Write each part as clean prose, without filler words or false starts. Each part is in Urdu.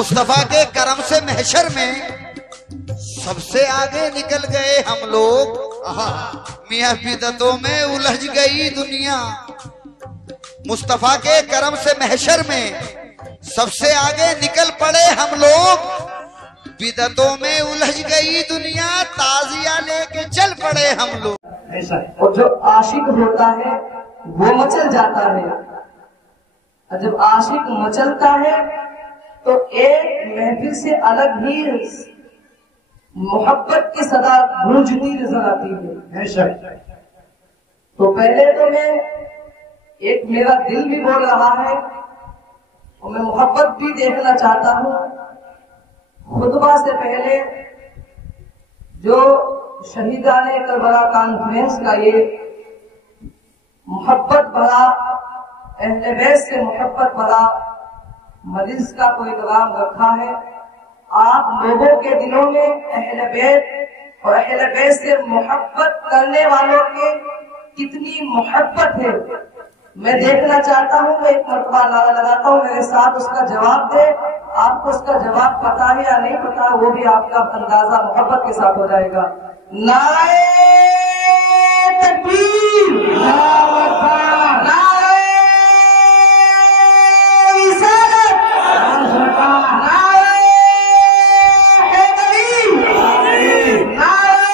مصطفیٰ کے کرم سے محشر میں سب سے آگے نکل گئے ہم لوگ، میاں بدعتوں میں الجھ گئی دنیا۔ مصطفیٰ کے کرم سے محشر میں سب سے آگے نکل پڑے ہم لوگ، بدعتوں میں الجھ گئی دنیا، تعزیہ لے کے چل پڑے ہم لوگ۔ اور جو عاشق ہوتا ہے وہ مچل جاتا ہے، اور جب عاشق مچلتا ہے تو ایک محفل سے الگ ہی محبت کی صدا گونجتی نظر آتی ہے۔ تو پہلے تو میں ایک میرا دل بھی بول رہا ہے اور میں محبت بھی دیکھنا چاہتا ہوں۔ خطبہ سے پہلے جو شہیدان کربلا کانفرنس کا یہ محبت بھرا، اہل بیت سے محبت بھرا مجلس کا پروگرام رکھا ہے، آپ لوگوں کے دلوں میں اہل بیت اور اہل بیت سے محبت کرنے والوں کی کتنی محبت ہے میں دیکھنا چاہتا ہوں۔ میں ایک مرتبہ نعرہ لگاتا ہوں، میرے ساتھ اس کا جواب دے۔ آپ کو اس کا جواب پتا ہے یا نہیں پتا وہ بھی آپ کا اندازہ محبت کے ساتھ ہو جائے گا۔ نعرہ تکبیر، نعرہ رسالت، نعرہ حیدری، نعرہ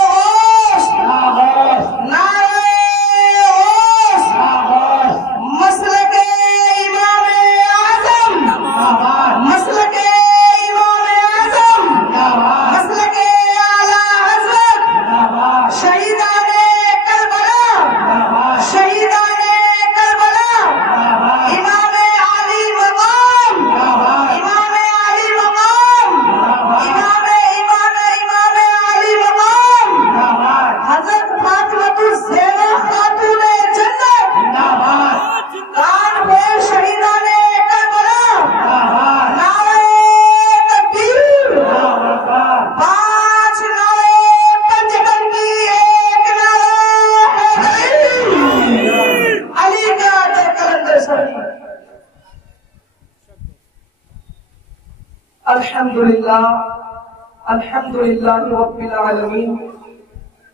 غوث، نعرہ غوث، مسلک امام اعظم، مسلک امام اعظم، مسلک اعلیٰ حضرت شہیدان کربلا، شہیدان کربلا، امام علی مقام، امام علی مقام، امام علی مقام، حضرت فاطمہ الزہرا خاتون جنت، کانپور شہیدان کربلا، نعرہ تکبیر، 5 نعرے پنجگن کی ایک نعرہ حیدری، علی کا کلندر شریف۔ الحمدللہ، الحمدللہ رب العالمین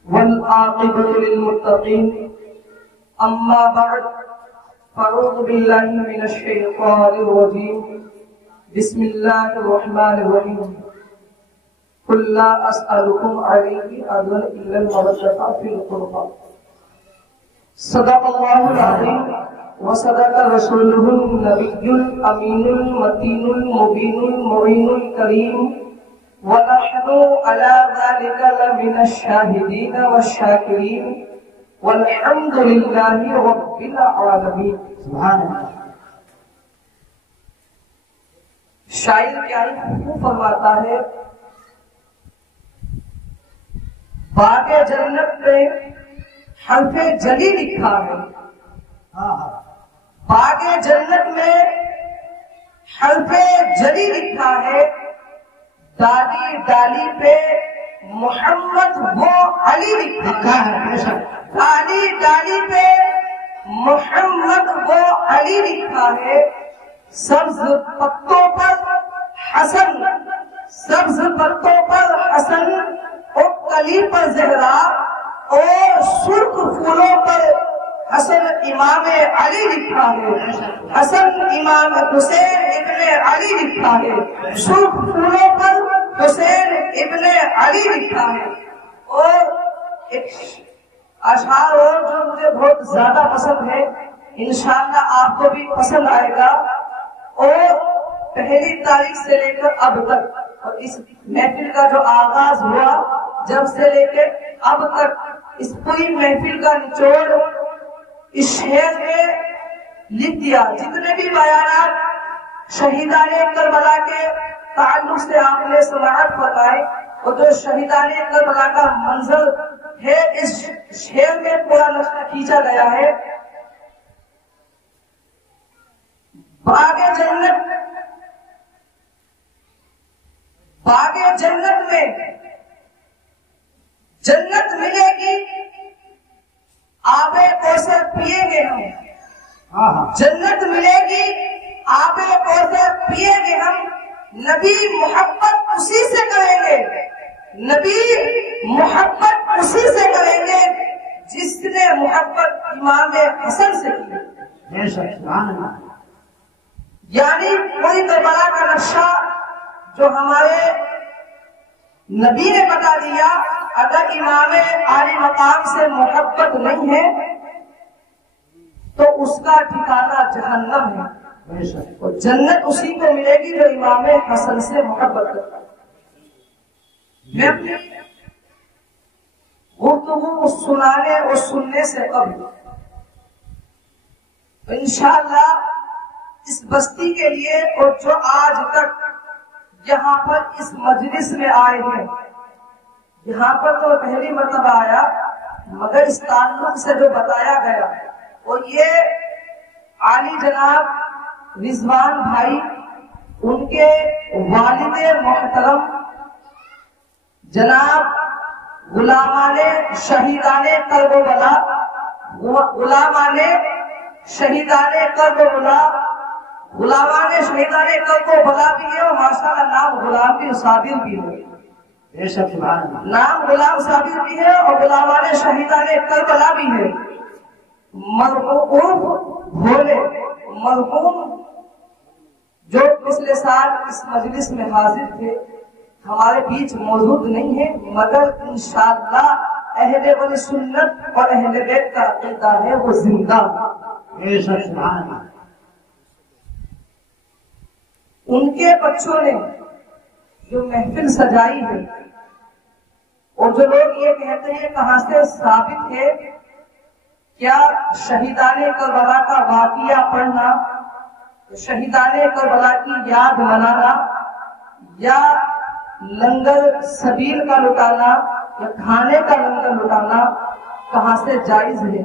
والعاقبۃ للمتقین، اما بعد فاعوذ باللہ من الشیطان الرجیم، بسم اللہ الرحمن الرحیم، قل لا اسألکم علیہ اجرا الا المودۃ فی القربى۔ صدق اللہ العظیم وصدق رسولہ النبی الامین المتین المبین المعین الکریم، ونحن علی ذلک لمن الشاہدین والشاکرین، والحمد للہ رب العالمین۔ سبحان اللہ۔ شاعر کیا فرماتا ہے، باغ جنت میں حرف جلی لکھا ہے، باغ جنت میں حرف جلی لکھا ہے، ڈالی ڈالی پہ محمد وہ علی لکھا ہے، ڈالی ڈالی پہ محمد وہ علی لکھا ہے، سبز پتوں پر حسن، سبز پتوں پر حسن اور کلی پر زہرا اور سرخ پھولوں پر حسن امام علی لکھا ہے، حسن امام حسین ابن علی لکھا ہے، سرخ پھولوں پر حسین ابن علی لکھا ہے۔ اور ایک اشعار اور جو مجھے بہت زیادہ پسند ہے، انشاءاللہ آپ کو بھی پسند آئے گا، اور پہلی تاریخ سے لے کر اب تک، اور اس محفل کا جو آغاز ہوا جب سے لے کے اب تک، اس پوری محفل کا نچوڑ اس شعر میں لکھ دیا۔ جتنے بھی بیانات شہیدان کربلا کے تعلق سے آپ نے سماعت فرمائے، اور جو شہیدان کربلا کا منظر ہے اس شعر میں پورا نقشہ کھینچا گیا ہے۔ باغ جنت، باغ جنت میں جنت ملے گی، آب کوثر پیئیں گے ہم، جنت ملے گی، آب کوثر پیئیں گے ہم، نبی محبت اسی سے کریں گے، نبی محبت اسی سے کریں گے جس نے محبت امام حسن سے کی۔ یعنی کوئی کربلا کا نقشہ جو ہمارے نبی نے بتا دیا، اگر امام عالی مقام سے محبت نہیں ہے تو اس کا ٹھکانہ جہنم ہے، اور جنت اسی کو ملے گی جو امام حسن سے محبت کرتا ہے۔ میں اپنی گفتگو سنانے اور سننے سے قبل انشاءاللہ اس بستی کے لیے، اور جو آج تک یہاں پر اس مجلس میں آئے ہیں، یہاں پر تو پہلی مرتبہ آیا، مگر اس تعلق سے جو بتایا گیا، اور یہ عالی جناب رضوان بھائی، ان کے والد محترم جناب غلامان شہیدان کربلا، غلامان شہیدان کربلا، غلامان شہیدان کربلا بھی ہے، اور ماشاءاللہ نام غلام بھی صابر بھی ہے، نام غلام صابر بھی ہے اور غلامان شہیدان کربلا بھی ہے۔ مرحوم بھولے مرحوم جو پچھلے سال اس مجلس میں حاضر تھے، ہمارے بیچ موجود نہیں ہے، مگر انشاءاللہ اہل ولی سنت اور اہل بیت کا عقیدہ ہے وہ زندہ۔ ان کے بچوں نے جو محفل سجائی ہے، اور جو لوگ یہ کہتے ہیں کہاں سے ثابت ہے، کیا شہیدان کربلا کا واقعہ پڑھنا، شہیدان کربلا کی یاد منانا، یا لنگر سبیل کا لٹانا، یا کھانے کا لنگر لٹانا کہاں سے جائز ہے؟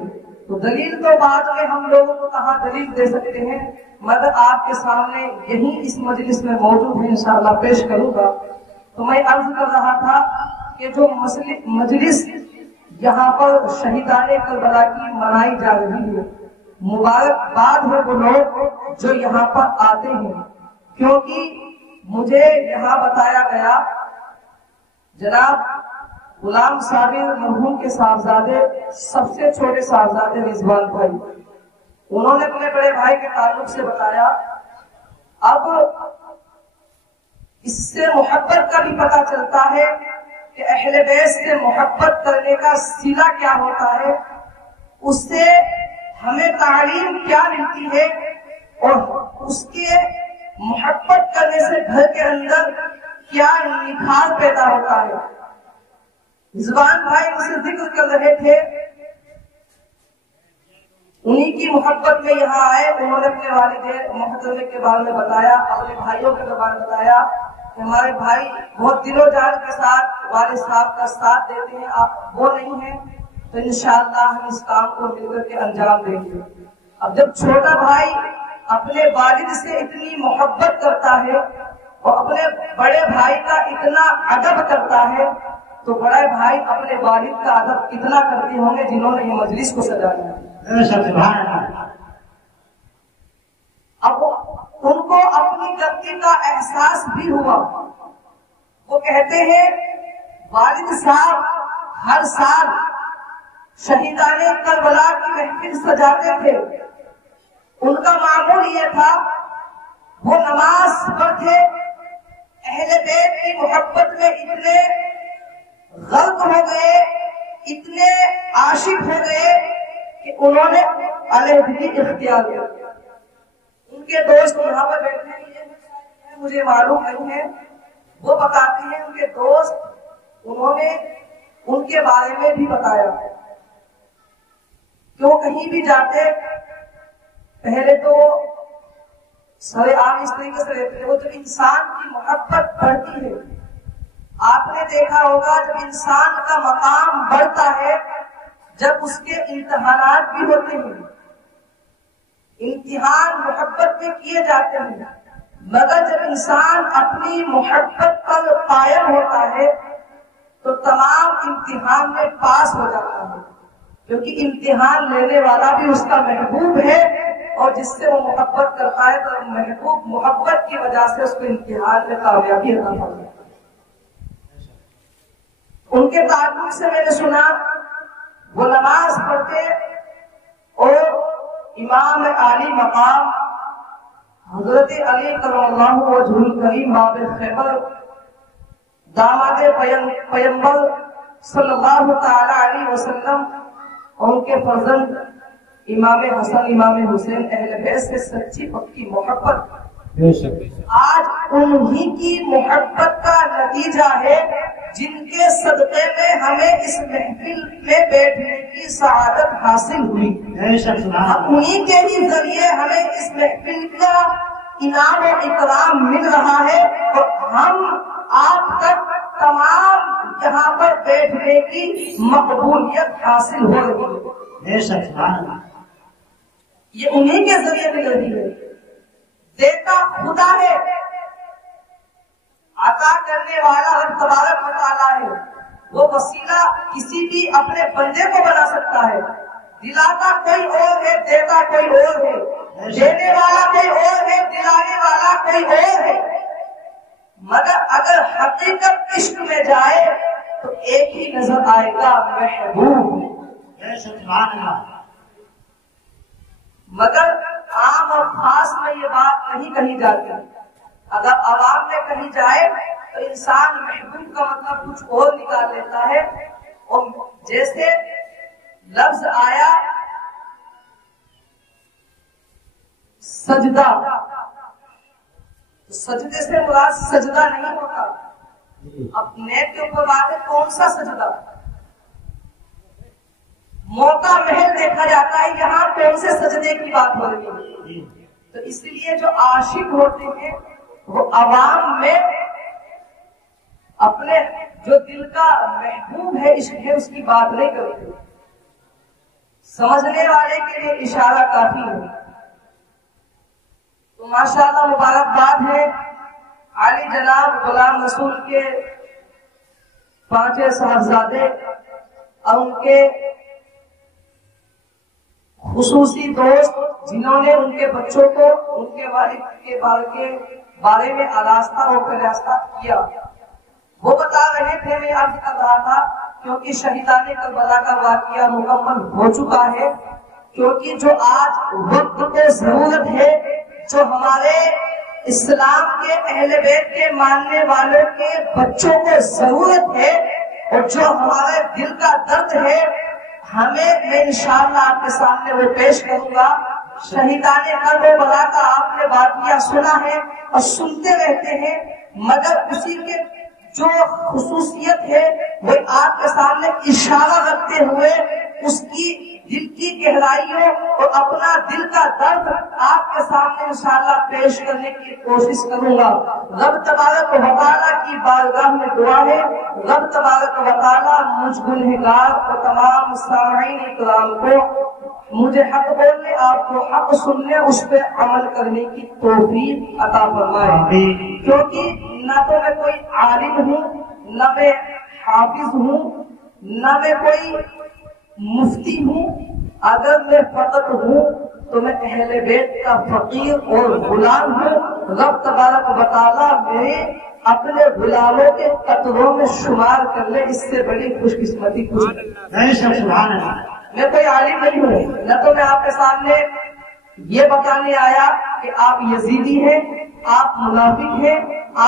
تو دلیل تو بعد میں ہم لوگوں کو کہاں دلیل دے سکتے ہیں، مگر آپ کے سامنے یہی اس مجلس میں موجود ہے، انشاءاللہ پیش کروں گا۔ تو میں عرض کر رہا تھا کہ جو مجلس یہاں پر شہیدان کربلا کی منائی جا رہی ہے، مبارکباد ہے وہ لوگ جو یہاں پر آتے ہیں، کیونکہ مجھے یہاں بتایا گیا جناب غلام صابر مرحوم کے صاحبزادے، سب سے چھوٹے صاحبزادے رضوان بھائی، انہوں نے اپنے بڑے بھائی کے تعلق سے بتایا۔ اب اس سے محبت کا بھی پتہ چلتا ہے کہ اہل بیت سے محبت کرنے کا صلہ کیا ہوتا ہے، اس سے ہمیں تعلیم کیا ملتی ہے، اور اس کے محبت کرنے سے گھر کے اندر کیا نکھار پیدا ہوتا ہے۔ رضوان بھائی ان سے ذکر کر رہے تھے، انہی کی محبت میں یہاں آئے، انہوں نے اپنے والد محترم کے بارے میں بتایا، اپنے بھائیوں کے بارے میں بتایا کہ ہمارے بھائی بہت دل و جان کے ساتھ والد صاحب کا ساتھ دیتے ہیں، آپ وہ نہیں ہیں، تو انشاءاللہ ہم اس کام کو مل کر کے انجام دیں گے۔ اب جب چھوٹا بھائی اپنے والد سے اتنی محبت کرتا ہے اور اپنے بڑے بھائی کا اتنا ادب کرتا ہے، تو بڑے بھائی اپنے والد کا ادب کتنا کرتے ہوں گے جنہوں نے یہ مجلس کو سجایا ہے۔ اب ان کو اپنی غلطی کا احساس بھی ہوا، وہ کہتے ہیں والد صاحب ہر سال شہیدان کربلا کی محفل سجاتے تھے، ان کا معمول یہ تھا وہ نماز پڑھتے، اہل بیت کی محبت میں اتنے غرق ہو گئے، اتنے عاشق ہو گئے کہ انہوں نے علیحدگی اختیار کیا۔ ان کے دوست یہاں پر بیٹھے ہیں، مجھے معلوم نہیں ہے، وہ بتاتے ہیں ان کے دوست، انہوں نے ان کے بارے میں بھی بتایا کہ وہ کہیں بھی جاتے پہلے تو سر عام اس طریقے سے رہتے ہیں، وہ جب انسان کی محبت بڑھتی ہے، آپ نے دیکھا ہوگا جب انسان کا مقام بڑھتا ہے، جب اس کے امتحانات بھی ہوتے ہیں، امتحان محبت میں کیے جاتے ہیں، مگر جب انسان اپنی محبت پر قائم ہوتا ہے تو تمام امتحان میں پاس ہو جاتا ہے، کیونکہ امتحان لینے والا بھی اس کا محبوب ہے اور جس سے وہ محبت کرتا ہے تو محبوب محبت کی وجہ سے اس کو امتحان میں کامیابی عطا فرماتا ہے۔ ان کے تعلق سے میں نے سنا وہ نماز پڑھتے اور امام عالی مقام حضرت علی کرم اللہ وجہ الکریم باب خیبر داماد پیغمبر صلی اللہ تعالی علیہ وسلم اور ان کے فرزند امام حسن امام حسین اہل بیت سے سچی پکی محبت آج انہی کی محبت کا نتیجہ ہے جن کے صدقے میں ہمیں اس محفل میں بیٹھنے کی سعادت حاصل ہوئی۔ انہی کے ہی ذریعے ہمیں اس محفل کا انعام و اکرام مل رہا ہے اور ہم آپ تک تمام یہاں پر بیٹھنے کی مقبولیت حاصل ہو رہی ہے۔ یہ انہی کے ذریعے مل رہی ہے۔ دیتا خدا ہے، عطا کرنے والا رب تبارک و تعالیٰ ہے۔ وہ وسیلہ کسی بھی اپنے بندے کو بنا سکتا ہے۔ دلاتا کوئی اور ہے، دیتا کوئی اور ہے، دینے والا کوئی اور ہے، دلانے والا کوئی اور ہے، مگر اگر حقیقت عشق میں جائے تو ایک ہی نظر آئے گا، محبوب۔ مگر عام اور خاص میں یہ بات نہیں کہی جاتی۔ اگر عوام میں کہی جائے تو انسان محبوب کا مطلب کچھ اور نکال لیتا ہے، اور جیسے لفظ آیا سجدہ، سجدے سے مراد سجدہ نہیں ہوتا۔ اب نیک کے اوپر بات ہے، کون سا سجدہ؟ موقع محل دیکھا جاتا ہے، یہاں کون سے سجدے کی بات ہو رہی ہے؟ تو اس لیے جو عاشق ہوتے ہیں وہ عوام میں اپنے جو دل کا محبوب ہے، عشق ہے، اس کی بات نہیں کرتے۔ سمجھنے والے کے لیے اشارہ کافی ہے۔ تو ماشاءاللہ مبارکباد ہے عالی جناب غلام رسول کے 5 صاحبزادے اور ان کے خصوصی دوست جنہوں نے ان کے بچوں کو ان کے والد کے بارے میں آراستہ اور فراستہ کیا۔ وہ بتا رہے تھے، میں عرض کر رہا تھا، کیونکہ شہیدان کربلا کا واقعہ مکمل ہو چکا ہے، کیونکہ جو آج وقت کو ضرورت ہے، جو ہمارے اسلام کے اہل بیت کے ماننے والوں کے بچوں کو ضرورت ہے، اور جو ہمارے دل کا درد ہے، میں انشاءاللہ آپ کے سامنے وہ پیش کروں گا۔ شہیدان کربلا کا آپ نے واقعہ سنا ہے اور سنتے رہتے ہیں، مگر اسی کے جو خصوصیت ہے وہ آپ کے سامنے اشارہ رکھتے ہوئے اس کی دل کی گہرائیوں اور اپنا دل کا درد آپ کے سامنے انشاءاللہ پیش کرنے کی کوشش کروں گا۔ رب تبارک و تعالیٰ کی بارگاہ میں دعا ہے، رب تبارک و تعالیٰ مجھ گنہگار اور تمام سامعین کرام کو مجھے حق بولنے، آپ کو حق سننے، اس پہ عمل کرنے کی توفیق عطا فرمائے۔ کیونکہ نہ تو میں کوئی عالم ہوں، نہ میں حافظ ہوں، نہ میں کوئی مفتی ہوں، اگر میں فقط ہوں تو میں اہل بیت کا فقیر اور غلام ہوں۔ رب تبارک و تعالیٰ میرے اپنے غلاموں کے قطروں میں شمار کر لے، اس سے بڑی خوش قسمتی کچھ نہیں۔ میں کوئی عالم نہیں ہوں، نہ تو میں آپ کے سامنے یہ بتانے آیا کہ آپ یزیدی ہیں، آپ منافق ہیں،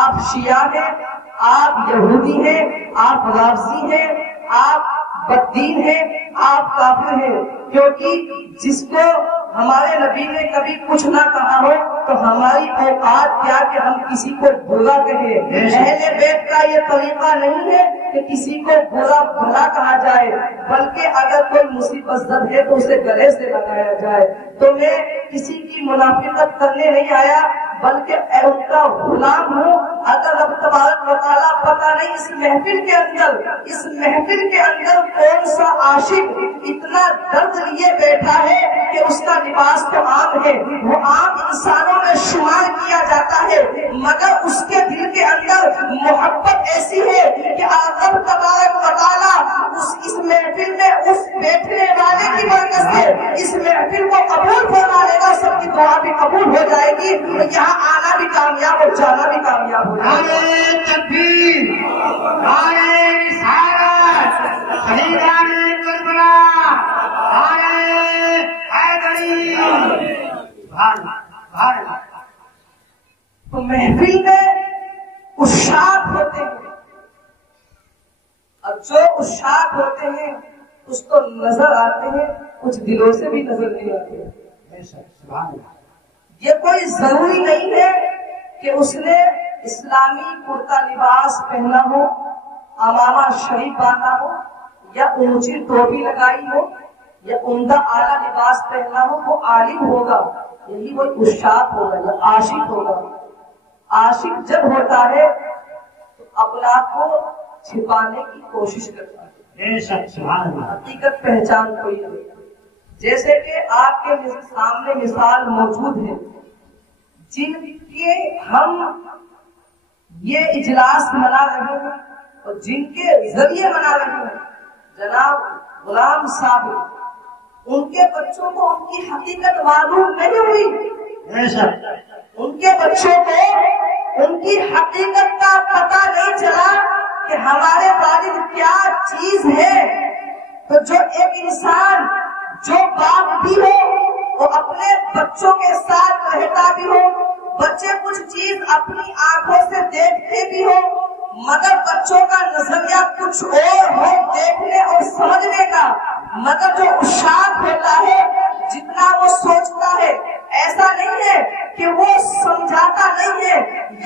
آپ شیعہ ہیں، آپ یہودی ہیں، آپ رافضی ہیں، آپ بددین ہیں، آپ کافر ہیں۔ کیونکہ جس کو ہمارے نبی نے کبھی کچھ نہ کہا ہو تو ہماری اوقات کیا کہ ہم کسی کو برا کہیں۔ اہل بیت کا یہ طریقہ نہیں ہے کہ کسی کو برا بھلا کہا جائے، بلکہ اگر کوئی مصیبت زد ہے تو اسے گلے سے لگایا جائے۔ تو میں کسی کی منافقت کرنے نہیں آیا، بلکہ ان کا غلام ہوں۔ اگر رب تبارک و تعالیٰ پتہ نہیں اس محفل کے اندر کون سا عاشق اتنا درد لیے بیٹھا ہے کہ اس کا لباس تو عام ہے، وہ عام انسانوں میں شمار کیا جاتا ہے، مگر اس کے دل کے اندر محبت ایسی ہے کہ رب تبارک و تعالیٰ اس محفل میں اس بیٹھنے والے کی برکت سے اس محفل کو قبول فرما لے گا، سب کی دعا بھی قبول ہو جائے گی، یہاں آنا بھی کامیاب اور جانا بھی کامیاب ہو جائے گا۔ نعرہ تکبیر، نعرہ رسالت، شہیدان کربلا، نعرہ حیدری۔ تو محفل میں عشاق ہوتے ہیں، اور جو عشاق ہوتے ہیں اس کو نظر آتے ہیں، کچھ دلوں سے بھی نظر نہیں آتے ہیں۔ یہ کوئی ضروری نہیں ہے کہ اس نے اسلامی کرتا لباس پہنا ہو، امامہ شریف باندھا ہو، یا اونچی ٹوپی لگائی ہو، یا عمدہ اعلیٰ لباس پہنا ہو، وہ عالم ہوگا، یہی وہ عشاق ہوگا یا عاشق ہوگا۔ عاشق جب ہوتا ہے تو اپنا کو چھپانے کی کوشش کرتا ہے، حقیقت پہچان کوئی نہیں۔ جیسے کہ آپ کے سامنے مثال موجود ہے، جن کے ہم یہ اجلاس منا رہے ہیں اور جن کے ذریعے منا رہے ہیں، جناب غلام صاحب، ان کے بچوں کو ان کی حقیقت معلوم نہیں ہوئی، ان کے بچوں کو ان کی حقیقت کا پتہ نہیں چلا کہ ہمارے والد کیا چیز ہے۔ تو جو ایک انسان جو باپ بھی ہو وہ اپنے بچوں کے ساتھ رہتا بھی ہو، بچے کچھ چیز اپنی آنکھوں سے دیکھتے بھی ہو، مگر بچوں کا نظریہ کچھ اور ہو دیکھنے اور سمجھنے کا، مگر جو عشاق ہوتا ہے جتنا وہ سوچتا ہے، ایسا نہیں ہے کہ وہ سمجھاتا نہیں ہے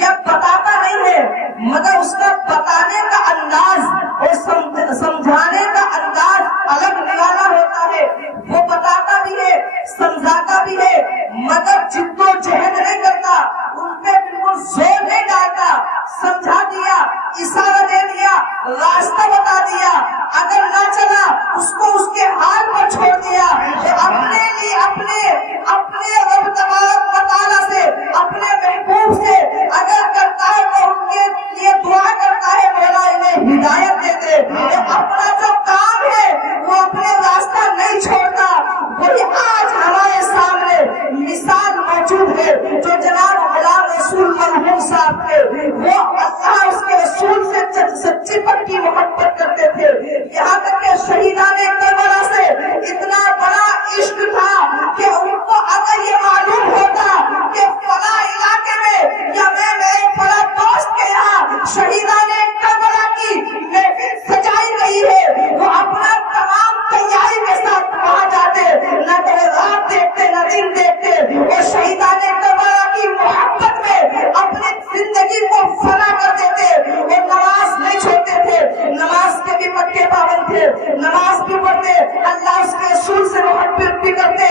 یا بتاتا نہیں ہے، مگر اس کا بتانے کا انداز اور سمجھانے کا انداز الگ نرالا ہوتا ہے۔ وہ بتاتا بھی ہے، سمجھاتا بھی ہے، مگر جد و جہد نہیں کرتا، ان پہ بالکل زور نہیں ڈالتا، سمجھا دیا، اشارہ دے دیا، راستہ بتا دیا، اگر نہ چلا اس کو اس کے حال پر چھوڑ دیا۔ اپنے لیے اپنے رب تبارک و تعالیٰ سے، اپنے محبوب سے اگر کرتا ہے تو ان کے لیے دعا کرتا ہے مولا انہیں ہدایت دے دے۔ اپنا جو کام ہے وہ اپنے راستہ نہیں چھوڑتا۔ وہی آج ہمارے سامنے مثال موجود ہے جو جناب غلام رسول مرحوم صاحب تھے، وہ اللہ اس کے رسول سے سچی پکی محبت کرتے تھے، یہاں تک کہ شہیدان کربلا سے اتنا بڑا عشق تھا کہ ان کو اگر یہ معلوم ہوتا کہ فلاں علاقے میں یا میں میرے فلاں دوست کے یہاں شہیدان کربلا کی محفل سجائی گئی ہے، وہ اپنا تمام تیاری کے ساتھ وہاں جاتے، نہ تو رات دیکھتے نہ دن دیکھتے، اور شہیدان کربلا کی محبت میں اپنی زندگی کو فنا کر دیتے، اور نماز نہیں چھوڑتے تھے، نماز کے بھی پکے پابند تھے، نماز بھی پڑھتے، اللہ اس کے رسول سے محبت بھی کرتے،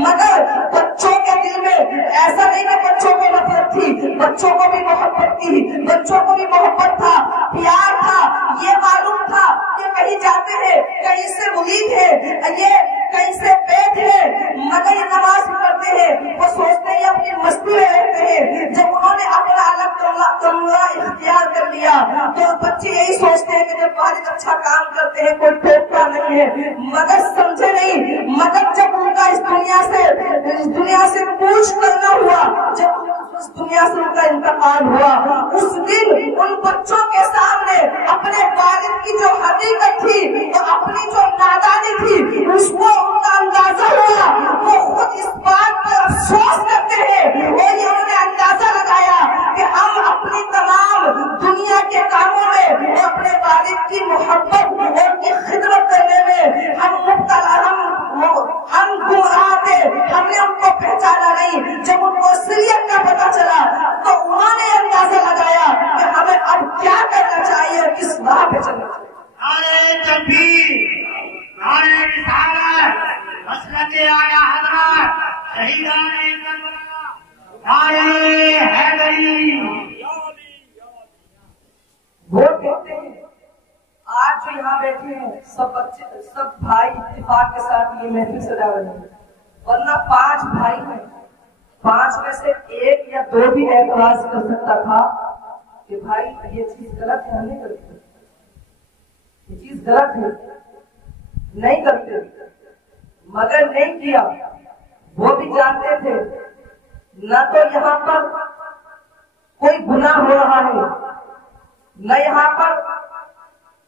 مگر بچوں کے دل میں ایسا نہیں کہ بچوں کو نفرت تھی، بچوں کو بھی محبت تھی، بچوں کو بھی محبت تھا، پیار تھا، یہ معلوم تھا کہ کہیں جاتے ہیں، کہیں سے مرید ہے، یہ کہیں سے بیت ہے، مگر یہ نماز پڑھتے ہیں، وہ سوچتے ہیں اپنی مستی میں رہتے ہیں۔ جب انہوں نے اپنا الگ کمرہ اختیار کر لیا تو بچے یہی سوچتے ہیں کہ جب والد اچھا کام کرتے ہیں کوئی ٹوکتا نہیں ہے، مگر سمجھے نہیں، مگر جب ان کا اس دنیا سے کوچ کرنا ہوا، جب اس دنیا سے ان کا انتقال ہوا، اس دن ان بچوں کے سامنے اپنے والد کی جو حقیقت تھی اور اپنی جو نادانی تھی اس کو ان کا اندازہ ہوا، وہ خود اس بات پر افسوس کرتے ہیں، اور یہ انہوں نے اندازہ لگایا کہ ہم اپنی تمام دنیا کے کاموں میں اور اپنے والد کی محبت اور ان کی خدمت کرنے میں ہم مبتلا، ہم گمراہ تھے، ہم نے ان کو پہچانا نہیں۔ جب ان کو اصلیت کا پتہ چلا تو انہوں نے اندازہ لگایا کہ ہمیں اب کیا کرنا چاہیے اور کس راہ پہ چلنا چاہیے۔ نعرہ تکبیر، نعرہ رسالت، مسلک اعلیٰ حضرات، شہیدان کربلا، نعرہ حیدری۔ وہ کہتے ہیں آج جو یہاں بیٹھے ہیں سب بچے، سب بھائی اتفاق کے ساتھ یہ محفل سجا رہے ہیں، ورنہ 5 بھائی ہیں، 5 میں سے 1 یا 2 بھی اعتراض کر سکتا تھا کہ بھائی یہ چیز غلط ہے، ہم نہیں کرتے، یہ چیز غلط ہے نہیں کرتے، مگر نہیں کیا۔ وہ بھی جانتے تھے نہ تو یہاں پر کوئی گناہ ہو رہا ہے، نہ یہاں پر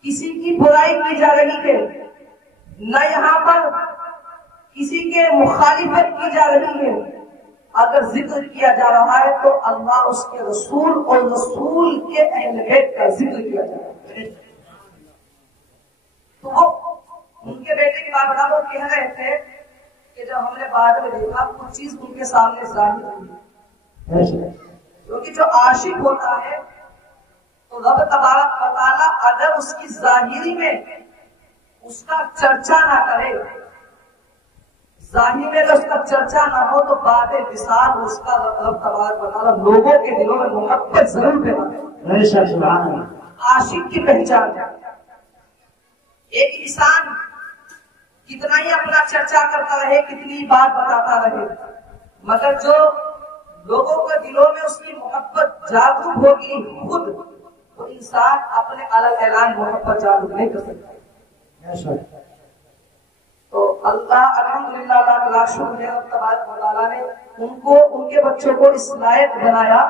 کسی کی برائی کی جا رہی ہے، نہ یہاں پر کسی کے مخالفت کی جا رہی ہے۔ اگر ذکر کیا جا رہا ہے تو اللہ، اس کے رسول اور رسول کے اہل بیت کا ذکر کیا جا رہا ہے۔ تو وہ ان کے بیٹے کی بات بتا، وہ کہہ رہے تھے کہ جب ہم نے بعد میں دیکھا کچھ چیز ان کے سامنے ظاہر ہوئی، کیونکہ جو عاشق ہوتا ہے تو رب تبارک و تعالیٰ اگر اس کی ظاہری میں اس کا چرچا نہ کرے، ظاہر میں اگر اس کا چرچا نہ ہو تو بعد وصال اس کا رب تبارک و تعالیٰ لوگوں کے دلوں میں محبت ضرور پیدا کرے۔ عاشق کی پہچان ہے، ایک انسان کتنا ہی اپنا چرچا کرتا رہے، کتنی بات بتاتا رہے، مگر جو لوگوں کے دلوں میں اس کی محبت جاگرک ہوگی خود، تو انسان اپنے الگ اعلان محبت جاگرک نہیں کر سکتا۔ تو اللہ الحمدللہ، اللہ کا شکر ہے، اللہ تبارک و تعالیٰ نے ان کو، ان کے بچوں کو اس لائق بنایا۔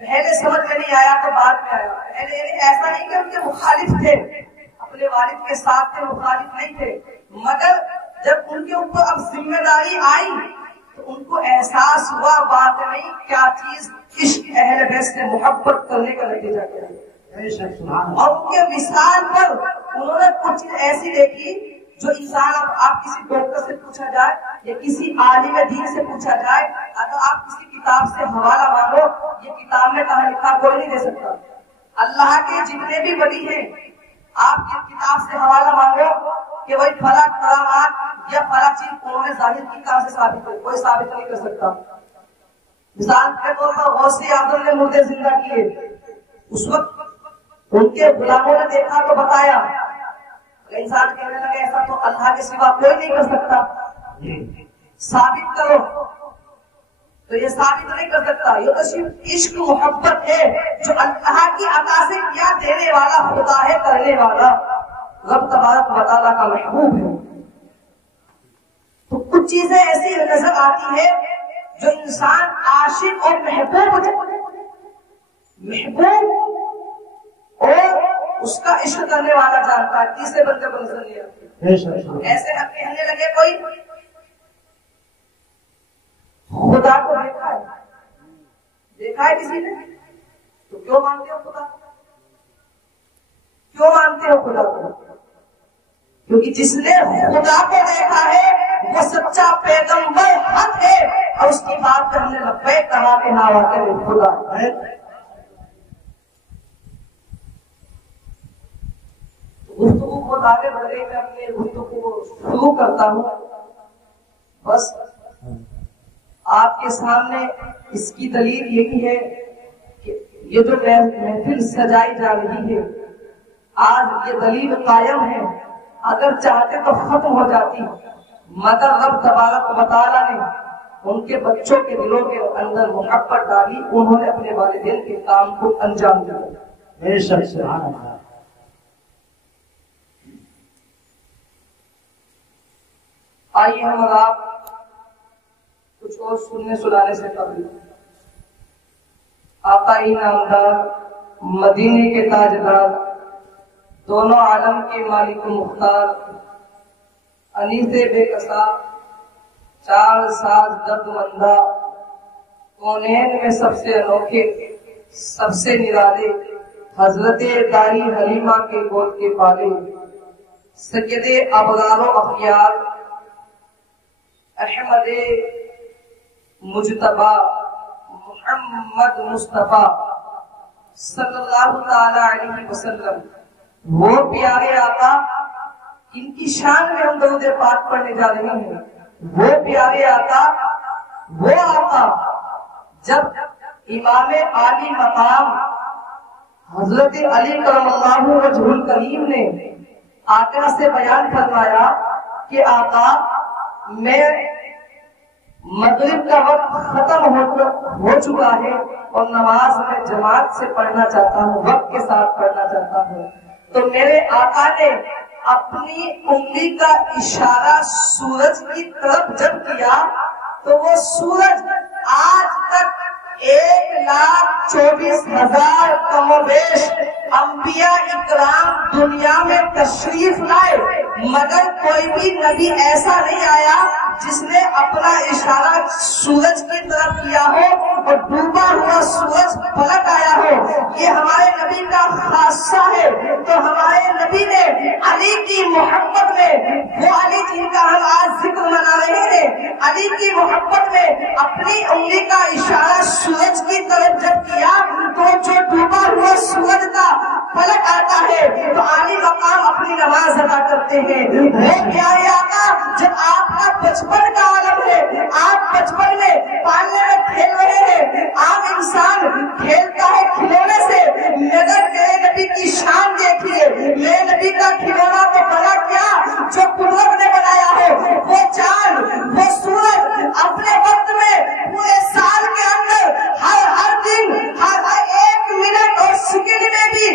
پہلے سمجھ میں نہیں آیا تو بعد میں آیا۔ پہلے ایسا نہیں کہ ان کے مخالف تھے، اپنے والد کے ساتھ تھے، مخالف نہیں تھے، مگر جب ان کے اوپر اب ذمہ داری آئی تو ان کو احساس ہوا بات نہیں کیا چیز عشق اہل بیت سے محبت کرنے کا نتیجہ کیا ہے۔ اور ان کے مثال پر انہوں نے کچھ ایسی دیکھی جو انسان، اب آپ کسی ڈاکٹر سے پوچھا جائے یا کسی عالم دین سے پوچھا جائے، اگر آپ کسی کتاب سے حوالہ مانگو، یہ کتاب میں کہاں لکھا کوئی نہیں دے سکتا۔ اللہ کے جتنے بھی ولی ہیں، آپ کی کتاب سے حوالہ مانگو کہ وہی فلاں کرامات یا فلاں چیز انہوں نے ظاہر کی، کہاں سے ثابت کی؟ کوئی ثابت نہیں کر سکتا۔ مثال کے طور پر غوث اعظم نے مردے زندہ کیے، اس وقت ان کے غلاموں نے دیکھا تو بتایا، انسان کہنے لگے ایسا تو اللہ کے سوا کوئی نہیں کر سکتا، ثابت کرو، تو یہ ثابت نہیں کر سکتا۔ یہ تو صرف عشق محبت ہے جو اللہ کی عطا سے کیا دینے والا خدا ہے، کرنے والا رب تبارک و تعالیٰ کا محبوب ہے۔ تو کچھ چیزیں ایسی نظر آتی ہے جو انسان عاشق اور محبوب اور اس کا عشق کرنے والا جانتا ہے، تیسرے بندے کو نظر نہیں آتی۔ ایسے کہنے لگے کوئی خدا کو دیکھا ہے کسی نے، تو کیوں مانتے ہو خدا کو؟ کیوں مانتے ہو خدا کو؟ کیونکہ جس نے خدا کو دیکھا ہے وہ سچا پیغمبر حق ہے، اور اس کی بات پہ ہم نے لبیک کہا کہ ہاں واقعی خدا ہے۔ گفتگو بہت آگے بڑھ گئی، میں اپنے گفتگو کو شروع کرتا ہوں۔ بس آپ کے سامنے اس کی دلیل یہی ہے کہ یہ جو محفل سجائی جا رہی ہے آج، یہ دلیل قائم ہے، اگر چاہتے تو ختم ہو جاتی، مگر رب تبارک و تعالیٰ نے ان کے بچوں کے دلوں کے اندر محبت ڈالی، انہوں نے اپنے والدین کے کام کو انجام دیا۔ آئیے ہم اور آپ کچھ اور سننے سنانے سے قبل آقائی نامدار، مدینے کے تاجدار، دونوں عالم کے مالک و مختار، انیس بے کسا، چار ساز درد مندہ، کونین میں سب سے انوکھے، سب سے نرالے، حضرت دائی حلیمہ کے گود کے پالے، سید ابرار و اخیار، احمد مجتبی محمد مصطفیٰ صلی اللہ تعالی علیہ وسلم، وہ پیارے آقا ان کی شان میں ہم درود پاک پڑھنے جا رہے ہیں۔ وہ پیارے آقا، وہ آقا جب امام عالی مقام حضرت علی کرم اللہ وجہ الکریم نے آقا سے بیان فرمایا کہ آقا میں مغرب کا وقت ختم ہو چکا ہے اور نماز میں جماعت سے پڑھنا چاہتا ہوں، وقت کے ساتھ پڑھنا چاہتا ہوں۔ تو میرے آقا نے اپنی انگلی کا اشارہ سورج کی طرف جب کیا تو وہ سورج آج تک 1,24,000 کم و بیش انبیاء اکرام دنیا میں تشریف لائے، مگر کوئی بھی نبی ایسا نہیں آیا جس نے اپنا اشارہ سورج کی طرف کیا ہو اور ڈوبا ہوا سورج پلٹ آیا ہو۔ یہ ہمارے نبی کا خاصہ ہے۔ تو ہمارے نبی نے علی کی محبت میں، وہ علی جن کا ہم آج ذکر منا رہے ہیں، علی کی محبت میں اپنی انگلی کا اشارہ سورج کی طرف جب کیا تو جو ڈوبا ہوا سورج کا پلٹ آتا ہے تو عالی مقام اپنی نماز ادا کرتے ہیں۔ وہ پیارے آقا جب آپ کا بچپن کا عالم ہے، آپ بچپن میں پالنے میں کھیل رہے ہیں، عام انسان کھیلتا ہے کھلونے سے، مگر میرے نبی کی شان دیکھیے، میرے نبی کا کھلونا تو بنا کیا جو قدرت نے بنایا ہو، وہ چاند، وہ سورج اپنے وقت میں پورے سال کے اندر ہر دن ہر ایک منٹ اور سیکنڈ میں بھی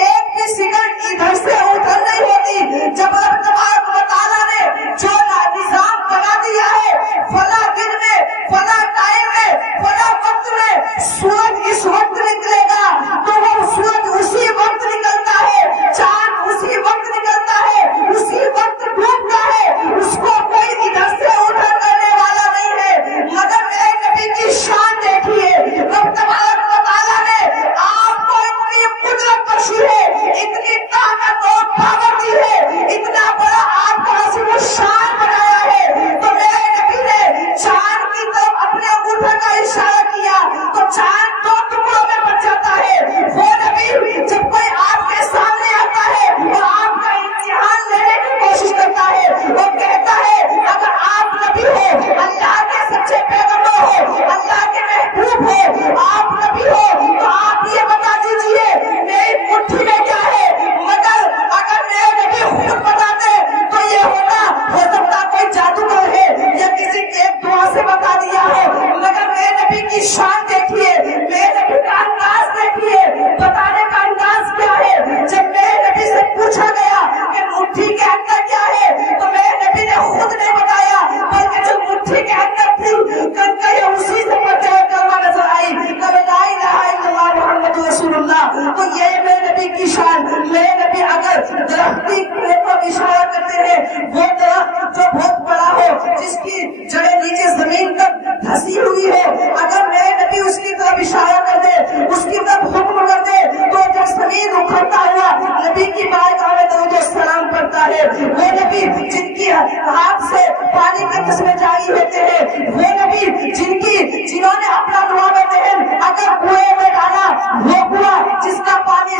ایک بھی سیکنڈ ادھر سے ادھر نہیں ہوتی۔ جب رب تبارک و تعالیٰ نے جو نظام بنا دیا ہے، فلاں دن میں، فلاں ٹائم میں، فلاں وقت میں سورج اس وقت نکلے گا تو وہ سورج اسی وقت نکلتا ہے، چاند اسی وقت نکلتا ہے، اسی وقت ڈوبتا ہے، اس کو کوئی ادھر سے ادھر کرنے والا نہیں ہے۔ مگر میرے نبی کی شان دیکھیے، رب تبارک و تعالیٰ نے آپ کو اتنی قدرت بخشی ہے، اتنی طاقت اور پاور دی ہے، اتنا بڑا آپ کو عظیم الشان بنایا ہے۔ تو میرے نبی نے چاند کی طرف اپنے انگوٹھے کا اشارہ کیا تو چاند دو ٹکڑوں میں بچ جاتا ہے۔ وہ نبی جب کوئی آپ کے سامنے آتا ہے اور آپ کا امتحان لینے کی کوشش کرتا ہے، وہ کہتا ہے اگر آپ نبی ہو، اللہ کے سچے پیغمبر ہو، اللہ کے محبوب ہو، آپ نبی ہو تو آپ یہ بتا دیجئے میری مٹھی میں کیا ہے۔ مگر اگر میرے نبی خود بتاتے تو یہ ہو سکتا کوئی جادوگر ہے یا کسی کی ایک دعا سے بتا دیا ہو، مگر میرے نبی کی شان دیکھیے، میرے نبی کا انداز دیکھیے، بتانے کا انداز کیا ہے۔ جب میرے نبی سے پوچھا گیا کہ مٹھی کے اندر کیا ہے تو میرے نبی نے خود نہیں بتایا، بلکہ جو مٹھی کے اندر تھی کنکریاں اسی سے پڑھتے ہوئے کلمہ نظر آئی، کبھی لا الہ الا اللہ محمد رسول اللہ۔ تو یہ میرے نبی کی شان۔ میرے نبی اگر درخت کی طرف اشارہ کرتے ہیں، وہ درخت جو بہت بڑا ہو، جس کی جڑیں نیچے زمین تک دھسی ہوئی ہو، اگر میرے نبی اس کی طرف اشارہ کر دے، اس کی طرف حکم کر دے تو جب زمین اکھڑتا ہوا نبی کی بارگاہ میں درود و سلام پڑتا ہے۔ وہ نبی جن کی ہاتھ سے پانی کے قسمیں جاری ہوتے ہیں، وہ نبی جنہوں نے اپنا نواب دہن اگر کنویں میں ڈالا، وہ کنواں جس کا پانی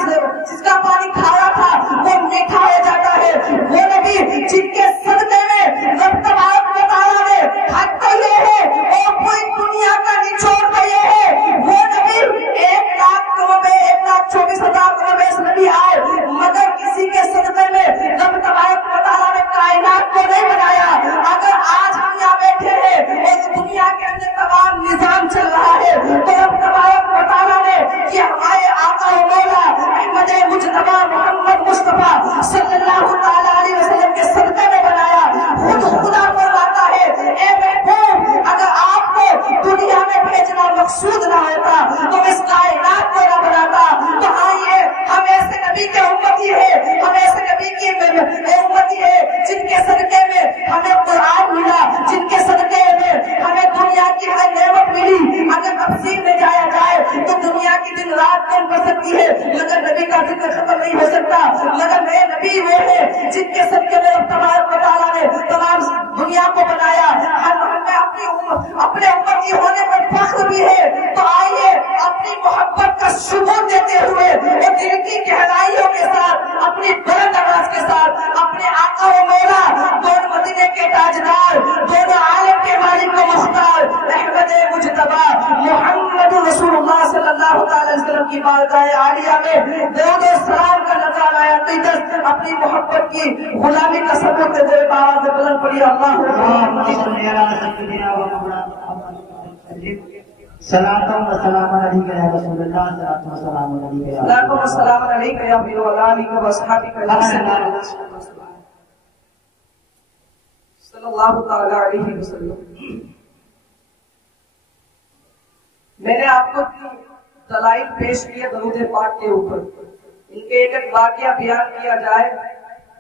کھارا تھا وہ میٹھا ہو جاتا ہے۔ وہ نبی جن کے صدقے میں رب تبارک و تعالیٰ نے حق تو یہ ہے اور پوری دنیا کا نچوڑ تو یہ ہے، وہ نبی 1,24,000 کروڑ نبی آئے، مگر کسی کے صدقے میں رب تبارک و تعالیٰ نے کائنات کو نہیں بنایا۔ اگر آج ہم یہاں بیٹھے ہیں اور دنیا کے اندر تمام نظام چل رہا ہے تو رب تبارک و تعالیٰ نے یہ ہمارے آقا و مولا احمد مجتبی محمد مصطفیٰ صلی اللہ تعالیٰ علیہ وسلم کے صدقے میں بنایا۔ خود خدا فرماتا ہے اے محبوب اگر آپ کو دنیا میں بھیجنا مقصود نہ ہوتا تو اس کائنات کو نہ بناتا۔ تو آئیے ہم ایسے نبی کے امتی ہیں، ہم ایسے نبی کی امتی ہیں جن کے صدقے میں ہمیں قرآن ملا، جن کے صدقے میں ہمیں دنیا کی ہر نعمت ملی۔ اگر تفصیل میں جایا جائے تو دنیا کی دن رات کم کر سکتی ہے مگر نبی کا ذکر ختم نہیں ہو سکتا۔ مگر میرے نبی وہ ہیں جن کے صدقے میں تبارک و تعالیٰ نے تمام دنیا کو بنایا۔ ہمیں اپنے امتی ہونے پر فخر بھی ہے۔ تو آئیے اپنی محبت کا ثبوت دیتے ہوئے اور دل کی گہرائیوں کے ساتھ، اپنی بلند آواز کے ساتھ اپنے آقا و مولا، دونوں مدینے کے تاجدار، دونوں عالم کے مالک و مختار احمد مجتبی محمد رسول اللہ صلی اللہ تعالی وسلم کی بارگاہ عالیہ میں درود و سلام کا نظارہ آیا۔ اپنی محبت کی غلامی کا ثبوت دے، آواز بلند پڑی اللہ صلاۃ و سلام علیک یا رسول اللہ، صلاۃ و سلام علیک یا صلاۃ و سلام علیک یا حبیب اللہ علیک و اصحابک صلی اللہ تعالی علیہ وسلم۔ میں نے آپ کو دلائل پیش کیے درود پاک کے اوپر، ان کے ایک ایک واقعہ بیان کیا جائے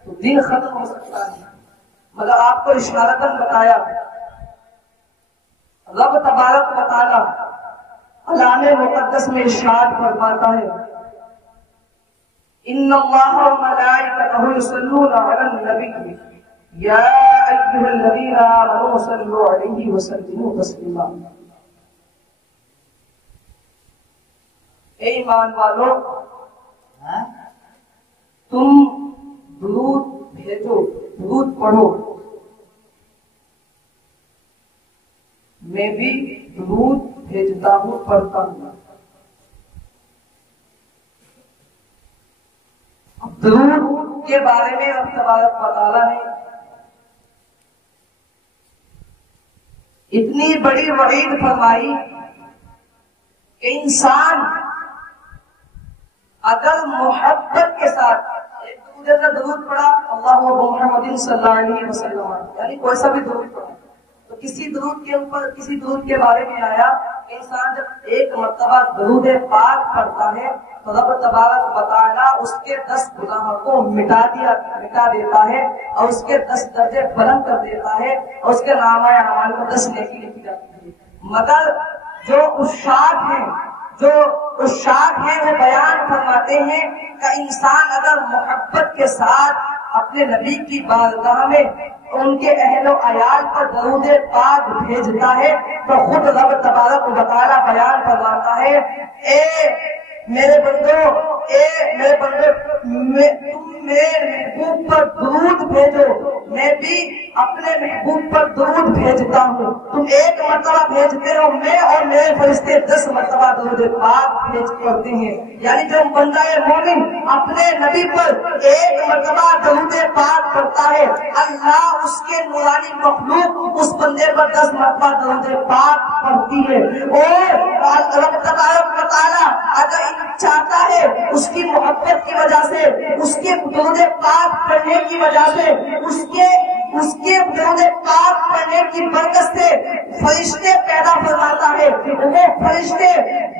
تو دن ختم ہو سکتا ہے، مگر آپ کو اشارتاً بتایا۔ رب تبارک و تعالی کلام مقدس میں ارشاد فرماتا ہے، ان اللہ و ملائکتہ یصلون علی النبی یا ایھا الذین آمنوا صلوا علیہ وسلموا تسلیما۔ اے ایمان والو، تم درود بھیجو، درود پڑھو، میں بھی درود بھیجتا ہوں، پڑھتا ہوں۔ درود کے بارے میں رب تبارک و تعالیٰ نے اتنی بڑی وعید فرمائی کہ انسان اگر محبت کے ساتھ ایک دوسرے کا درود پڑھا، اللہ محمد صلی اللہ علیہ وسلم، یعنی کوئی سا بھی درود پڑھا، تو کسی درود کے اوپر کسی درود کے بارے میں آیا کہ انسان جب ایک مرتبہ درود پاک پڑھتا ہے تو رب تبارک و تعالیٰ اس کے 10 گناہوں کو مٹا دیتا ہے اور اس کے 10 درجے بلند کر دیتا ہے اور اس کے نامہ اعمال کو 10 نیکی لکھی جاتی ہے۔ مگر جو عشاق ہیں وہ بیان فرماتے ہیں کہ انسان اگر محبت کے ساتھ اپنے نبی کی بارگاہ میں ان کے اہل و عیال پر درود پاک بھیجتا ہے تو خود رب تبارک و تعالیٰ بیان فرماتا ہے، اے میرے بندو، تم میرے محبوب پر درود بھیجو، میں بھی اپنے محبوب پر درود بھیجتا ہوں۔ تم ایک مرتبہ بھیجتے ہو، میں اور میرے فرشتے 10 مرتبہ درود پاک بھیج کرتے ہیں۔ یعنی جو بندہ مومن اپنے نبی پر ایک مرتبہ درود پاک پڑھتا ہے، اللہ اس کے نورانی مخلوق اس بندے پر 10 مرتبہ درود پاک پڑھتی ہے۔ اور رب تبارک و تعالیٰ اگر چاہتا ہے اس کی محبت کی وجہ سے، اس کے درود پاک پڑھنے کی وجہ سے، اس کے درود پاک پڑھنے کی برکت سے فرشتے پیدا فرماتا ہے۔ وہ فرشتے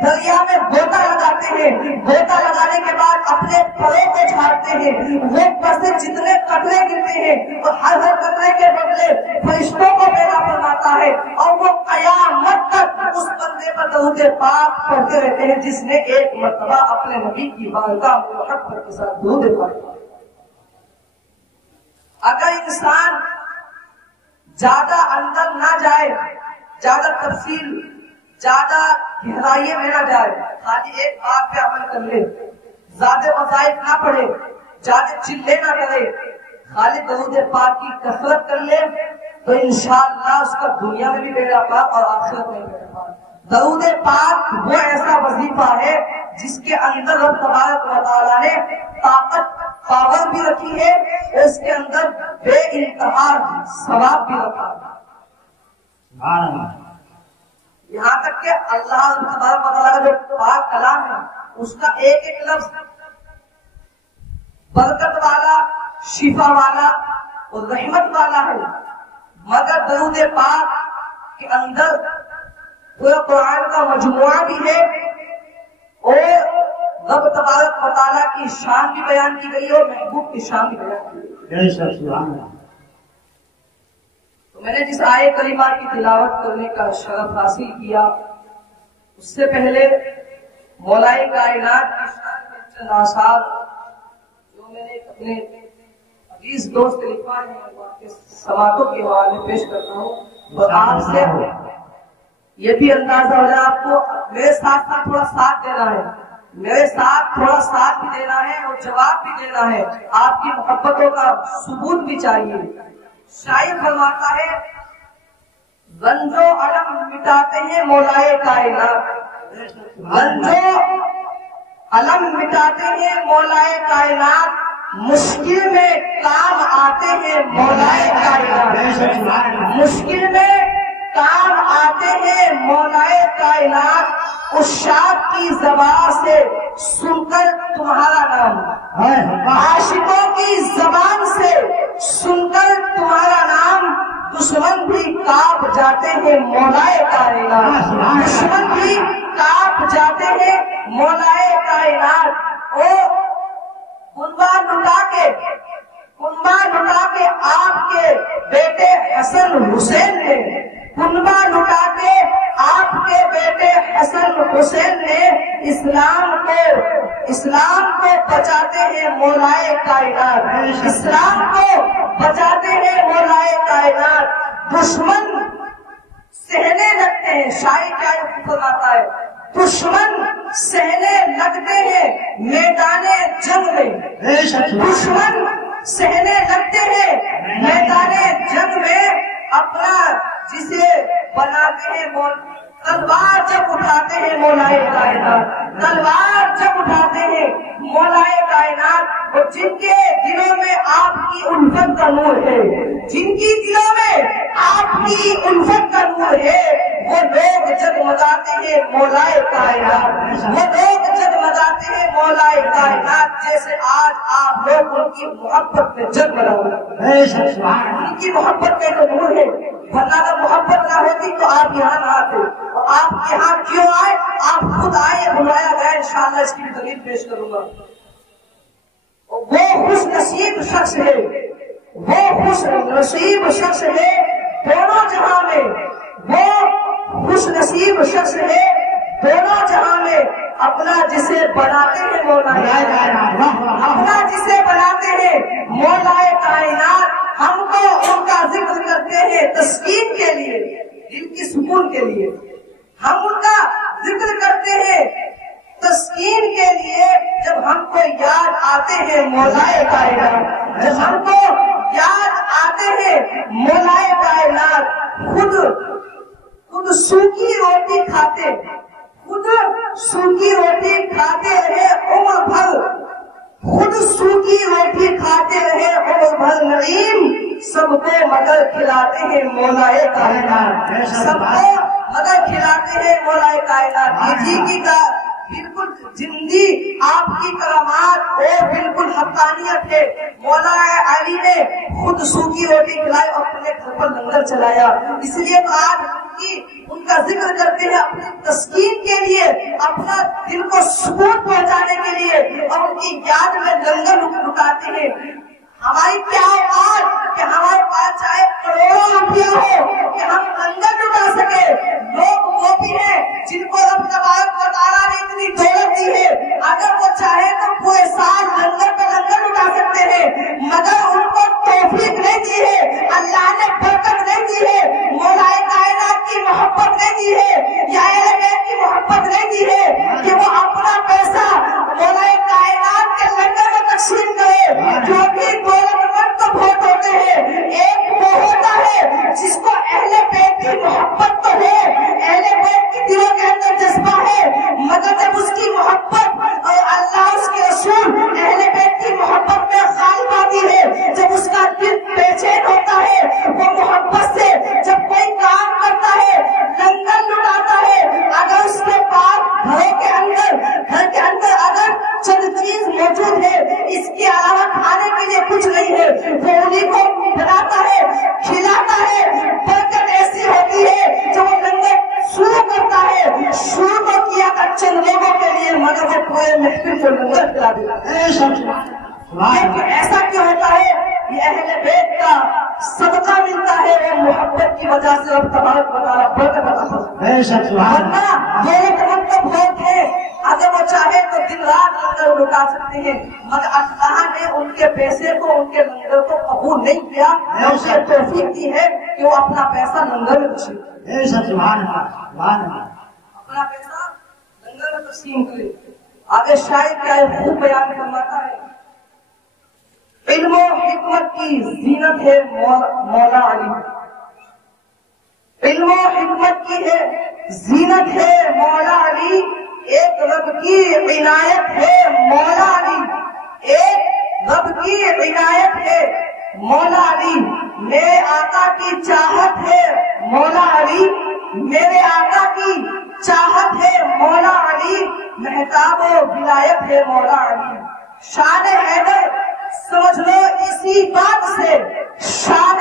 دریا میں غوطہ لگاتے ہیں، غوطہ لگانے کے بعد اپنے پروں کو جھاڑتے ہیں، وہ پر سے جتنے قطرے گرتے ہیں اور ہر قطرے کے بدلے فرشتوں کو پیدا فرماتا ہے، اور وہ قیامت تک اس بندے پر درود پاک پڑھتے رہتے ہیں جس نے ایک مرتبہ اپنے نبی کی بارگاہ میں محبت کے ساتھ درود پاک۔ اگر انسان زیادہ اندر نہ جائے، زیادہ تفصیل، زیادہ گہرائی میں نہ جائے، خالی ایک بات پہ عمل کر لے، زیادہ وظائف نہ پڑھے، زیادہ چلے نہ کرے، خالی درود پاک کی کثرت کر لے تو انشاءاللہ اس کا دنیا میں بھی بیڑا پاک اور آخرت میں بھی بیڑا پاک۔ درود پاک وہ ایسا وظیفہ ہے جس کے اندر رب تبارک و تعالیٰ نے طاقت، پاور بھی رکھی ہے اور اس کے اندر بے انتہا ثواب بھی رکھا ہے۔ یہاں تک کہ اللہ تبارک و تعالیٰ کا جو پاک کلام ہے اس کا ایک ایک لفظ برکت والا، شفا والا اور رحمت والا ہے، مگر درود پاک کے اندر پورا قرآن کا مجموعہ بھی ہے اور رب تبارک و تعالیٰ کی شان بھی بیان کی گئی اور محبوب کی شان بھی بیان کی گئی۔ تو میں نے جس آیت کریمہ کی تلاوت کرنے کا شرف حاصل کیا، اس سے پہلے مولائے کائنات کی شان میں چند آثار جو میں نے اپنے عزیز دوست لکھا ہے وہ آپ کے سماعتوں کے حوالے پیش کرتا ہوں، اور آپ سے یہ بھی اندازہ ہو جائے آپ کو میرے ساتھ تھوڑا ساتھ دینا ہے، میرے ساتھ تھوڑا ساتھ بھی دینا ہے اور جواب بھی دینا ہے، آپ کی محبتوں کا ثبوت بھی چاہیے۔ شاعر فرماتا ہے، رنجو علم مٹاتے ہیں مولائے کائنات، رنجو علم مٹاتے ہیں مولائے کائنات، مشکل میں کام آتے ہیں مولائے کائنات، مشکل میں کام آتے ہیں مولائے کائنات عشاق کی زبان سے سن کر تمہارا نام، عاشقوں کی زبان سے سن کر تمہارا نام، دشمن بھی کانپ جاتے ہیں مولائے کائنات، دشمن بھی کانپ جاتے ہیں مولائے کائنات۔ او کنبہ لٹا کے آپ کے بیٹے حسن حسین نے، کنبہ لٹا کے آپ کے بیٹے حسن حسین نے اسلام کو بچاتے ہیں مولائے کائنات، اسلام کو بچاتے ہیں مولائے کائنات۔ دشمن سہنے لگتے ہیں، شاعر کیا فرماتا ہے، دشمن سہنے لگتے ہیں میدان جنگ میں، دشمن سہنے لگتے ہیں میدان جنگ میں، اپنا جسے بناتے ہیں تلوار جب اٹھاتے ہیں مولائے کائنات، تلوار جب اٹھاتے ہیں مولائے کائنات، اور جن کے دلوں میں آپ کی الفت کا نور ہے، جن کی دلوں میں آپ کی الفت کا نور ہے، وہ لوگ جگمگاتے ہیں مولائے کائنات، وہ لوگ جگمگاتے ہیں مولائے کائنات، جیسے آج آپ لوگ ان کی محبت میں جگمگا رہے ہیں، ان کی محبت کا تو نور ہے، ورنہ اگر محبت نہ ہوتی تو آپ یہاں نہ آتے، اور آپ یہاں کیوں آئے؟ آپ خود آئے، بلایا گیا، انشاءاللہ اس کی بھی دلیل پیش کروں گا۔ وہ خوش نصیب شخص ہے، وہ خوش نصیب شخص ہے دونوں جہاں میں، وہ خوش نصیب شخص ہے دونوں جہاں میں، اپنا جسے بناتے ہیں مولائے کائنات، اپنا جسے بناتے ہیں مولائے کائنات، ہم کو ان کا ذکر کرتے ہیں تسکین کے لیے، دل کی سکون کے لیے، ہم ان کا ذکر کرتے ہیں تسکین کے لیے۔ جب ہم کو یاد آتے ہیں مولائے کائنات، جب ہم کو یاد آتے ہیں مولائے کائنات، خود سوکھی روٹی کھاتے، خود سوکھی روٹی کھاتے رہے عمر بھر، خود سوکھی روٹی کھاتے رہے عمر بھر، نعیم سب کو مگر کھلاتے ہیں مولائے کائنات، سب کو مگر کھلاتے ہیں مولائے کائنات۔ یہ جی کی کا بالکل زندگی آپ کی کرامات اور بالکل حقانیت ہے۔ مولا علی نے خود سوکھی روٹی کھلائی اور اپنے گھر پر لنگر چلایا، اس لیے تو آج ان کا ذکر کرتے ہیں اپنی تسکین کے لیے، اپنا دل کو سکون پہنچانے کے لیے، اور ان کی یاد میں لنگر لٹاتے ہیں۔ ہماری کیا اوقات کہ ہمارے پاس چاہے کروڑوں روپیہ ہو کہ ہم لنگر لٹا سکے، لوگ وہ بھی ہیں جن کو رب تبارک و تعالیٰ نے اتنی دولت دی ہے، اگر وہ چاہے تو پورے سال لنگر پہ لنگر لٹا سکتے ہیں، مگر ان کو توفیق نہیں دی ہے، اللہ نے برکت نہیں دی ہے، مولائے کائنات کی محبت نہیں دی ہے، یا اہل بیت کی محبت نہیں دی ہے کہ وہ اپنا پیسہ مولائے کائنات کے لنگر میں تقسیم کرے، کیونکہ دولت مند تو بہت ہوتے ہیں، ایک وہ ہوتا ہے جس کو اہل بیت کی محبت تو ہے، اہل بیت کی دلوں کے اندر جذبہ ہے، مگر جب اس کی محبت اور اللہ اس کے رسول اہل بیت کی محبت میں غالب آتی ہے، جب اس کا دل بے چین ہوتا ہے، وہ محبت سے جب کوئی کام کرتا ہے، لنگر لٹاتا ہے، اگر اس کے پاس گھر کے اندر اگر چند چیز موجود ہے، اس کے علاوہ کھانے کے لیے کچھ نہیں ہے، وہ انہیں کو بناتا ہے، کھلاتا ہے، برکت ایسی ہوتی ہے جب وہ لنگر شروع کرتا ہے، شروع تو کیا تھا چند لوگوں کے لیے، مگر وہ پورے محفل کو لنگر کھلا دیتا ہے۔ ایسا کیوں ہوتا ہے؟ یہ اہل بیت کا صدقہ ملتا ہے، وہ محبت کی وجہ سے رب تبارک و تعالیٰ برکت عطا کرتا ہے، ورنہ دولت مند تو بہت ہے، اگر وہ چاہے تو دن رات لنگر لٹا سکتے ہیں، مگر اللہ نے ان کے پیسے کو، ان کے لنگر کو قبول نہیں کیا، اسے توفیق دی ہے کہ وہ اپنا پیسہ لنگر میں تقسیم کرے، اپنا پیسہ لنگر میں تقسیم کرے۔ آگے شاعر کیا خوب بیان فرماتا ہے، علم و حکمت کی زینت ہے مولا علی، علم و حکمت کی ہے زینت ہے مولا علی، ایک رب کی عنایت ہے مولا علی، ایک رب کی عنایت ہے مولا علی، میرے آقا کی چاہت ہے مولا علی، میرے آقا کی چاہت ہے مولا علی، مہتاب و ولایت ہے مولا علی۔ شان حیدر سمجھ لو اسی بات سے، شان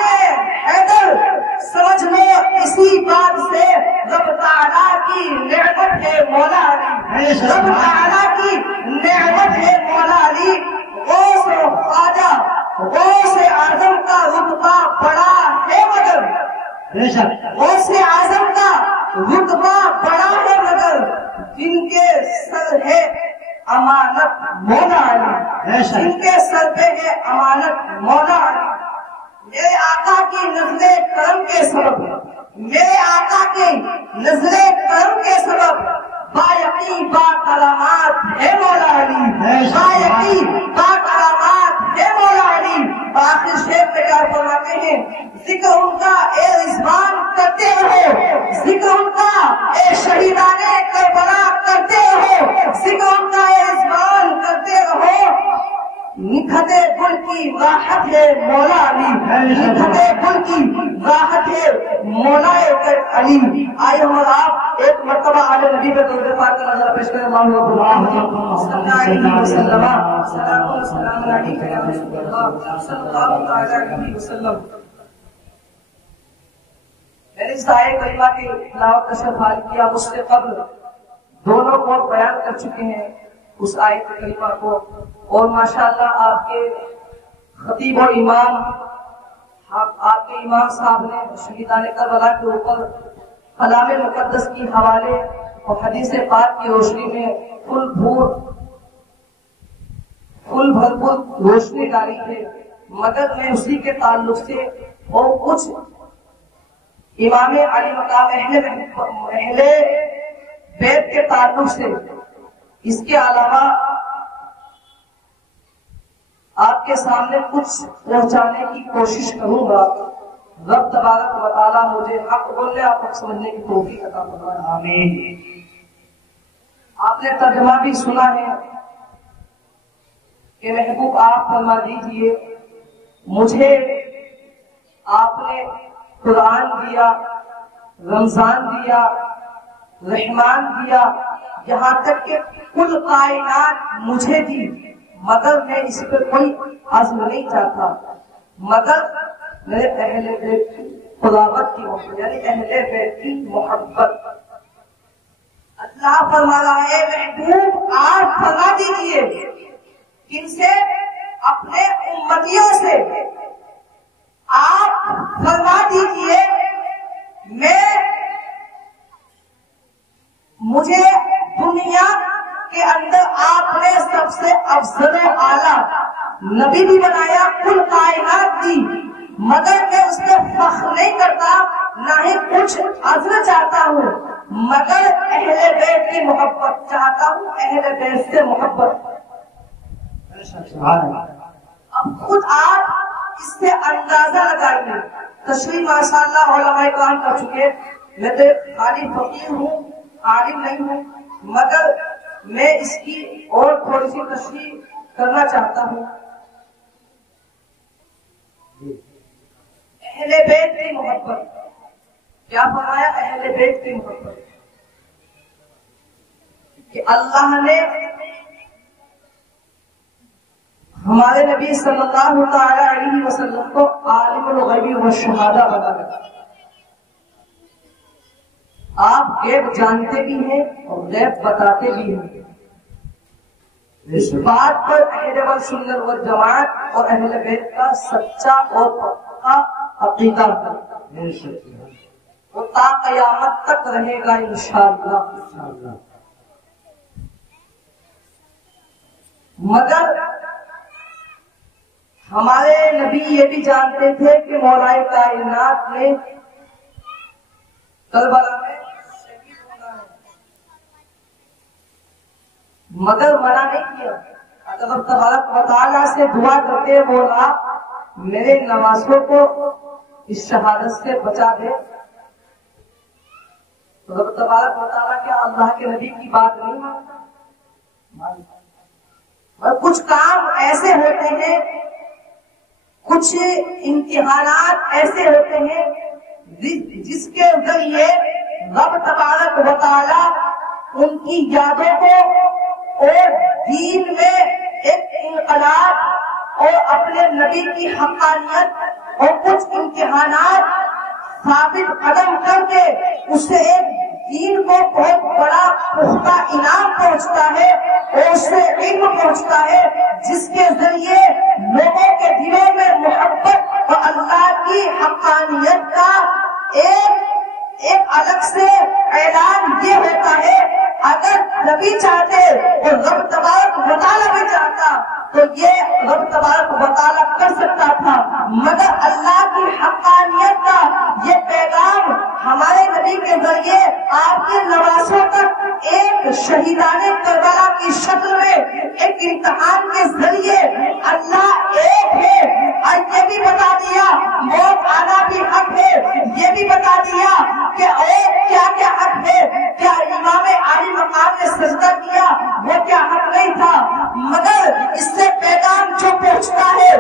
حیدر سمجھ لو اسی بات سے، رب تعالیٰ کی نعمت ہے مولا علی، رب تعالیٰ کی نعمت ہے مولا علی۔ غوث و خواجہ غوث اعظم کا رتبہ بڑا ہے مگر، غوث اعظم کا رتبہ بڑا ہے مگر، جن کے سر ہے امانت مولا علی، جن کے سر پہ ہے امانت مولا علی۔ میرے آقا کی نظر کرم کے سبب، میرے آقا کی نظر کرم کے سبب بایقی با کرامات ہے مولا علی، بایقی با کرامات ہے مولا علی۔ آخر شیخ میں کیا فرماتے ہیں، ذکر ان کا اے رضوان کرتے رہو، ذکر ان کا اے شہیدان کربلا کرتے رہو، ذکر ان کا اے رضوان کرتے رہو۔ نکھتے گل کی راحت ہے مولا علی، نکھتے گل کی راحت ہے مولا علی۔ آئے ہم اور آپ ایک مرتبہ آل نبی پہ درود پاک کا نظر پیش کریں۔ اللہم صلی اللہ علیہ وسلم، سلام و سلام علیک یا رسول اللہ صلی اللہ علیہ وسلم۔ میں نے اس آیے کریمہ کی تلاوت کا شرف حال کیا، اس سے قبل دونوں کو بیان کر چکے ہیں اس آیت کریمہ کو، اور ماشاءاللہ آپ کے خطیب و امام، آپ کے امام صاحب نے شہیدان کربلا کے اوپر کلام مقدس کی حوالے اور حدیث پاک کی روشنی میں فل بھرپور روشنی ڈالی ہے، مگر میں اسی کے تعلق سے اور کچھ امام علی مقام اہل بیت کے تعلق سے، اس کے علاوہ آپ کے سامنے کچھ پہنچانے کی کوشش کروں گا۔ رب تبارک و تعالیٰ مجھے حق بولنے، آپ کو سمجھنے کی توفیق عطا فرمائے، آمین۔ آپ نے ترجمہ بھی سنا ہے کہ محبوب آپ فرما دیجیے، مجھے آپ نے قرآن دیا، رمضان دیا، رحمان دیا، یہاں تک کہ کل کائنات مجھے دی، مگر میں اس پہ کوئی عزم نہیں چاہتا، مگر میرے اہل بیت کی قرابت کی محبت، یعنی اہل بیت کی محبت۔ اللہ فرما رہا ہے محبوب آپ فرما دیجیے، کن سے؟ اپنے امتیوں سے آپ فرما دیجیے، مجھے دنیا کے اندر آپ نے سب سے افضل اعلیٰ نبی بھی بنایا، کل کائنات دی، مگر میں اس پہ فخر نہیں کرتا، نہ ہی کچھ عزم چاہتا ہوں، مگر اہل بیت کی محبت چاہتا ہوں، اہل بیت سے محبت۔ اب خود آپ اس سے اندازہ لگائیے، تشریح ماشاءاللہ علماء کرام کر چکے، میں تو خالی فقیر ہوں، عالم نہیں ہوں، مگر میں اس کی اور تھوڑی سی تشریح کرنا چاہتا ہوں۔ اہل بیت کی محبت، کیا فرمایا؟ اہل بیت کی محبت، کہ اللہ نے ہمارے نبی صلی اللہ تعالی علیہ وسلم کو عالم الغیب والشہادہ بنا رکھا۔ آپ غیب جانتے بھی ہیں اور غیب بتاتے بھی ہیں، اس بات پر اہل سنت والجماعت اور اہل بیت کا سچا اور پکا عقیدہ ہے، وہ تا قیامت تک رہے گا انشاءاللہ۔ مگر ہمارے نبی یہ بھی جانتے تھے کہ مولا کائنات نے کربلا میں شہید ہونا ہے، مگر منع نہیں کیا۔ اگر تبارک و تعالیٰ سے دعا کرتے مولا میرے نوازوں کو اس شہادت سے بچا دے، تو رب تبارک و تعالیٰ کیا اللہ کے نبی کی بات نہیں مانتا؟ اور کچھ کام ایسے ہوتے ہیں، کچھ امتحانات ایسے ہوتے ہیں جس کے ذریعے رب تبارک و تعالی ان کی یادوں کو اور دین میں ایک انقلاب اور اپنے نبی کی حقانیت اور کچھ امتحانات ثابت قدم کر کے اس سے ایک دین کو بہت بڑا پختہ انعام پہنچتا ہے اور اس سے علم پہنچتا ہے جس کے ذریعے لوگوں کے دلوں میں محبت اور اللہ کی حقانیت کا ایک الگ سے اعلان یہ ہوتا ہے. اگر نبی چاہتے اور رب تبارک و تعالیٰ بھی چاہتا تو یہ رب تبارک و تعالیٰ کر سکتا تھا، مگر اللہ کی حقانیت کا یہ پیغام ہمارے نبی کے ذریعے آپ کے نواسوں تک ایک شہیدان کربلا کی شکل میں ایک امتحان کے ذریعے اللہ ایک ہے اور یہ بھی بتا دیا موت آنا بھی حق ہے، یہ بھی بتا دیا کہ اور کیا کیا حق ہے. کیا امام عالی مقام نے سجدہ کیا وہ کیا حق نہیں تھا؟ مگر اس سے پیغام جو پہنچتا ہے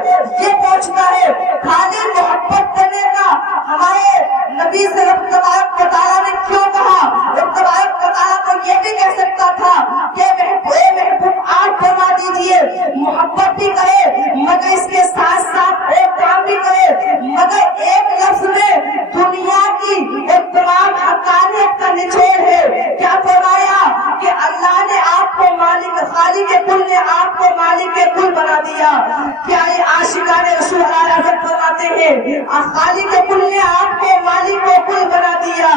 یہ پہنچتا ہے خالی محبت کرنے کا. ہمارے نبی سے رب تبارک و تعالیٰ نے کیوں کہا؟ رب تبارک و تعالیٰ کو یہ بھی کہہ سکتا تھا کہ محبوب آپ فرما دیجئے محبت بھی کرے مگر اس کے ساتھ ساتھ ایک کام بھی کرے، مگر ایک لفظ میں دنیا کی ایک تمام حقانیت کا نچوڑ ہے. کیا فرمایا کہ اللہ نے آپ کو مالک خالق کل نے آپ کو مالک کل بنا دیا. کیا یہ عاشقان رسول اللہ حضرت فرماتے ہیں خالق کل نے آپ کو مالک کل بنا دیا.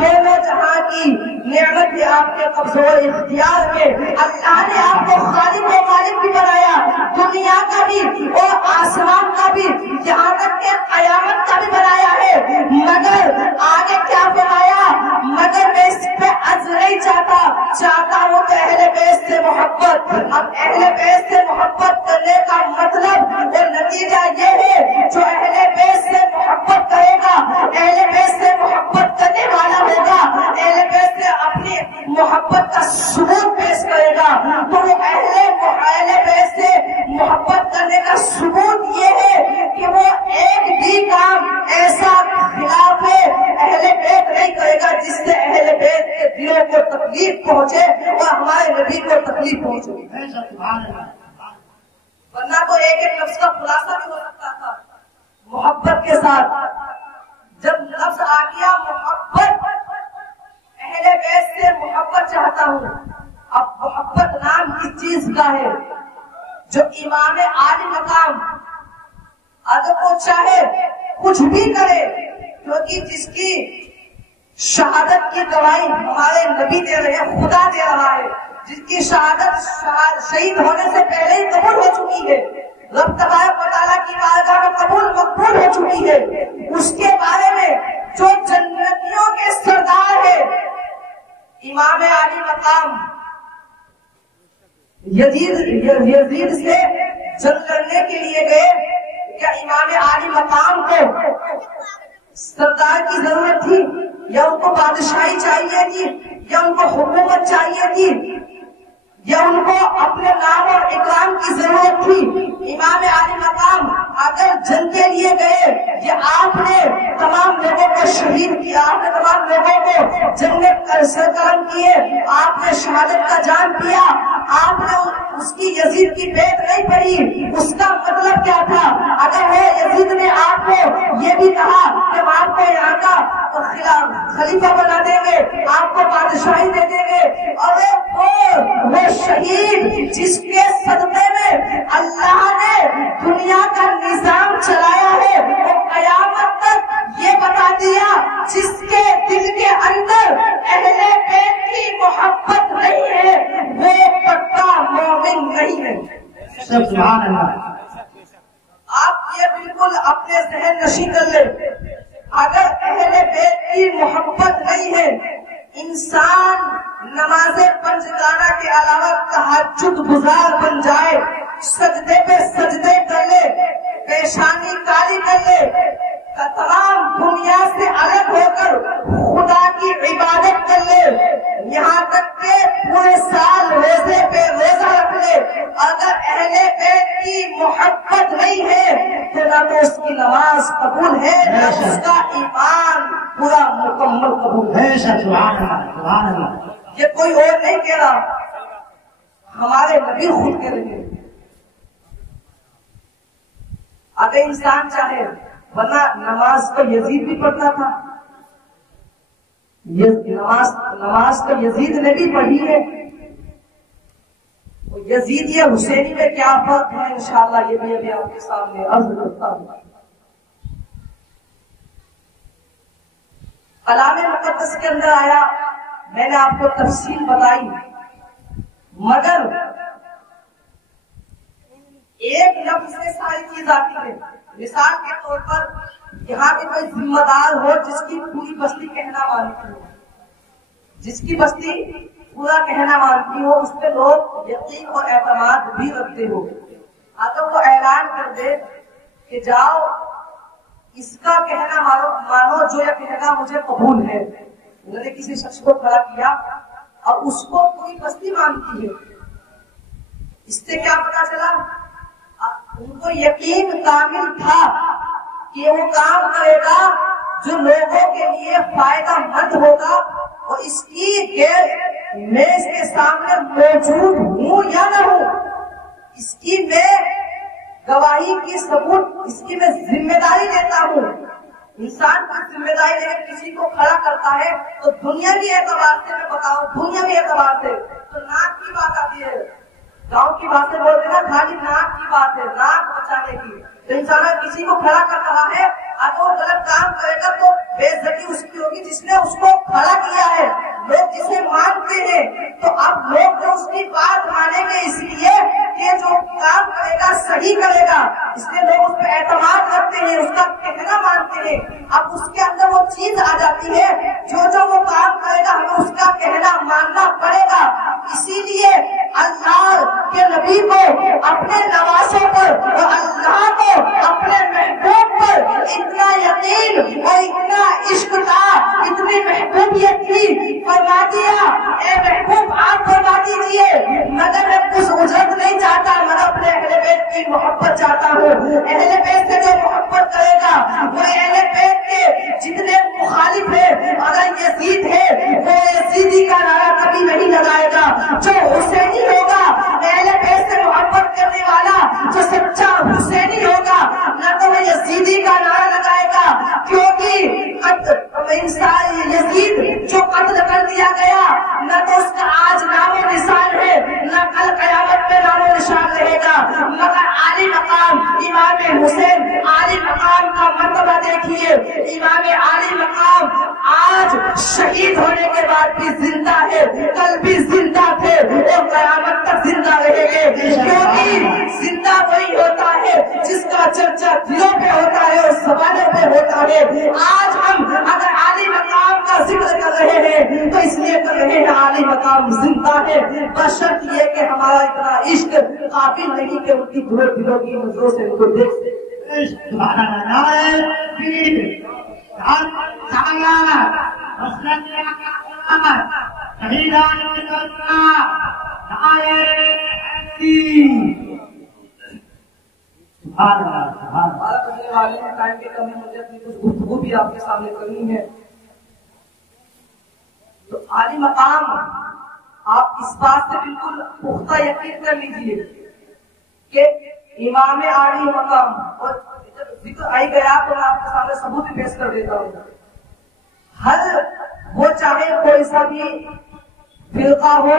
دونوں جہاں کی نعمت بھی آپ کے قبضے اور اختیار میں. اللہ نے آپ کو خالق و مالک بھی بنایا، دنیا کا بھی اور آسمان کا بھی، یہاں تک کہ قیامت کا بھی بنایا ہے. مگر آگے کیا فرمایا؟ مگر میں اس پہ عجز نہیں چاہتا ہوں کہ اہل بیت سے محبت. اب اہل بیت سے محبت کرنے کا مطلب اور نتیجہ یہ ہے جو اہل بیت سے محبت کرے گا، اہل بیت سے محبت کرنے والا ہوگا، اہل بیت سے اپنی محبت کا ثبوت پیش کرے گا. تو وہ اہل بیت سے محبت کرنے کا ثبوت یہ ہے کہ وہ ایک بھی کام ایسا خلاف اہل بیت نہیں کرے گا جس سے اہل بیت کے دلوں کو تکلیف پہنچے اور ہمارے نبی کو تکلیف پہنچے. ورنہ تو ایک ایک لفظ کا خلاصہ بھی ہو سکتا تھا محبت کے ساتھ. جب لفظ آ گیا محبت، اہل بیت سے محبت چاہتا ہوں. اب محبت نام کس چیز کا ہے جو امام عالی مقام اگر وہ چاہے کچھ بھی کرے، کیونکہ جس کی شہادت کی گواہی ہمارے نبی دے رہے ہیں، خدا دے رہا ہے، جس کی شہادت شہید ہونے سے پہلے ہی قبول ہو چکی ہے، رب تبارک و تعالیٰ کی بارگاہ میں مقبول ہو چکی ہے. اس کے بارے میں جو جنتیوں کے سردار ہے امام عالی مقام یزید سے جنگ کرنے کے لیے گئے. کیا امام عالی مقام کو سردار کی ضرورت تھی یا ان کو بادشاہی چاہیے تھی یا ان کو حکومت چاہیے تھی یا ان کو اپنے نام اور اکرام کی ضرورت تھی؟ امام عالی مقام اگر جنگ کے لیے گئے یہ آپ نے تمام لوگوں کو شہید کیا، آپ نے تمام لوگوں کو جنگ میں سرگرم کیے، آپ نے شہادت کا جام پیا، آپ نے اس کی یزید کی بیعت نہیں پڑھی. اس کا مطلب کیا تھا؟ اگر وہ یزید نے آپ کو یہ بھی کہا کہ ہم آپ کو یہاں کا خلیفہ بنا دیں گے، آپ کو بادشاہی دے دیں گے، اور وہ شہید جس کے صدقے میں اللہ نے دنیا کا نظام چلایا ہے، وہ قیامت تک یہ بتا دیا جس کے دل کے اندر اہل بیت کی محبت نہیں ہے وہ پکا مومن نہیں ہے. سبحان اللہ. آپ یہ بالکل اپنے ذہن نشی کر لیں. اگر اہل بیت کی محبت نہیں ہے، انسان نماز پنجگانہ کے علاوہ تہجد گزار بن جائے، سجدے پہ سجدے کر لے، پیشانی کالی کر لے، تمام دنیا سے الگ ہو کر خدا کی عبادت کر لے، یہاں تک کہ پورے سال روزے پہ روزہ رکھ لے، اگر اہل بیت کی محبت نہیں ہے تو نہ تو اس کی نماز قبول ہے نہ اس کا ایمان پورا مکمل قبول ہے. سبحان اللہ سبحان اللہ. یہ کوئی اور نہیں کہہ رہا، ہمارے نبی خود کہہ رہے ہیں. اگر انسان چاہے، ورنہ نماز کو یزید بھی پڑھتا تھا، نماز تو یزید نے بھی پڑھی ہے. یزید یا حسینی میں کیا فرق ہے انشاءاللہ یہ بھی ابھی آپ کے سامنے عرض کرتا ہوں. کلام مقدس کے اندر آیا، میں نے آپ کو تفصیل بتائی، مگر ایک لفظ سے ساری چیز آتی ہے. مثال کے طور پر یہاں کے کوئی ذمہ دار ہو جس کی پوری بستی کہنا مانتی ہو، جس کی بستی پورا کہنا مانتی ہو، اس پہ لوگ یقین اور اعتماد بھی رکھتے ہو. اگر وہ اعلان کر دے کہ جاؤ اس کا کہنا مانو جو یہ کہنا مجھے قبول ہے، انہوں نے کسی شخص کو کھڑا کیا اور اس کو پوری بستی مانتی ہے، اس سے کیا پتا چلا؟ ان کو یقین کامل تھا کہ وہ کام کرے گا جو لوگوں کے لیے فائدہ مند ہوگا، اور اس کی میں اس کے سامنے موجود ہوں یا نہ ہوں، اس کی میں گواہی کی ثبوت، اس کی میں ذمہ داری لیتا ہوں. انسان کی ذمہ داری لے کر کسی کو کھڑا کرتا ہے تو دنیاوی اعتبار سے میں بتاؤں، دنیاوی اعتبار سے تو ناک کی بات آتی ہے. گاؤں کی باتیں بولتے نا، خالی ناک کی بات ہے، ناک بچانے کی. تو انسان کسی کو کھڑا کر رہا ہے، اگر وہ غلط کام کرے گا تو بے عزتی اس کی ہوگی جس نے اس کو کھڑا کیا ہے. لوگ جسے مانتے ہیں تو اب لوگ جو اس کی بات مانیں گے اس لیے کہ جو کام کرے گا صحیح کرے گا، اس لیے لوگ اس پہ اعتماد رکھتے ہیں، اس کا کہنا مانتے ہیں. اب اس کے اندر وہ چیز آ جاتی ہے، جو وہ کام کرے گا ہمیں اس کا کہنا ماننا پڑے گا. اسی لیے اللہ کے نبی کو اپنے نوازوں پر اور اللہ کو اپنے محبوب پر اتنا یقین اور اتنا عشق تھا، اتنی محبوبیت تھی، فرما دیا اے محبوب آپ فرما دیجیے مگر میں کچھ اجرت نہیں چاہتا، مگر اپنے اہل بیت کی محبت چاہتا ہوں. اہل بیت سے جو محبت کرے گا وہ اہل بیت کے جتنے مخالف ہے، اگر یزید ہے وہ یزیدی کا نعرہ کبھی نہیں لگائے گا. جو حسینی ہوگا اہل بیت سے محبت کرنے والا، جو سچا حسینی ہوگا نہ تو وہ یزیدی کا نعرہ لگائے گا، کیونکہ یزید جو قتل کر دیا گیا نہ تو اس کا آج نام و نشان ہے نہ کل قیامت میں نام و نشان رہے گا. مگر عالی مقام امام حسین، عالی مقام کا مرتبہ دیکھیے. امام عالی مقام آج شہید ہونے کے بعد بھی زندہ ہے، کل بھی زندہ تھے اور قیامت تک زندہ رہیں گے، کیونکہ زندہ وہی ہوتا ہے جس کا چرچا دلوں پہ ہوتا ہے اور زبانوں پہ ہوتا ہے. آج ہم اگر عالی مقام کا ذکر کر رہے ہیں تو اس لیے کر رہے ہیں عالی مقام زندہ ہے، بشرط یہ کہ ہمارا اتنا عشق قابل نہیں کہ ان کی دلوں کی نظروں سے ان کو دیکھ سکے. ٹائم کی کمی، مجھے اپنی کچھ گفتگو بھی آپ کے سامنے کرنی ہے. تو عالی مقام آپ اس بات سے بالکل پختہ یقین کر لیجیے کہ امام عالی مقام، اور جب ذکر آئی گیا تو میں آپ کے سامنے ثبوت بھی پیش کر دیتا ہوں. ہر وہ چاہے کوئی سا بھی فرقہ ہو،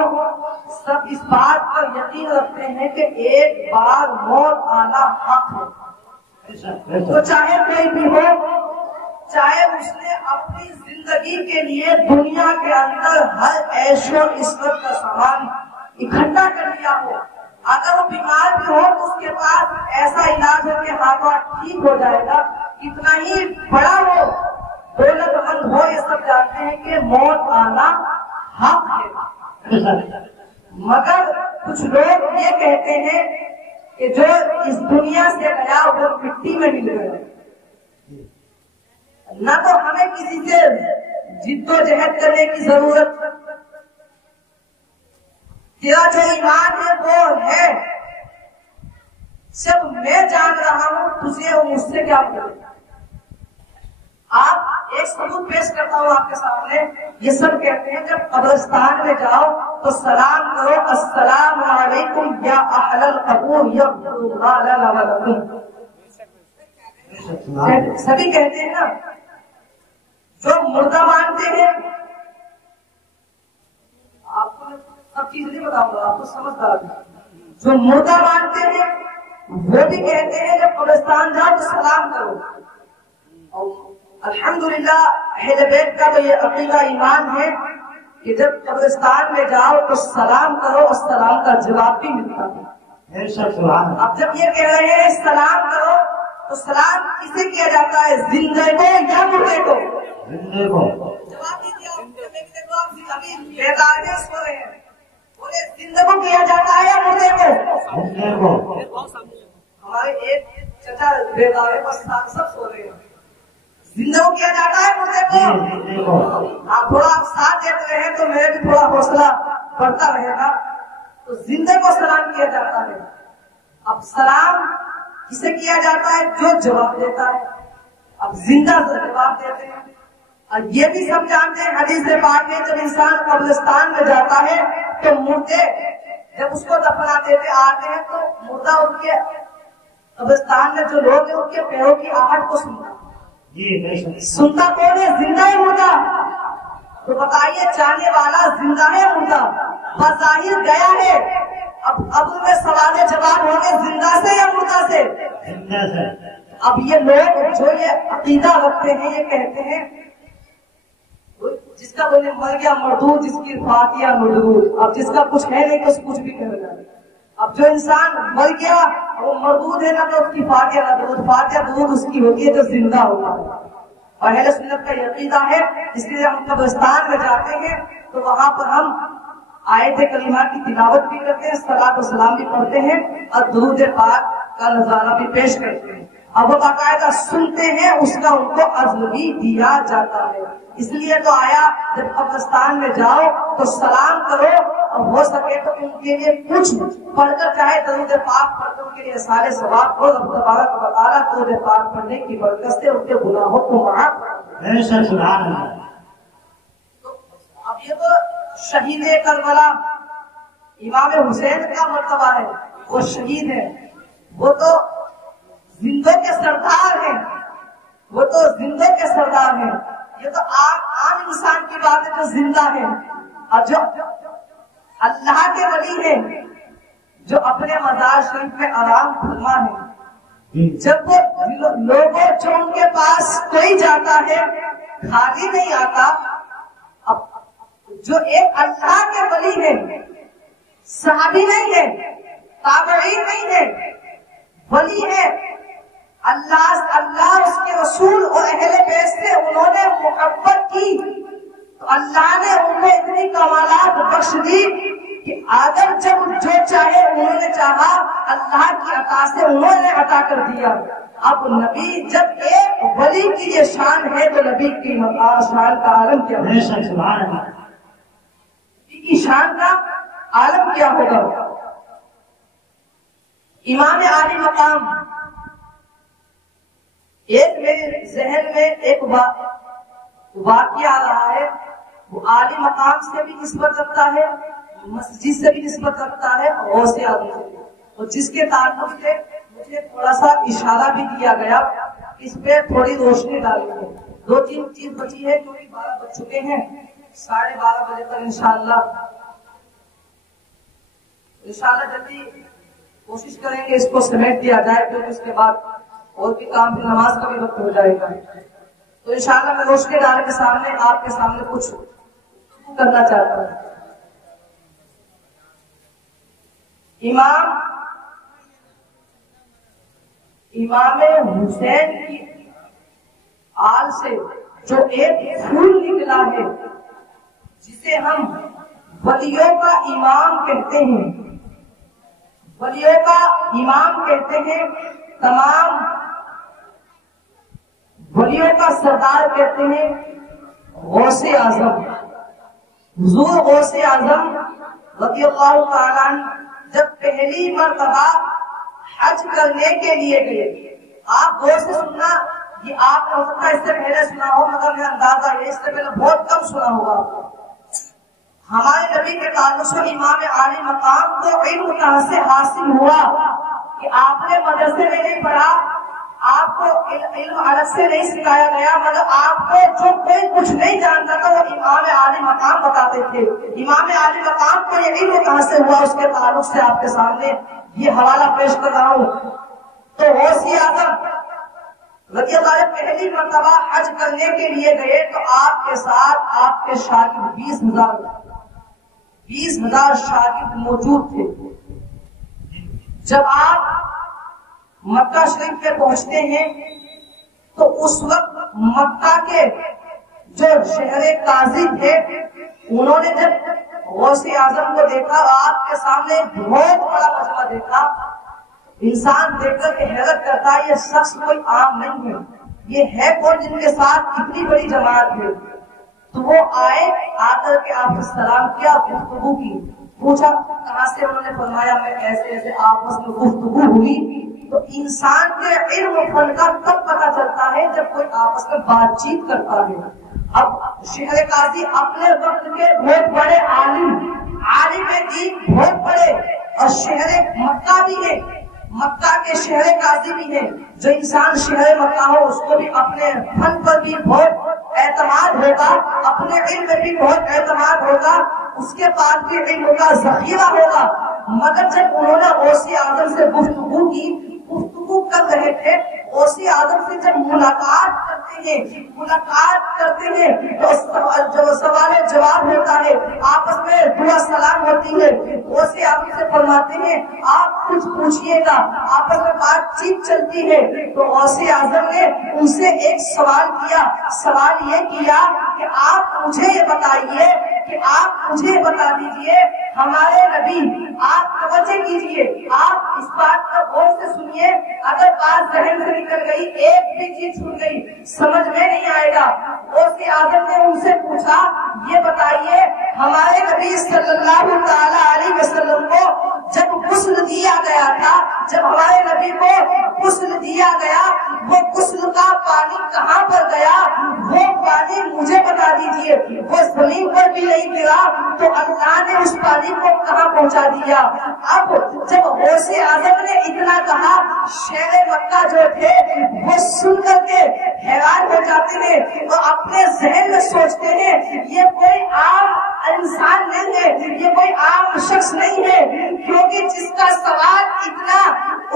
سب اس بات پر یقین رکھتے ہیں کہ ایک بار موت آنا حق ہے. تو چاہے کوئی بھی ہو، چاہے اس نے اپنی زندگی کے لیے دنیا کے اندر ہر عیش و عشرت کا سامان اکٹھا کر لیا ہو، اگر وہ بیمار بھی ہو تو اس کے پاس ایسا علاج ہے کہ ہاتھوں ٹھیک ہو جائے گا، کتنا ہی بڑا ہو، دولت مند ہو، یہ سب جانتے ہیں کہ موت آنا حق ہے. مگر کچھ لوگ یہ کہتے ہیں کہ جو اس دنیا سے گیا وہ مٹی میں مل گیا. نہ تو ہمیں کسی سے جد و جہد کرنے کی ضرورت، تیرا جو ایمان ہے وہ ہے، جب میں جان رہا ہوں تجھے وہ مجھ سے کیا مطلب؟ آپ ایک ثبوت پیش کرتا ہوں آپ کے سامنے. یہ سب کہتے ہیں جب قبرستان میں جاؤ تو سلام کرو السلام علیکم یا اہل القبور یغفر اللہ لنا ولکم. سبھی کہتے ہیں نا. جو مردہ مانتے ہیں, آپ کو سب چیز نہیں بتاؤں گا, آپ کو سمجھدار. جو مردہ مانتے ہیں وہ بھی کہتے ہیں جب قبرستان جاؤ تو سلام کرو. اور الحمدللہ اہل بیت کا تو یہ عقیدہ ایمان ہے کہ جب قبرستان میں جاؤ تو سلام کرو اور سلام کا جواب بھی ملتا ہے. اب جب یہ کہہ رہے ہیں سلام کرو تو سلام کسے کیا جاتا ہے, زندے کو یا مردے کو؟ زندے کو. جواب دیجیے. ابھی بیدار سو رہے ہیں, بولے زندے کو کیا جاتا ہے یا مردے کو؟ زندے کو. ہمارے ایک چچا بیدار ہے, بس سب سو رہے ہیں. زندہ کو کیا جاتا ہے مردے کو؟ آپ تھوڑا ساتھ دیتے رہے تو میرے بھی تھوڑا حوصلہ بڑھتا رہے گا. تو زندے کو سلام کیا جاتا ہے. اب سلام کسے کیا جاتا ہے؟ جو جواب دیتا ہے. اب زندہ جواب دیتے ہیں. اور یہ بھی سب جانتے ہیں حدیث پاک میں جب انسان قبرستان میں جاتا ہے تو مردے جب اس کو دفناتے تھے آتے ہیں تو مردہ ان کے قبرستان میں جو لوگ ہیں ان کے پیروں کی آہٹ کو سنتا کون ہے؟ زندہ ہے مردہ؟ تو بتائیے جانے والا زندہ ہے مردہ؟ بظاہر گیا ہے. اب میں سوال جواب ہوں گے زندہ سے یا مردہ سے؟ زندہ سے. اب یہ لوگ جو یہ عقیدہ رکھتے ہیں یہ کہتے ہیں جس کا بولے مر گیا مردود, جس کی فاتحہ مردود. اب جس کا کچھ ہے نہیں تو کچھ بھی کہہ رہا ہے. اب جو انسان مر گیا وہ مردود ہے نا تو اس کی فاتحہ نہ درود, فاتحہ درود اس کی ہوتی ہے جو زندہ ہوگا. اور اہل سنت کا یہ عقیدہ ہے, اس لیے ہم قبرستان میں جاتے ہیں تو وہاں پر ہم آیت کریمہ کی تلاوت بھی کرتے ہیں, صلاۃ و سلام بھی پڑھتے ہیں اور درود پاک کا نظارہ بھی پیش کرتے ہیں. اب وہ باقاعدہ سنتے ہیں, اس کا ان کو عزم بھی دیا جاتا ہے. اس لیے تو آیا جب قبرستان میں جاؤ تو سلام کرو اور ہو سکے تو ان کے لیے کچھ پڑھ کر چاہے درود پاک پڑھ کر ان کے لیے سارے ثواب ہو. رب تبارک و تعالیٰ درود پاک پڑھنے کی برکت سے ان کے گناہوں کو معاف کر. اب یہ تو شہید کربلا امام حسین کا مرتبہ ہے, وہ شہید ہے, وہ تو زندوں کے سردار ہیں, وہ تو زندوں کے سردار ہیں. یہ تو عام انسان کی بات ہے جو زندہ ہے. اور جو اللہ کے ولی ہیں جو اپنے مزار شریف میں آرام فرما ہے, جب وہ لوگوں جو ان کے پاس کوئی جاتا ہے خالی نہیں آتا. اب جو ایک اللہ کے ولی ہے, صحابی نہیں ہے, تابعین نہیں ہے, ولی ہے, اللہ اس کے رسول اور اہل بیت سے انہوں نے محبت کی تو اللہ نے ان میں اتنی کمالات بخش دی کہ اگر جب جو چاہے انہوں نے چاہا اللہ کی عطا سے انہوں نے عطا کر دیا. اب نبی جب ایک ولی کی یہ شان ہے تو نبی کی شان کا عالم کیا ہوگا؟ نبی کی شان کا عالم کیا ہوگا؟ امام عالی مقام, ایک میرے ذہن میں ایک واقعہ آ رہا ہے. وہ عالی مقام سے بھی نسبت رکھتا ہے, مسجد سے بھی نسبت رکھتا ہے, غوث اعظم سے. اور جس کے تعلق سے مجھے تھوڑا سا اشارہ بھی دیا گیا, اس پہ تھوڑی روشنی ڈالی ہے. 2-3 چیز بچی ہے کیونکہ 12 بج چکے ہیں. 12:30 بجے تک انشاءاللہ جلدی کوشش کریں گے اس کو سمیٹ دیا جائے, کیونکہ اس کے بعد اور بھی کام, پھر نماز کا بھی وقت ہو جائے گا. تو انشاءاللہ میں روشنی ڈال کے سامنے آپ کے سامنے کچھ کرنا چاہتا ہوں. امام حسین کی آل سے جو ایک پھول نکلا ہے جسے ہم ولیوں کا امام کہتے ہیں, ولیوں کا امام کہتے ہیں, تمام ولیوں کا سردار کہتے ہیں غوث اعظم. حضور غوث اعظم رضی اللہ تعالیٰ عنہ جب پہلی مرتبہ حج کرنے کے لیے گئے. آپ غور سے سننا، یہ آپ نے ہو سکتا ہے اس سے پہلے سنا ہو، مگر میرا اندازہ یہ اس سے پہلے بہت کم سنا ہوگا. ہمارے نبی کے تعلق سے امام عالی مقام کو علم کہاں سے حاصل ہوا کہ آپ نے مدرسے میں نہیں پڑھا، آپ کو علم الگ سے نہیں سکھایا گیا، مگر آپ کو جو کوئی کچھ نہیں جانتا تھا وہ امام عالی مقام بتاتے تھے. امام عالی مقام کو یہ علم کہاں سے ہوا، اس کے تعلق سے آپ کے سامنے یہ حوالہ پیش کر رہا ہوں. تو غوث اعظم رضی اللہ عنہ پہلی مرتبہ حج کرنے کے لیے گئے تو آپ کے ساتھ آپ کے شاگرد 20,000 شاگرد موجود تھے. جب آپ مکہ شریف پہ پہنچتے ہیں تو اس وقت مکہ کے جو شہر قاضی تھے انہوں نے جب غوث اعظم کو دیکھا، آپ کے سامنے بہت بڑا مجمع دیکھا. انسان دیکھ کر کے حیرت کرتا ہے یہ شخص کوئی عام نہیں ہے، یہ ہے کون جن کے ساتھ اتنی بڑی جماعت ہے. تو وہ آئے، آ کر کے آپ سے سلام کیا، گفتگو کی، پوچھا کہاں سے، انہوں نے فرمایا میں ایسے ایسے. آپس میں گفتگو ہوئی. تو انسان کے علم و فن کا تب پتہ چلتا ہے جب کوئی آپس میں بات چیت کرتا ہے. اب شہر قاضی اپنے وقت کے بہت بڑے عالم دین بہت بڑے، اور شہر مکہ بھی ہے، مکہ کے شہر قاضی بھی ہے. جو انسان شہر مکہ ہو اس کو بھی اپنے فن پر بھی بہت اعتماد ہوگا، اپنے علم میں بھی بہت اعتماد ہوگا، اس کے پاس بھی علم کا ذخیرہ ہوگا. مگر جب انہوں نے غوث اعظم سے گفتگو کی، گفتگو کر رہے تھے، غوث اعظم سے جب ملاقات کرتے ہیں تو سوال جواب ہوتا ہے، آپس میں دعا سلام ہوتی ہے. غوث اعظم سے فرماتے ہیں آپ کچھ پوچھئے گا، آپس میں بات چیت چلتی ہے. تو غوث اعظم نے ان سے ایک سوال کیا. سوال یہ کیا کہ آپ مجھے یہ بتائیے کہ آپ مجھے بتا دیجئے ہمارے نبی، آپ توجہ کیجئے، آپ اس بات کو غور سے سنیے، اگر بات ذہن سے نکل گئی، ایک بھی چیز چھوٹ گئی، سمجھ میں نہیں آئے گا. غوث اعظم نے ان سے پوچھا یہ بتائیے ہمارے نبی صلی اللہ تعالی علیہ وسلم کو جب غسل دیا گیا تھا، جب ہمارے نبی کو غسل دیا گیا، وہ غسل کا پانی کہاں پر گیا، وہ پانی مجھے بتا دیجئے. وہ زمین پر بھی نہیں گرا تو اللہ نے اس پانی کو کہاں پہنچا دیا. اب جب غوث اعظم نے اتنا کہا، شہر مکہ جو تھے وہ سن کر کے حیران ہو جاتے ہیں اور اپنے ذہن میں سوچتے ہیں یہ کوئی عام انسان نہیں ہے، یہ کوئی عام شخص نہیں ہے، کیونکہ جس کا سوال اتنا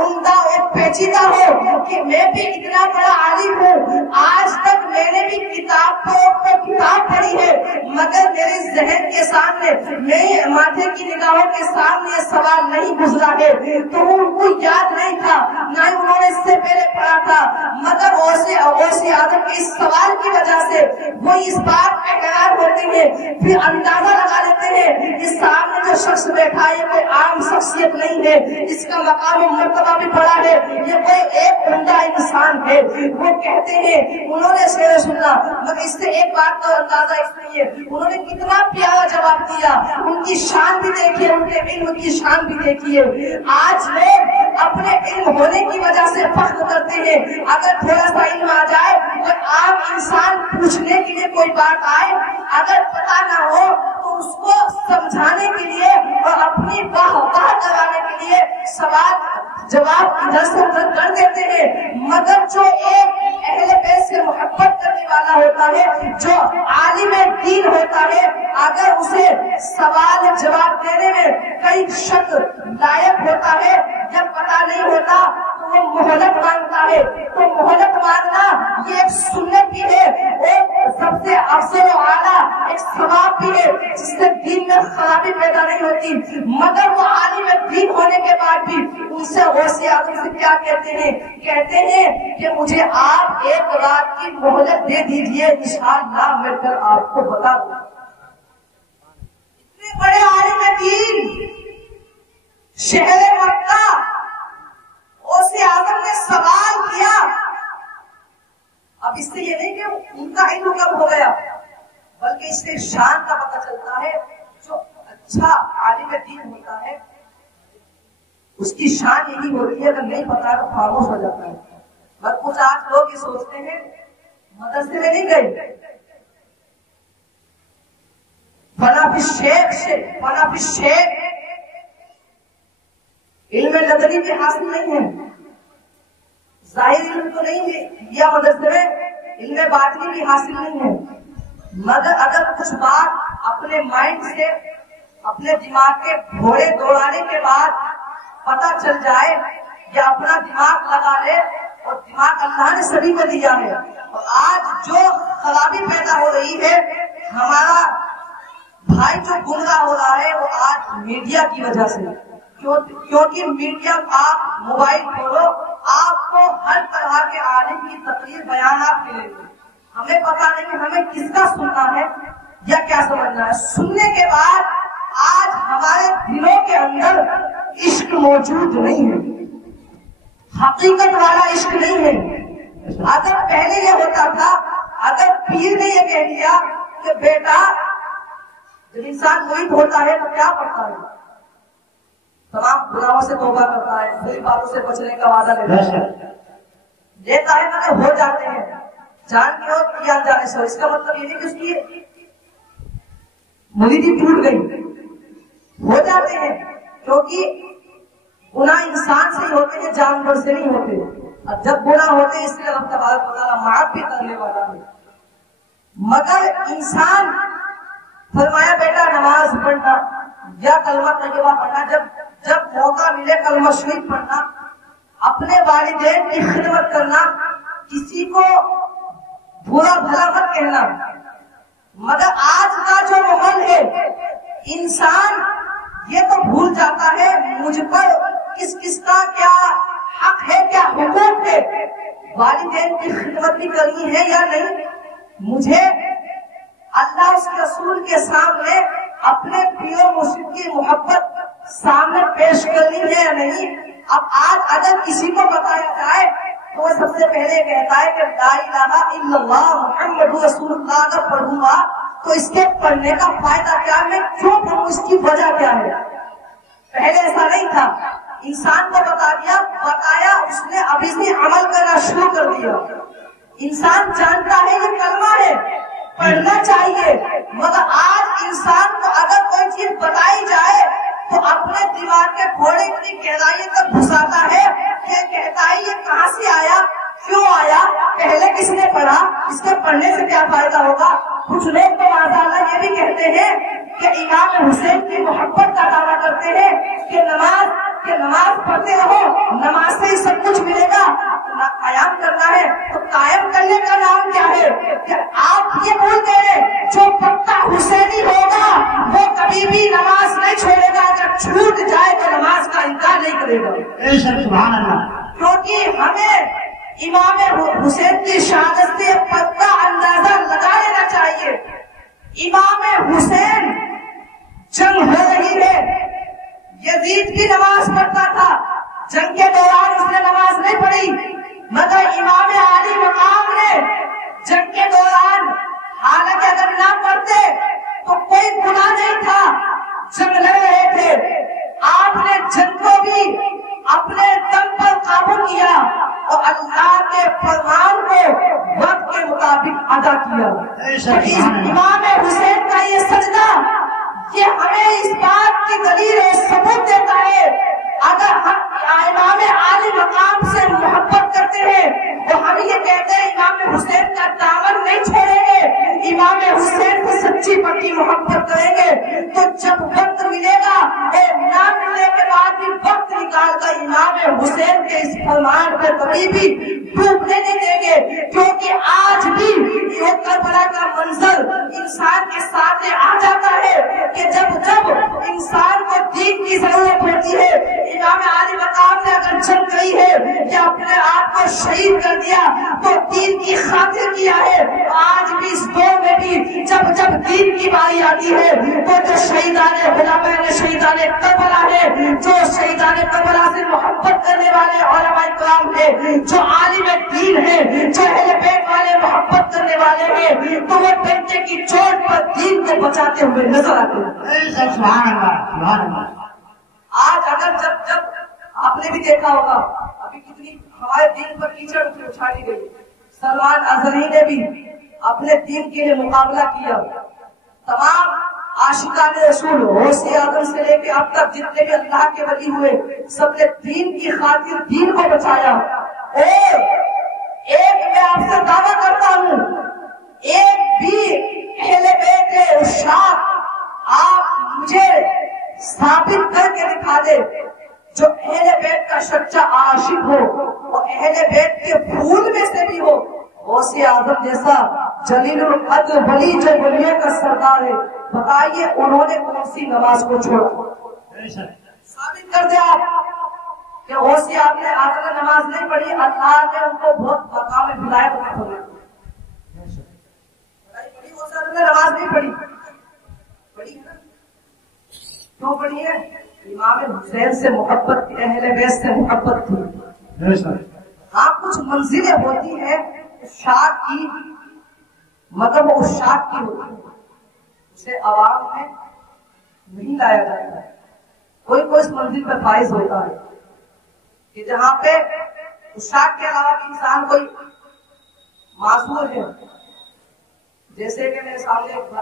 عمدہ اور پیچیدہ ہو کہ میں بھی اتنا بڑا عالم ہوں، آج تک میں نے بھی کتاب پڑھی ہے، مگر میرے ذہن کے سامنے، میری ماتھے کی نگاہوں کے سامنے یہ سوال نہیں گزرا ہے. تو ان کو یاد نہیں تھا، نہ ہی انہوں نے اس سے پہلے پڑھا تھا، مگر غوث اعظم کے اس سوال کی وجہ سے وہ اس بات پہ حیران ہوتے ہیں. پھر اندازہ لگا لیتے ہیں اس سامنے جو شخص بیٹھا ہے یہ کوئی عام شخصیت نہیں ہے، اس کا مقام و مرتبہ بھی بڑا ہے، یہ کوئی ایک عمدہ انسان ہے. وہ کہتے ہیں انہوں نے شعر سنا، مگر اس سے ایک بات کا اندازہ اس لیے انہوں نے کتنا پیارا جواب دیا. ان کی شان بھی دیکھیے، ان کے علم کی شان بھی دیکھیے. آج لوگ اپنے علم ہونے کی وجہ سے فخر کرتے ہیں، اگر تھوڑا سا علم آ جائے، کوئی عام انسان پوچھنے کے لیے کوئی بات آئے، اگر پتا نہ ہو تو اس کو سمجھانے کے لیے اور اپنی واہ کرانے کے لیے سوال جواب ادھر سے ادھر کر دیتے ہیں. مگر جو ایک اہل بیت سے محبت کرنے والا ہوتا ہے، جو عالم دین ہوتا ہے، اگر اسے سوال جواب دینے میں کئی شک لائق ہوتا ہے، جب پتا نہیں ہوتا تو وہ مہلت مانگتا ہے. تو مہلت مانگنا یہ ایک سنت بھی ہے، ایک سب سے افضل و اعلیٰ ایک ثواب بھی ہے، جس سے دین میں خرابی پیدا نہیں ہوتی. مگر وہ عالم دین ہونے کے بعد بھی ان سے غوث اعظم سے کیا کہتے ہیں کہ مجھے آپ ایک رات کی مہلت دے دیجئے، انشاءاللہ میں کل آپ کو بتا دوں. اتنے بڑے عالم دین شہر مکہ، غوث اعظم نے سوال کیا. اب اس سے یہ نہیں کہ ان کا علم کم ہو گیا، بلکہ اس سے شان کا پتہ چلتا ہے. جو اچھا عالم دین ہوتا ہے اس کی شان یہی ہوتی ہے، اگر نہیں پتا تو خاموش ہو جاتا ہے۔ بس کچھ آج لوگ یہ سوچتے ہیں مدرسے میں نہیں گئے، فنا فی الشیخ علم نظری بھی حاصل نہیں ہے، ظاہر علم تو نہیں ہے یا مدرسے میں علم باطنی بھی حاصل نہیں ہے، مگر اگر کچھ بات اپنے مائنڈ سے اپنے دماغ کے گھوڑے دوڑانے کے بعد پتا چل جائے یا اپنا دماغ لگا لے، اور دماغ اللہ نے سبھی کو دیا ہے، اور آج جو خرابی پیدا ہو رہی ہے، ہمارا بھائی جو گمراہ ہو رہا ہے وہ آج میڈیا کی وجہ سے، کیونکہ میڈیا، آپ موبائل کھولو آپ کو ہر طرح کے عالم کی تقریر بیانات ملیں گے، ہمیں پتا نہیں ہمیں کس کا سننا ہے یا کیا سمجھنا ہے۔ سننے کے بعد آج ہمارے دلوں کے اندر عشق موجود نہیں ہے، حقیقت والا عشق نہیں ہے۔ اگر پہلے یہ ہوتا تھا، اگر پیر نے یہ کہہ دیا کہ بیٹا جب انسان مرید ہوتا ہے تو کیا پڑھتا ہے، تمام گناہوں سے توبہ کرتا ہے، بری باتوں سے بچنے کا وعدہ لیتا ہے، مگر ہو جاتے ہیں جان کے اور یا جانے سے۔ اس کا مطلب یہ نہیں کہ اس کی مریدی ٹوٹ گئی، ہو جاتے ہیں، کیونکہ گناہ انسان سے ہی ہوتے ہیں، جانور سے نہیں ہوتے، اور جب گناہ ہوتے ہیں اس لیے رب تبارک و تعالیٰ معاف بھی کرنے والا ہے۔ مگر انسان فرمایا بیٹا نماز پڑھنا یا کلمہ طیبہ پڑھنا، جب موقع ملے کلمہ شریف پڑھنا، اپنے والدین کی خدمت کرنا، کسی کو برا بھلا مت کہنا۔ مگر آج کا جو ماحول ہے، انسان یہ تو بھول جاتا ہے مجھ پر کس کس کا کیا حق ہے، کیا حقوق ہے، والدین کی خدمت بھی کرنی ہے یا نہیں، مجھے اللہ اس کے رسول کے سامنے اپنے پیر و مرشد کی محبت سامنے پیش کرنی ہے یا نہیں۔ اب آج اگر کسی کو بتایا جائے تو وہ سب سے پہلے کہتا ہے کہ لا الہ الا اللہ محمد رسول اللہ اگر پڑھوں گا تو اس کے پڑھنے کا فائدہ کیا، میں کیوں پڑھوں، اس کی وجہ کیا ہے۔ پہلے ایسا نہیں تھا، انسان کو بتایا اس نے ابھی سے عمل کرنا شروع کر دیا۔ انسان جانتا ہے یہ کلمہ ہے، پڑھنا چاہیے، مگر آج انسان کو اگر کوئی چیز بتائی جائے تو اپنے دماغ کے گھوڑے کی گہرائی تک گھساتا ہے، یہ کہتا ہے یہ کہاں سے آیا، کیوں آیا، پہلے کس نے پڑھا، اس کے پڑھنے سے کیا فائدہ ہوگا۔ کچھ لوگ تو ماشاءاللہ یہ بھی کہتے ہیں کہ امام حسین کی محبت کا دعویٰ کرتے ہیں کہ نماز پڑھتے رہو، نماز سے ہی سب کچھ ملے گا، قیام کرنا ہے تو قائم کرنے کا نام کیا ہے، کہ آپ یہ بول گئے جو پکا حسینی ہوگا وہ کبھی بھی نماز نہیں چھوڑے گا، اگر چھوٹ جائے تو نماز کا انکار نہیں کرے گا۔ سبحان اللہ۔ کیونکہ ہمیں امام حسین کی شہادت سے پکا اندازہ لگا لینا چاہیے۔ امام حسین جنگ ہو رہی ہے، یزید بھی نماز پڑھتا تھا، جنگ کے دوران اس نے نماز نہیں پڑھی، مگر امام عالی مقام نے جنگ کے دوران حالانکہ اگر نہ پڑھتے تو کوئی گناہ نہیں تھا، جنگ لڑ رہے تھے، آپ نے جنگ کو بھی اپنے دم پر قابو کیا اور اللہ کے فرمان کو وقت کے مطابق ادا کیا۔ امام حسین کا یہ سجدہ یہ ہمیں اس بات کی دلیل اور ثبوت دیتا ہے، اگر ہم امام عالی مقام سے محبت کرتے ہیں تو ہم یہ کہتے ہیں امام حسین کا دامن نہیں چھوڑیں گے، امام حسین سے سچی پکی محبت کریں گے، تو جب وقت ملے گا اور نہ ملنے کے بعد بھی وقت نکال کر امام حسین کے اس فرمان پہ کبھی بھی ڈوبنے نہیں دیں گے، کیونکہ آج بھی یہ کربلا کا منظر انسان کے سامنے آ جاتا ہے کہ جب انسان کو دین کی ضرورت ہوتی ہے، امام عالی مقام نے اگر جنگ کی ہے یا اپنے آپ کو شہید کر دیا تو دین کی خاطر کیا ہے۔ آج بھی اس دور میں بھی جب دین کی باری آتی ہے تو جو شہیدان غلامین شہیدان کربلا ہے، جو شہیدان کربلا سے محبت کرنے والے علماء کرام ہیں، جو عالم دین ہیں، جو اہل بیت والے محبت کرنے والے ہیں، تو وہ ڈنڈے کی چوٹ پر دین کو بچاتے ہوئے نظر آتے ہیں۔ سبحان اللہ، سبحان اللہ۔ آج اگر جب آپ نے بھی دیکھا ہوگا ابھی کتنی ہمارے دین پر کیچڑ اچھالی گئی. سلمان اظہری نے بھی اپنے دین کے لیے مقابلہ کیا. تمام عاشقان رسول غوث اعظم سے لے کے اب تک جتنے بھی اللہ کے ولی ہوئے سب نے دین کی خاطر دین کو بچایا. اور ایک میں آپ سے دعویٰ کرتا ہوں ایک بھی اہل بیت عشاق آپ مجھے ثابت کر کے دکھا دے جو اہل بیت کا سچا عاشق ہو اور اہل بیت کے پھول میں سے بھی ہو. غوث اعظم جیسا جلیل القدر ولی جو ولیوں کا سردار ہے بتائیے انہوں نے کون سی نماز کو چھوڑا؟ ثابت کر دیں آپ کہ غوث اعظم نے آخر نماز نہیں پڑھی. اللہ نے ان کو بہت مقام ولایت میں پڑھی. غوث اعظم نے نماز نہیں پڑھی. پڑھی ہے نا؟ کیوں پڑھی ہے؟ امام حسین سے محبت تھی, اہل بیت سے محبت تھی. ہاں کچھ منزلیں ہوتی ہیں عشاق کی, مطلب وہ عشاق کی ہوتی ہے, اسے عوام میں نہیں لایا جاتا ہے. کوئی کوئی اس منزل پہ فائز ہوتا ہے کہ جہاں پہ عشاق کے علاوہ انسان کوئی معذور ہے. جیسے کہ میرے سامنے ایک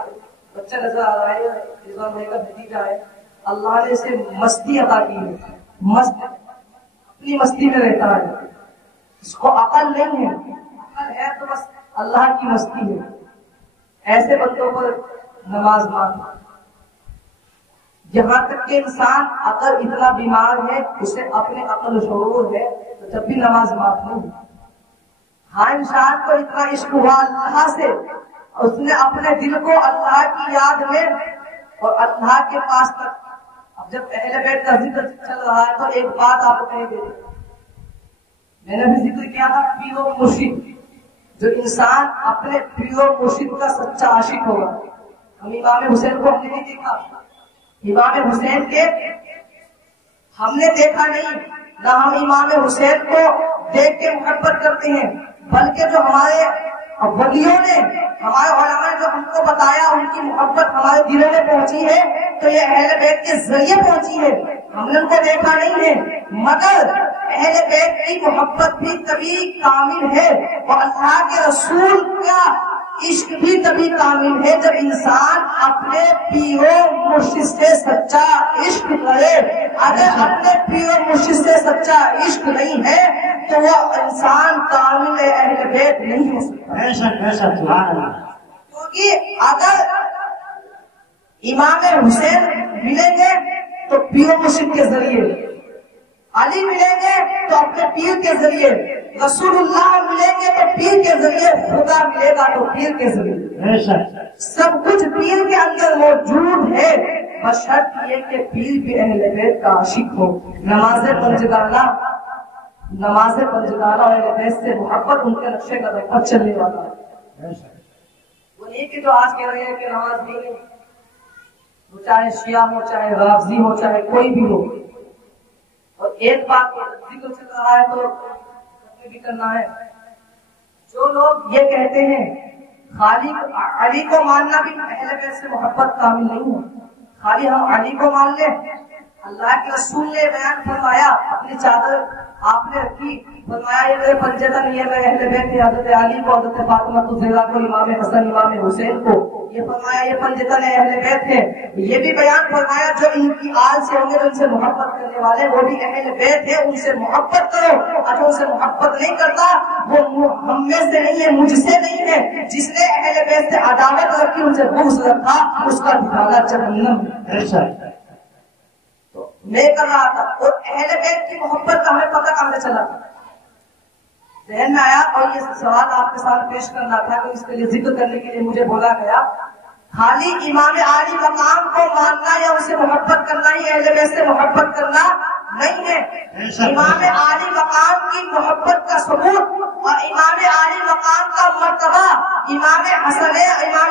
بچہ نظر آ رہا ہے, رضوان بھائی کا بھتیجا ہے, اللہ نے اسے مستی عطا کی ہے, مست اپنی مستی میں رہتا ہے, اس کو عقل نہیں ہے, عقل ہے تو بس اللہ کی مستی ہے. ایسے بندوں پر نماز معاف. یہاں تک کہ انسان اگر اتنا بیمار ہے اسے اپنے عقل شعور ہے تو جب بھی نماز معاف نہیں. ہاں انسان کو اتنا عشق ہوا اللہ سے, اس نے اپنے دل کو اللہ کی یاد میں اور اللہ کے پاس تک. اب جب اہل بیت کا ذکر چل رہا ہے تو ایک بات آپ کو کہہ دے, میں نے بھی ذکر کیا تھا پیر و مرشد. جو انسان اپنے پیر و مرشد کا سچا عاشق ہوگا. ہم امام حسین کو ہم نے نہیں دیکھا, امام حسین کے ہم نے دیکھا نہیں, نہ ہم امام حسین کو دیکھ کے محبت کرتے ہیں, بلکہ جو ہمارے ولیوں نے ہمارے علماء نے جو ہم کو بتایا ان کی محبت ہمارے دلوں میں پہنچی ہے تو یہ اہل بیت کے ذریعے پہنچی ہے. ہم نے ان کو دیکھا نہیں ہے, مگر اہل بیت کی محبت بھی تبھی کامل ہے اور اللہ کے رسول کا عشق بھی تبھی کامل ہے جب انسان اپنے پیر و مرشد سے سچا عشق کرے. اگر اپنے پیر و مرشد سے سچا عشق نہیں ہے تو وہ انسان کامل اہل بیت نہیں ہو سکتا. کیونکہ اگر امام حسین ملیں گے تو پیر و مرشد کے ذریعے, علی ملیں گے تو اپنے پیر کے ذریعے, رسول اللہ ملیں گے تو پیر کے ذریعے, خدا ملے گا تو پیر کے ذریعے. سب کچھ پیر کے اندر موجود ہے, بشرط یہ کہ پیر بھی اہل بیت کا عاشق ہو. نماز پنجگانہ اور اہل بیت سے محبت ان کے نقشے قدم پر چلنے والا ہے. وہ نہیں کہ جو آج کہہ رہے ہیں کہ نماز نہیں ہے, وہ چاہے شیعہ ہو, چاہے رافضی ہو, چاہے کوئی بھی ہو. اور ایک بات ذکر چل رہا ہے تو بھی کرنا ہے. جو لوگ یہ کہتے ہیں خالی علی کو ماننا بھی اہل بیت سے محبت کامل نہیں ہے. خالی ہم علی کو مان لیں, اللہ کے رسول نے بیان فرمایا, اپنی چادر آپ نے رکھی, فرمایا یہ میرے پنجتن نہیں ہے, میں اہل بیت حضرت علی کو, حضرت فاطمہ الزہرا کو, امام حسن, امام حسین کو یہ فرمایا یہ پنجتن اہل بیت ہے. یہ بھی بیان فرمایا جو ان کی آل سے ہوں گے, جو ان سے محبت کرنے والے وہ بھی اہل بیت ہے, ان سے محبت کرو. اگر ان سے محبت نہیں کرتا وہ ہم میں سے نہیں ہے, مجھ سے نہیں ہے. جس نے اہل بیت سے عداوت رکھی, ان سے بغض رکھا, اس کا ٹھکانہ جہنم ہے. تو میں کر رہا تھا, اور اہل بیت کی محبت کا ہمیں پتہ کہاں سے چلا تھا, ذہن میں آیا, اور یہ سوال آپ کے ساتھ پیش کرنا تھا کہ اس کے لیے ذکر کرنے کے لیے مجھے بولا گیا. خالی امام علی مقام کو ماننا یا اسے محبت کرنا ہی اہل بیت سے محبت کرنا نہیں ہے. امام علی مقام کی محبت کا ثبوت اور امام عالی مقام کا مرتبہ، امام حسن، امام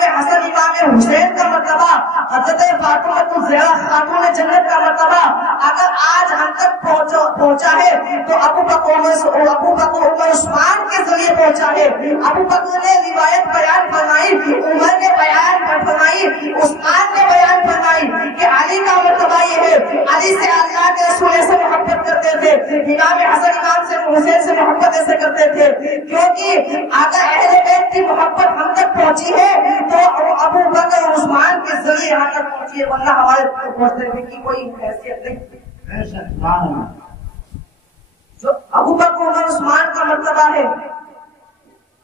حسین کا مرتبہ، حضرت فاطمہ الزہرا خاتون جنت کا مرتبہ اگر آج ہم تک پہنچا ہے تو ابو بکر عمر عثمان کے ذریعے پہنچا ہے۔ ابو بکر نے روایت بیان فرمائی، عمر نے بیان فرمائی، عثمان نے بیان فرمائی کہ علی کا مرتبہ یہ ہے، علی سے اللہ کے رسول سے محبت کرتے تھے، امام حسن امام سے حسین سے محبت ایسے کرتے تھے، کیونکہ اگر اہل بیت کی محبت ہم تک پہنچی ہے تو ابو بکر اور عثمان کے ذریعے یہاں تک پہنچی ہے، ورنہ ہمارے پہنچنے کی کوئی حیثیت نہیں۔ جو ابو بکر عمر عثمان کا مرتبہ ہے،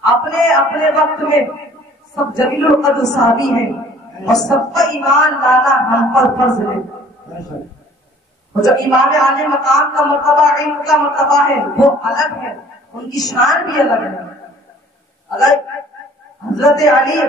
اپنے اپنے وقت میں سب جلیل القدر صحابی ہیں اور سب پر ایمان لانا ہم پر فرض ہے۔ اور جو امام عالی مقام کا مرتبہ، علم کا مرتبہ ہے، وہ الگ ہے، ان کی شان بھی الگ ہے۔ اگر حضرت علی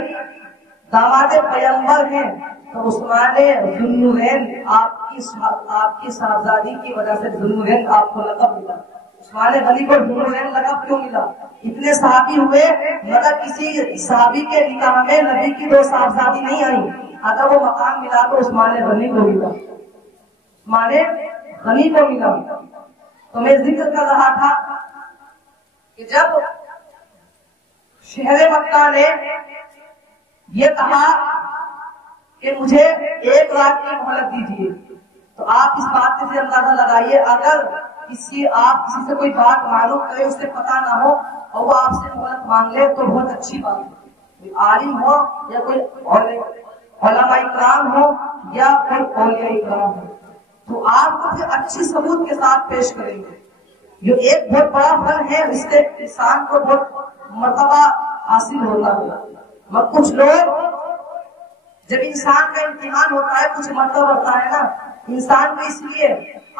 داماد پیغمبر ہیں تو عثمان ذوالنورین آپ کی صاحبزادی کی وجہ سے ذوالنورین آپ کو لقب ملا۔ عثمان غنی کو ذوالنورین لقب کیوں ملا؟ اتنے صحابی ہوئے مگر کسی صحابی کے نکاح میں نبی کی دو صاحبزادی نہیں آئی، اگر وہ مقام ملا تو عثمان غنی کو ملا، عثمان غنی کو ملا۔ تو میں ذکر کر رہا تھا کہ جب شہر مکہ نے یہ کہا کہ مجھے 1 رات کی مہلت دیجیے، تو آپ اس بات سے اندازہ لگائیے اگر آپ کسی سے کوئی بات معلوم کرے، اس سے پتہ نہ ہو اور وہ آپ سے مہلت مانگ لے تو بہت اچھی بات ہے۔ کوئی عالم ہو یا کوئی علماء اکرام ہو یا کوئی اولیاء اکرام ہو تو آپ کو پھر اچھی ثبوت کے ساتھ پیش کریں گے۔ یہ ایک بہت بڑا فن ہے، اس سے انسان کو بہت مرتبہ حاصل ہوتا ہے۔ مگر کچھ لوگ جب انسان کا امتحان ہوتا ہے، کچھ مرتبہ ہوتا ہے نا انسان کو، اس لیے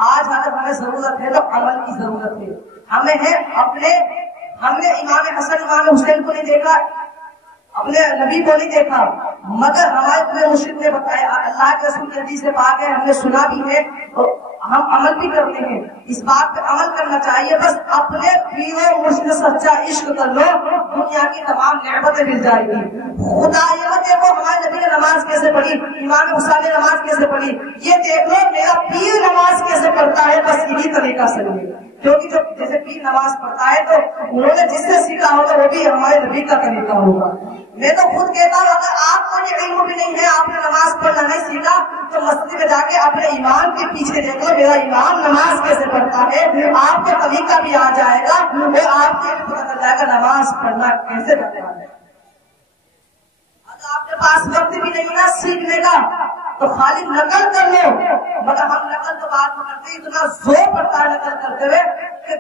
آج اگر ہمیں ضرورت ہے تو عمل کی ضرورت ہے۔ ہم نے امام حسن امام حسین کو نہیں دیکھا، اپنے نبی کو نہیں دیکھا، مگر ہمارے اپنے مرشد نے بتایا، اللہ کے رسول کی حدیث سے پاک ہے، ہم نے سنا بھی ہے اور ہم عمل بھی کرتے ہیں۔ اس بات پہ عمل کرنا چاہیے، بس اپنے پیر و مرشد سچا عشق کر لو، دنیا کی تمام نعمتیں مل جائے گی۔ خدا یہ دیکھو ہمارے نبی نے نماز کیسے پڑھی، امام حسین نے نماز کیسے پڑھی، یہ دیکھ لو میرا پیر نماز کیسے پڑھتا ہے، بس یہی طریقہ سے لے، کیونکہ جو جیسے پیر نماز پڑھتا ہے تو انہوں نے جس سے سیکھا ہوگا وہ بھی ہمارے نبی کا طریقہ ہوگا۔ میں تو خود کہتا ہوں اگر آپ کو یہ علم بھی نہیں ہے، آپ نے نماز پڑھنا نہیں سیکھا تو مسجد میں جا کے اپنے امام کے پیچھے دیکھ لو میرا امام نماز کیسے پڑھتا ہے، آپ کو طریقہ بھی آ جائے گا اور آپ کو پتہ چل جائے گا نماز پڑھنا کیسے پڑھتا ہے۔ اگر آپ کے پاس وقت بھی نہیں نا سیکھنے کا تو خالی نقل کر لو، مگر ہم نقل تو بات میں کرتے اتنا زور پڑتا ہے نقل کرتے ہوئے کہ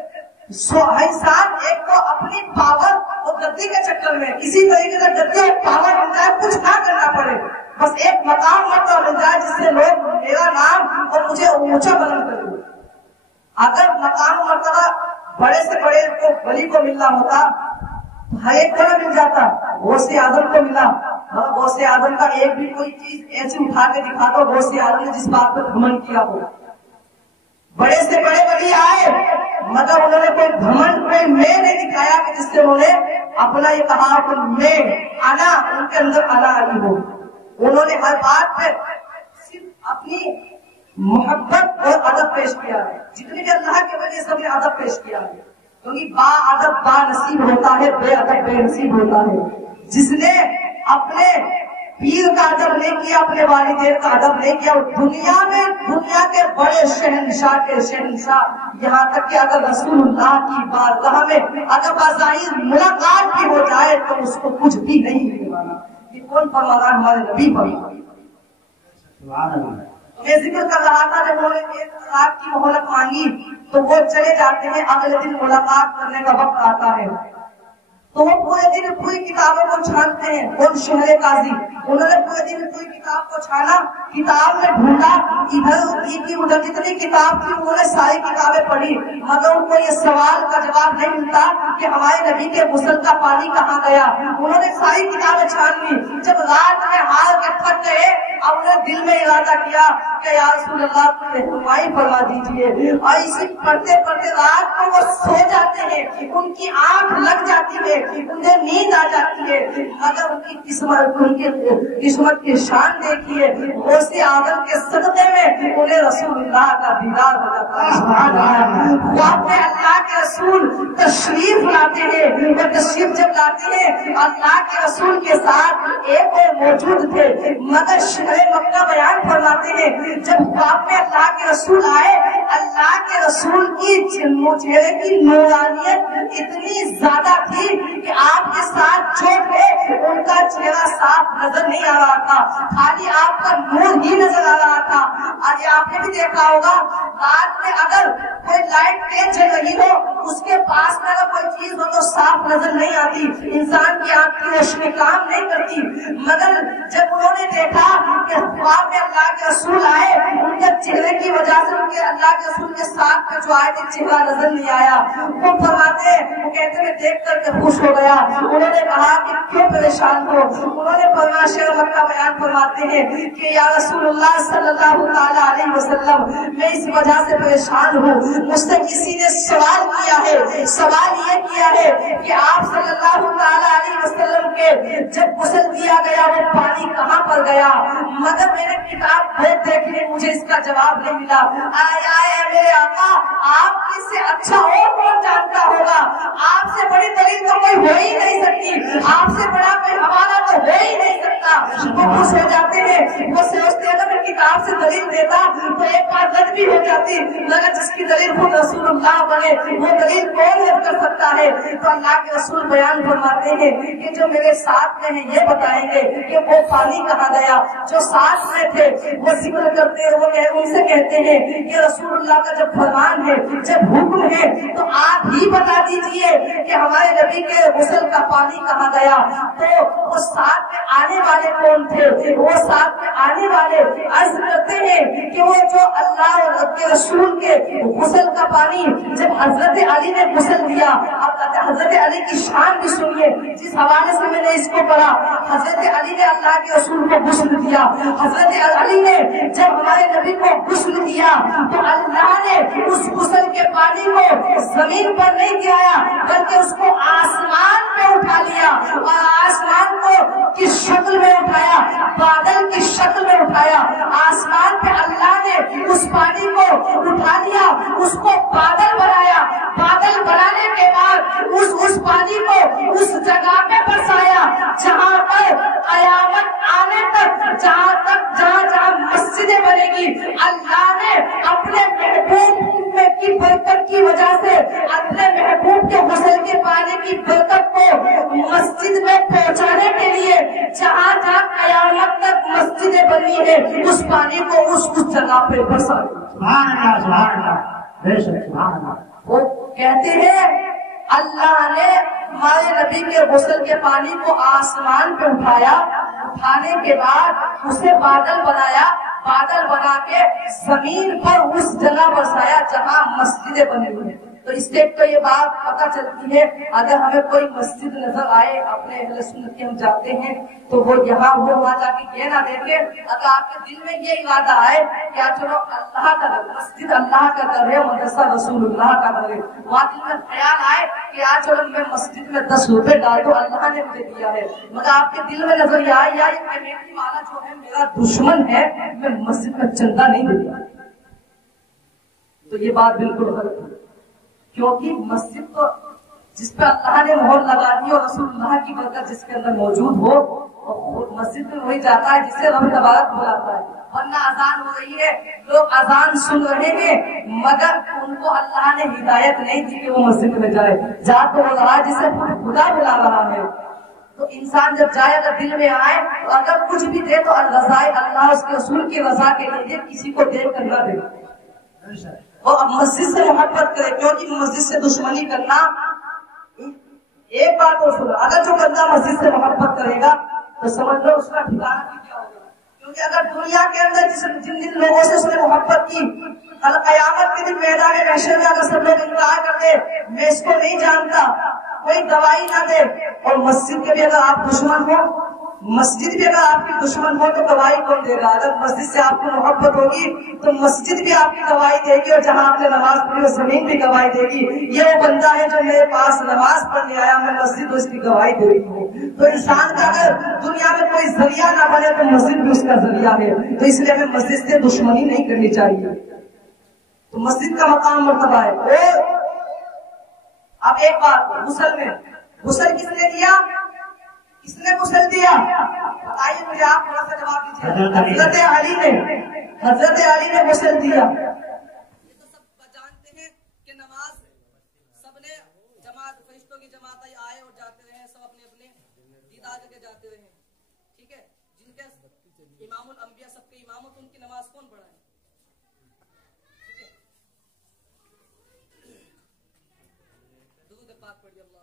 انسان ایک تو اپنی پاور اور گدی کے چکر میں کسی طریقے سے گدی اور پاور مل جائے، کچھ نہ کرنا پڑے، بس ایک مقام مرتبہ مل جائے جس سے لوگ میرا نام اور مجھے اونچا بلند کر دیں۔ اگر مقام مرتبہ بڑے سے بڑے کو ولی کو ملنا ہوتا ہر ایک کو مل جاتا، غوث اعظم کو ملا، مگر غوث اعظم کا ایک بھی کوئی چیز ایسی اٹھا کے دکھاتا غوث اعظم نے جس بات پر گھمنڈ کیا ہو۔ بڑے سے بڑے ولی آئے مگر انہوں نے کوئی گھمنڈ میں نہیں دکھایا کہ جس سے انہوں نے اپنا یہ کہا کہ میں انا، ان کے اندر انا علی ہو۔ انہوں نے ہر بات پہ صرف اپنی محبت اور ادب پیش کیا ہے، جتنی بھی اللہ کے ولی سب نے ادب پیش کیا ہے، کیونکہ با ادب با نصیب ہوتا ہے، بے ادب بے نصیب ہوتا ہے۔ جس نے اپنے پیر کا ادب نہیں کیا، اپنے والدین کا ادب نہیں کیا، دنیا میں دنیا کے بڑے شہنشاہ کے شہنشاہ، یہاں تک کہ اگر رسول اللہ کی بارگاہ میں اگر بظاہر ملاقات بھی ہو جائے تو اس کو کچھ بھی نہیں ملنے والا۔ یہ کون فرما رہا ہے؟ ہمارے نبی فرما رہا ہے۔ میں ذکر کر رہا تھا جب انہوں نے 1 رات کی مہلت مانگی تو وہ چلے جاتے ہیں، اگلے دن ملاقات کرنے کا وقت آتا ہے تو وہ پورے دن پوری کتابوں کو چھانتے ہیں۔ کون؟ شہر قاضی، انہوں نے پورے دن پوری کتاب کو چھانا، کتاب میں ڈھونڈا، ادھر جتنی کتاب تھی انہوں نے ساری کتابیں پڑھی، مگر ان کو یہ سوال کا جواب نہیں ملتا کہ ہمارے نبی کے غسل کا پانی کہاں گیا۔ انہوں نے ساری کتابیں چھان لی، جب رات میں ہار کے تھک گئے اب انہوں نے دل میں ارادہ کیا کہ یا رسول اللہ رہنمائی فرما دیجیے، اور اسی پڑھتے پڑھتے رات کو وہ سو جاتے ان کی آنکھ لگ جاتی ہے، انہیں نیند آ جاتی ہے، مگر ان کی قسمت کی شان دیکھیے، غوث اعظم کے صدقے میں انہیں رسول اللہ کا دیدار ہو جاتا ہے۔ سبحان اللہ۔ خواب میں اللہ کے رسول تشریف لاتے ہیں، وہ تشریف جب لاتے ہیں اللہ کے رسول کے ساتھ ایک اور موجود تھے، مگر شہر مکہ بیان فرماتے ہیں جب خواب میں اللہ کے رسول آئے، اللہ کے رسول کی چہرے کی نورانیت اتنی زیادہ تھی کہ آپ کے ساتھ جو تھے ان کا چہرہ صاف نظر نہیں آ رہا تھا، خالی آپ کا نور ہی نظر آ رہا تھا۔ اور یہ آپ نے بھی دیکھا ہوگا رات میں اگر کوئی لائٹ تیز جل رہی ہو، اس کے پاس میں اگر کوئی چیز ہو تو صاف نظر نہیں آتی، انسان کی آنکھ کی روشنی کام نہیں کرتی، مگر جب انہوں نے دیکھا کہ خواب میں اللہ کے رسول آئے، ان کے چہرے کی وجہ سے ان کے اللہ کے رسول کے ساتھ میں جو آئے تھے چہرہ نظر نہیں آیا، وہ فرماتے وہ کہتے ہیں دیکھ کر کے خوش ہو گیا۔ انہوں نے کہا کہ کیوں پریشان ہو؟ انہوں نے فرمایا شہر مکہ بیان فرماتے ہیں کہ یا رسول اللہ صلی اللہ تعالی علیہ وسلم میں اس وجہ سے پریشان ہوں، مجھ سے کسی نے سوال کیا ہے، سوال یہ کیا ہے کہ آپ صلی اللہ تعالی علیہ وسلم کے جب غسل دیا گیا وہ پانی کہاں پر گیا، مگر میں نے کتاب بہت دیکھی مجھے اس کا جواب نہیں ملا۔ آیا اے میرے آقا آپ کس سے اچھا اور کون جانتا ہوگا، آپ سے بڑی دلیل تو کوئی ہو ہی نہیں سکتی، آپ سے بڑا کوئی حوالہ تو ہو ہی نہیں سکتا۔ وہ خوش ہو جاتے ہیں، وہ سوچتے ہیں اگر میں کتاب سے دلیل دیتا تو ایک بار رد بھی ہو جاتی، مگر جس کی دلیل خود رسول اللہ بنے وہ دلیل کون رد کر سکتا ہے؟ تو اللہ کے رسول بیان فرماتے ہیں کہ جو میرے ساتھ میں ہیں یہ بتائیں گے کہ وہ پانی کہاں گیا۔ جو ساتھ میں تھے وہ ذکر کرتے ہیں، وہ ان سے کہتے ہیں کہ رسول اللہ کا جب فرمان ہے، جب حکم ہے تو آپ ہی بتا دیجئے کہ ہمارے نبی کے غسل کا پانی کہاں گیا۔ تو وہ ساتھ میں آنے والے کون تھے؟ وہ ساتھ میں آنے والے عرض کرتے ہیں کہ وہ جو اللہ اور کے رسول کے غسل کا پانی جب حضرت علی نے غسل دیا، اب حضرت علی کی شان بھی سنیے، جس حوالے سے میں نے اس کو پڑھا، حضرت علی نے اللہ کے رسول کو غسل دیا، حضرت علی نے جب ہمارے نبی کو غسل دیا تو اللہ نے اس غسل کے پانی کو زمین پر نہیں گرایا بلکہ اس کو آسمان پہ اٹھا لیا، اور آسمان کو کس شکل میں اٹھایا؟ بادل کی شکل میں اٹھایا۔ آسمان پہ اللہ نے اس پانی کو اٹھا لیا، اس کو بادل بنایا، بادل بنانے کے بعد اس پانی کو اس جگہ پہ برسایا جہاں پر قیامت آنے تک جہاں مسجدیں بنے گی، اللہ نے اپنے محبوب کی برکت کی وجہ سے اپنے محبوب کے غسل کے پانی کی برکت کو مسجد میں پہنچانے کے لیے جہاں جہاں قیامت تک مسجدیں بنی ہے اس پانی کو اس جگہ پہ برسا دیا۔ سبحان اللہ، سبحان اللہ، بے شک سبحان اللہ۔ وہ کہتے ہیں اللہ نے ہمارے نبی کے غسل کے پانی کو آسمان پہ اٹھایا، اٹھانے کے بعد اسے بادل بنایا، بادل بنا کے زمین پر اس جگہ برسایا جہاں مسجدیں بنے ہوئے ہیں۔ تو اس سے تو یہ بات پتہ چلتی ہے اگر ہمیں کوئی مسجد نظر آئے اپنے اہل سنت کے ہم جاتے ہیں تو وہ یہاں وہ وہاں جا کے یہ نہ دیکھیں، اگر آپ کے دل میں یہ ارادہ آئے کہ چلو اللہ کا در، مسجد اللہ کا در ہے، مدرسہ رسول اللہ کا در ہے، وہاں دل میں خیال آئے کہ آج چلو میں مسجد میں 10 روپے ڈال دو، اللہ نے مجھے دیا ہے، مگر آپ کے دل میں نظر آئے یا یہ کمیٹی والا جو ہے میرا دشمن ہے، میں مسجد میں چندہ نہیں دوں گا، تو یہ بات بالکل غلط ہے، کیونکہ مسجد تو جس پہ اللہ نے مہر لگا دی اور رسول اللہ کی برکت جس کے اندر موجود ہو، اور مسجد میں وہی جاتا ہے جسے رب تبارک بلاتا ہے۔ ورنہ اذان ہو رہی ہے، لوگ اذان سن رہے ہیں مگر ان کو اللہ نے ہدایت نہیں دی کہ وہ مسجد میں جائے، جا تو وہ رہا جسے خدا بلا رہا ہے۔ تو انسان جب جائے اگر دل میں آئے تو اگر کچھ بھی دے تو الرضائے اللہ اس کے رسول کی رضا کے لیے، کسی کو دے کر نہ دے، وہ اب مسجد سے محبت کرے، کیونکہ مسجد سے دشمنی کرنا ایک بات اور سنو، اگر جو بندہ مسجد سے محبت کرے گا تو سمجھ لو اس کا ٹھکانہ بھی کیا ہوگا، کیونکہ اگر دنیا کے اندر جن لوگوں سے اس نے محبت کی، قیامت کے دن میدان محشر میں اگر سب لوگ انکار کر دے میں اس کو نہیں جانتا، کوئی گواہی نہ دے، اور مسجد کے بھی اگر آپ دشمن ہو مسجد بھی اگر آپ کی دشمن ہو تو گواہی کون دے گا؟ اگر مسجد سے آپ کو محبت ہوگی تو مسجد بھی آپ کی گواہی دے گی، اور جہاں آپ نے نماز پڑھی وہ زمین بھی گواہی دے گی، یہ وہ بندہ ہے جو میرے پاس نماز پڑھنے آیا، میں مسجد اس کی گواہی دے رہی ہوں۔ تو انسان کا اگر دنیا میں کوئی ذریعہ نہ بنے تو مسجد بھی اس کا ذریعہ ہے، تو اس لیے ہمیں مسجد سے دشمنی نہیں کرنی چاہیے۔ تو مسجد کا مقام مرتبہ ہے۔ اور اب ایک بات، غسل میں غسل کس نے دیا؟ کس نے غسل دیا؟ بتائیے مجھے، آپ تھوڑا سا جواب دیجیے۔ حضرت علی نے، حضرت علی نے غسل دیا۔ یہ تو سب جانتے ہیں کہ نماز سب نے جماعت، فرشتوں کی جماعت آئے اور جاتے رہے، سب اپنے اپنے دیدار کر کے جاتے رہے، ٹھیک ہے؟ جن کے امام الانبیاء سب کے امام ہو تو ان کی نماز کون پڑھائے؟ درود پاک پڑھیے اللہ۔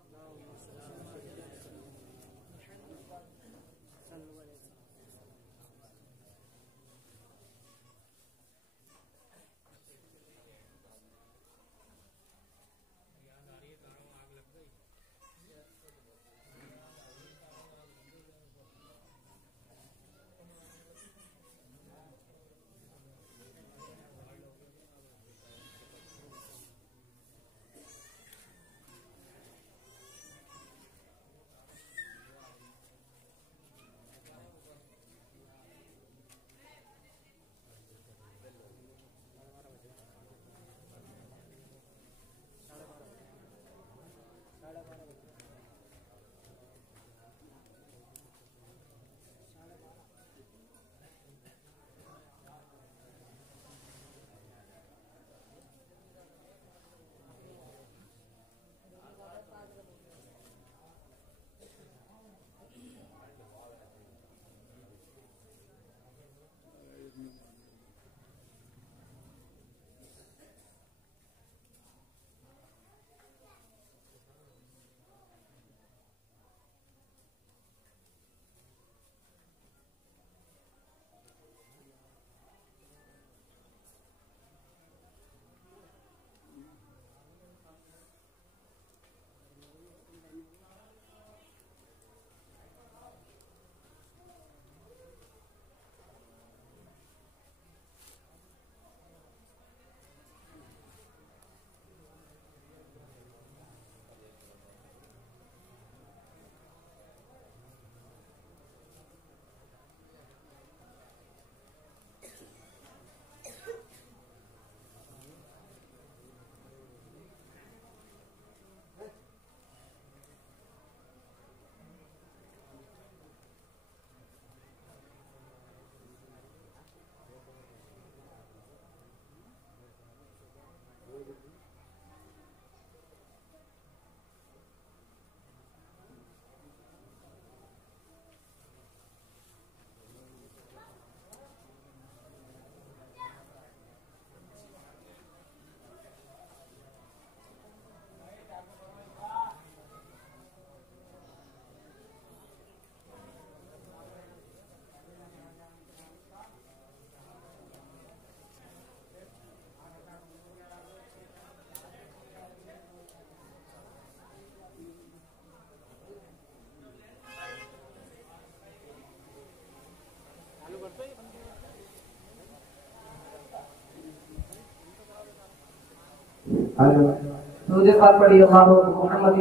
درود پاک پڑھیے اللہ محمد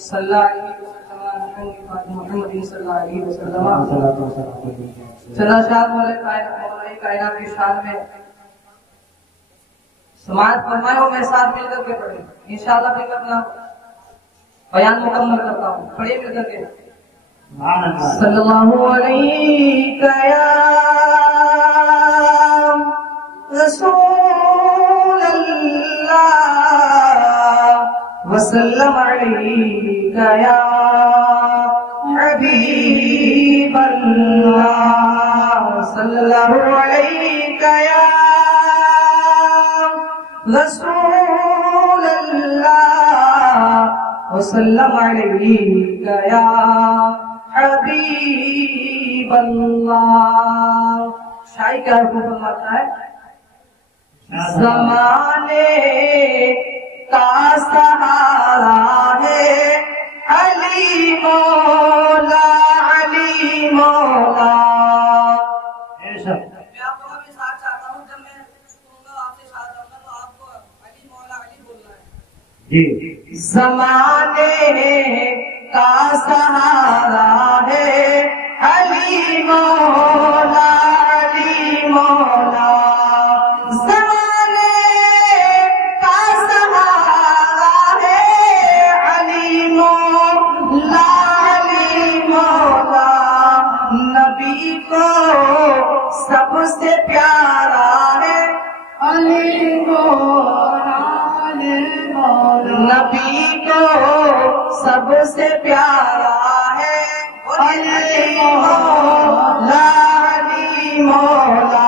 صلی اللہ علیہ وسلم، محمد صلی اللہ علیہ وسلم۔ چلا شاہ والے کائنات کی شان میں سماعت فرمائے ہو، میں ساتھ مل کر کے پڑھیں انشاءاللہ۔ پھر اپنا بیان مکمل کرتا ہوں، پڑھیے مل کر کے۔ صلی اللہ علیہ یا رسول اللہ وسلم علیک یا حبیب اللہ، صلی اللہ علیک یا رسول اللہ وسلم علیک یا حبیب اللہ۔ شاعر کیا حکم فرماتا ہے؟ زمانے کا سہارا ہے علی مولا، علی مولا زمانے کا سہارا ہے علی مولا علی مولا زمانے کا سہارا ہے علی مولا علی مولا نبی کو سب سے پیارا ہے علی مولا علی مولا نبی کو سب سے پیارا ہے علی مولا علی مولا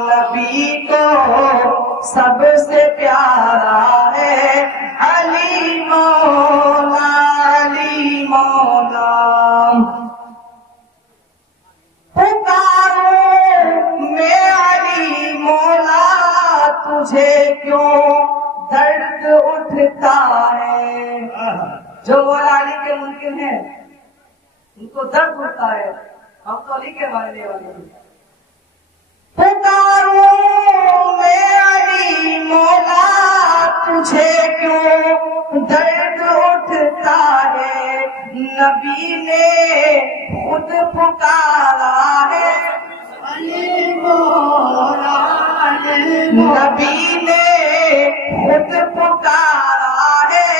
نبی کو سب سے پیارا ہے علی مولا علی مولا پکاروں میں علی مولا تجھے کیوں درد اٹھتا ہے جو مولا علی کے ممکن ہیں ان کو درد اٹھتا ہے ہم تو علی کے ماننے والے ہیں پکاروں میں علی مولا تجھے کیوں درد اٹھتا ہے نبی نے خود پکارا ہے علی مولا نبی نے خود پکارا ہے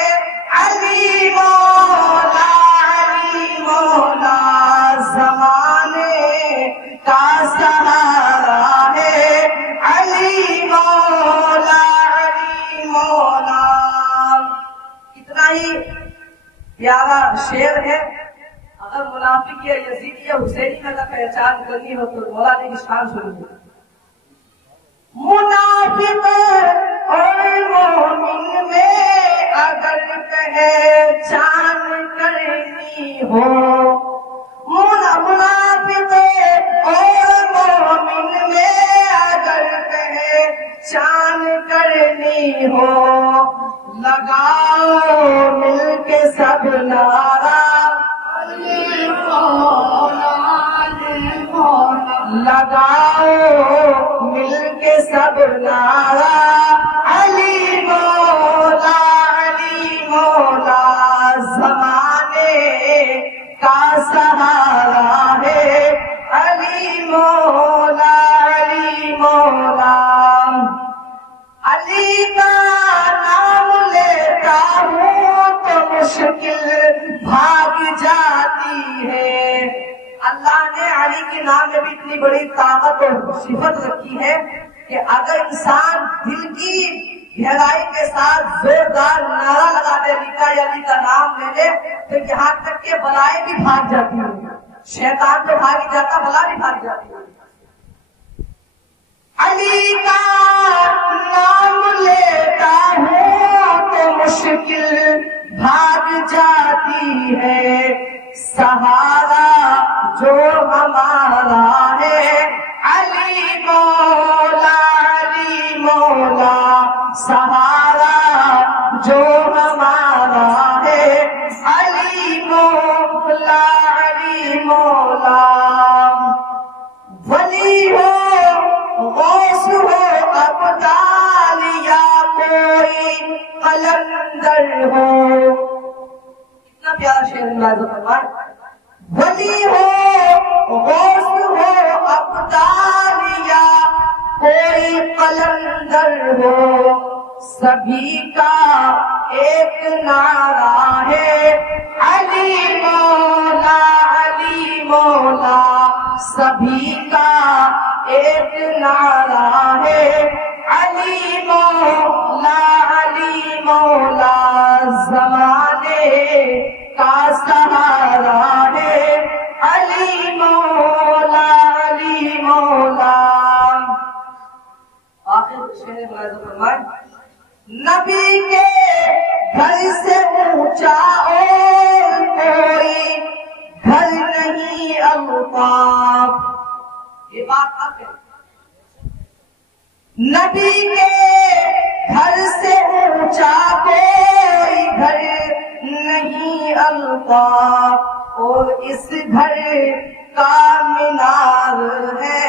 علی مولا علی مولا زمانے کا سہارا ہے علی مولا علی مولا کتنا ہی پیارا شعر ہے اگر منافق یا یزیدی یا حسینی میں اگر پہچان کرنی ہو تو مولا نے کی شان سنی منافق اور مومن میں اگر پہچان کرنی ہو منافق اور مومن میں اگر پہچان کرنی ہو لگاؤ مل کے سب نعرہ لگاؤ مل کے سب نعرہ علی مولا علی مولا زمانے کا سہارا ہے علی مولا علی مولا علی کا نام لیتا ہوں تو مشکل بھاگ جاتی ہے اللہ نے علی کے نام میں بھی اتنی بڑی طاقت اور صفت رکھی ہے کہ اگر انسان دل کی گہرائی کے ساتھ زوردار نعرہ لگا دے علی کا یا علی کا نام لے لے تو یہاں تک کہ بلائیں بھی بھاگ جاتی ہیں شیطان تو بھاگ ہی جاتا بلا بھی بھاگ جاتی ہے علی کا نام لیتا ہوں تو مشکل بھاگ جاتی ہے سہارا جو ہمارا ہے علی مولا علی مولا سہارا جو ہمارا ہے علی مولا علی مولا ولی ہو غوث ہو ابدال یا کوئی قلندر ہو کتنا پیارا شعر فرمان ولی ہو غوث ہو ابدال یا کوئی قلندر ہو سبھی کا ایک نعرہ ہے علی مولا علی مولا سبھی کا ایک نعرہ ہے علی مولا علی مولا زمانے کا سہارا ہے علی مولا علی مولا آخر شعر ملاحظہ فرمائیں نبی کے گھر سے اونچا اور کوئی گھر نہیں الطاف یہ بات آپ ہے نبی کے گھر سے اونچا کوئی گھر نہیں الطاف اور اس گھر کا مینار ہے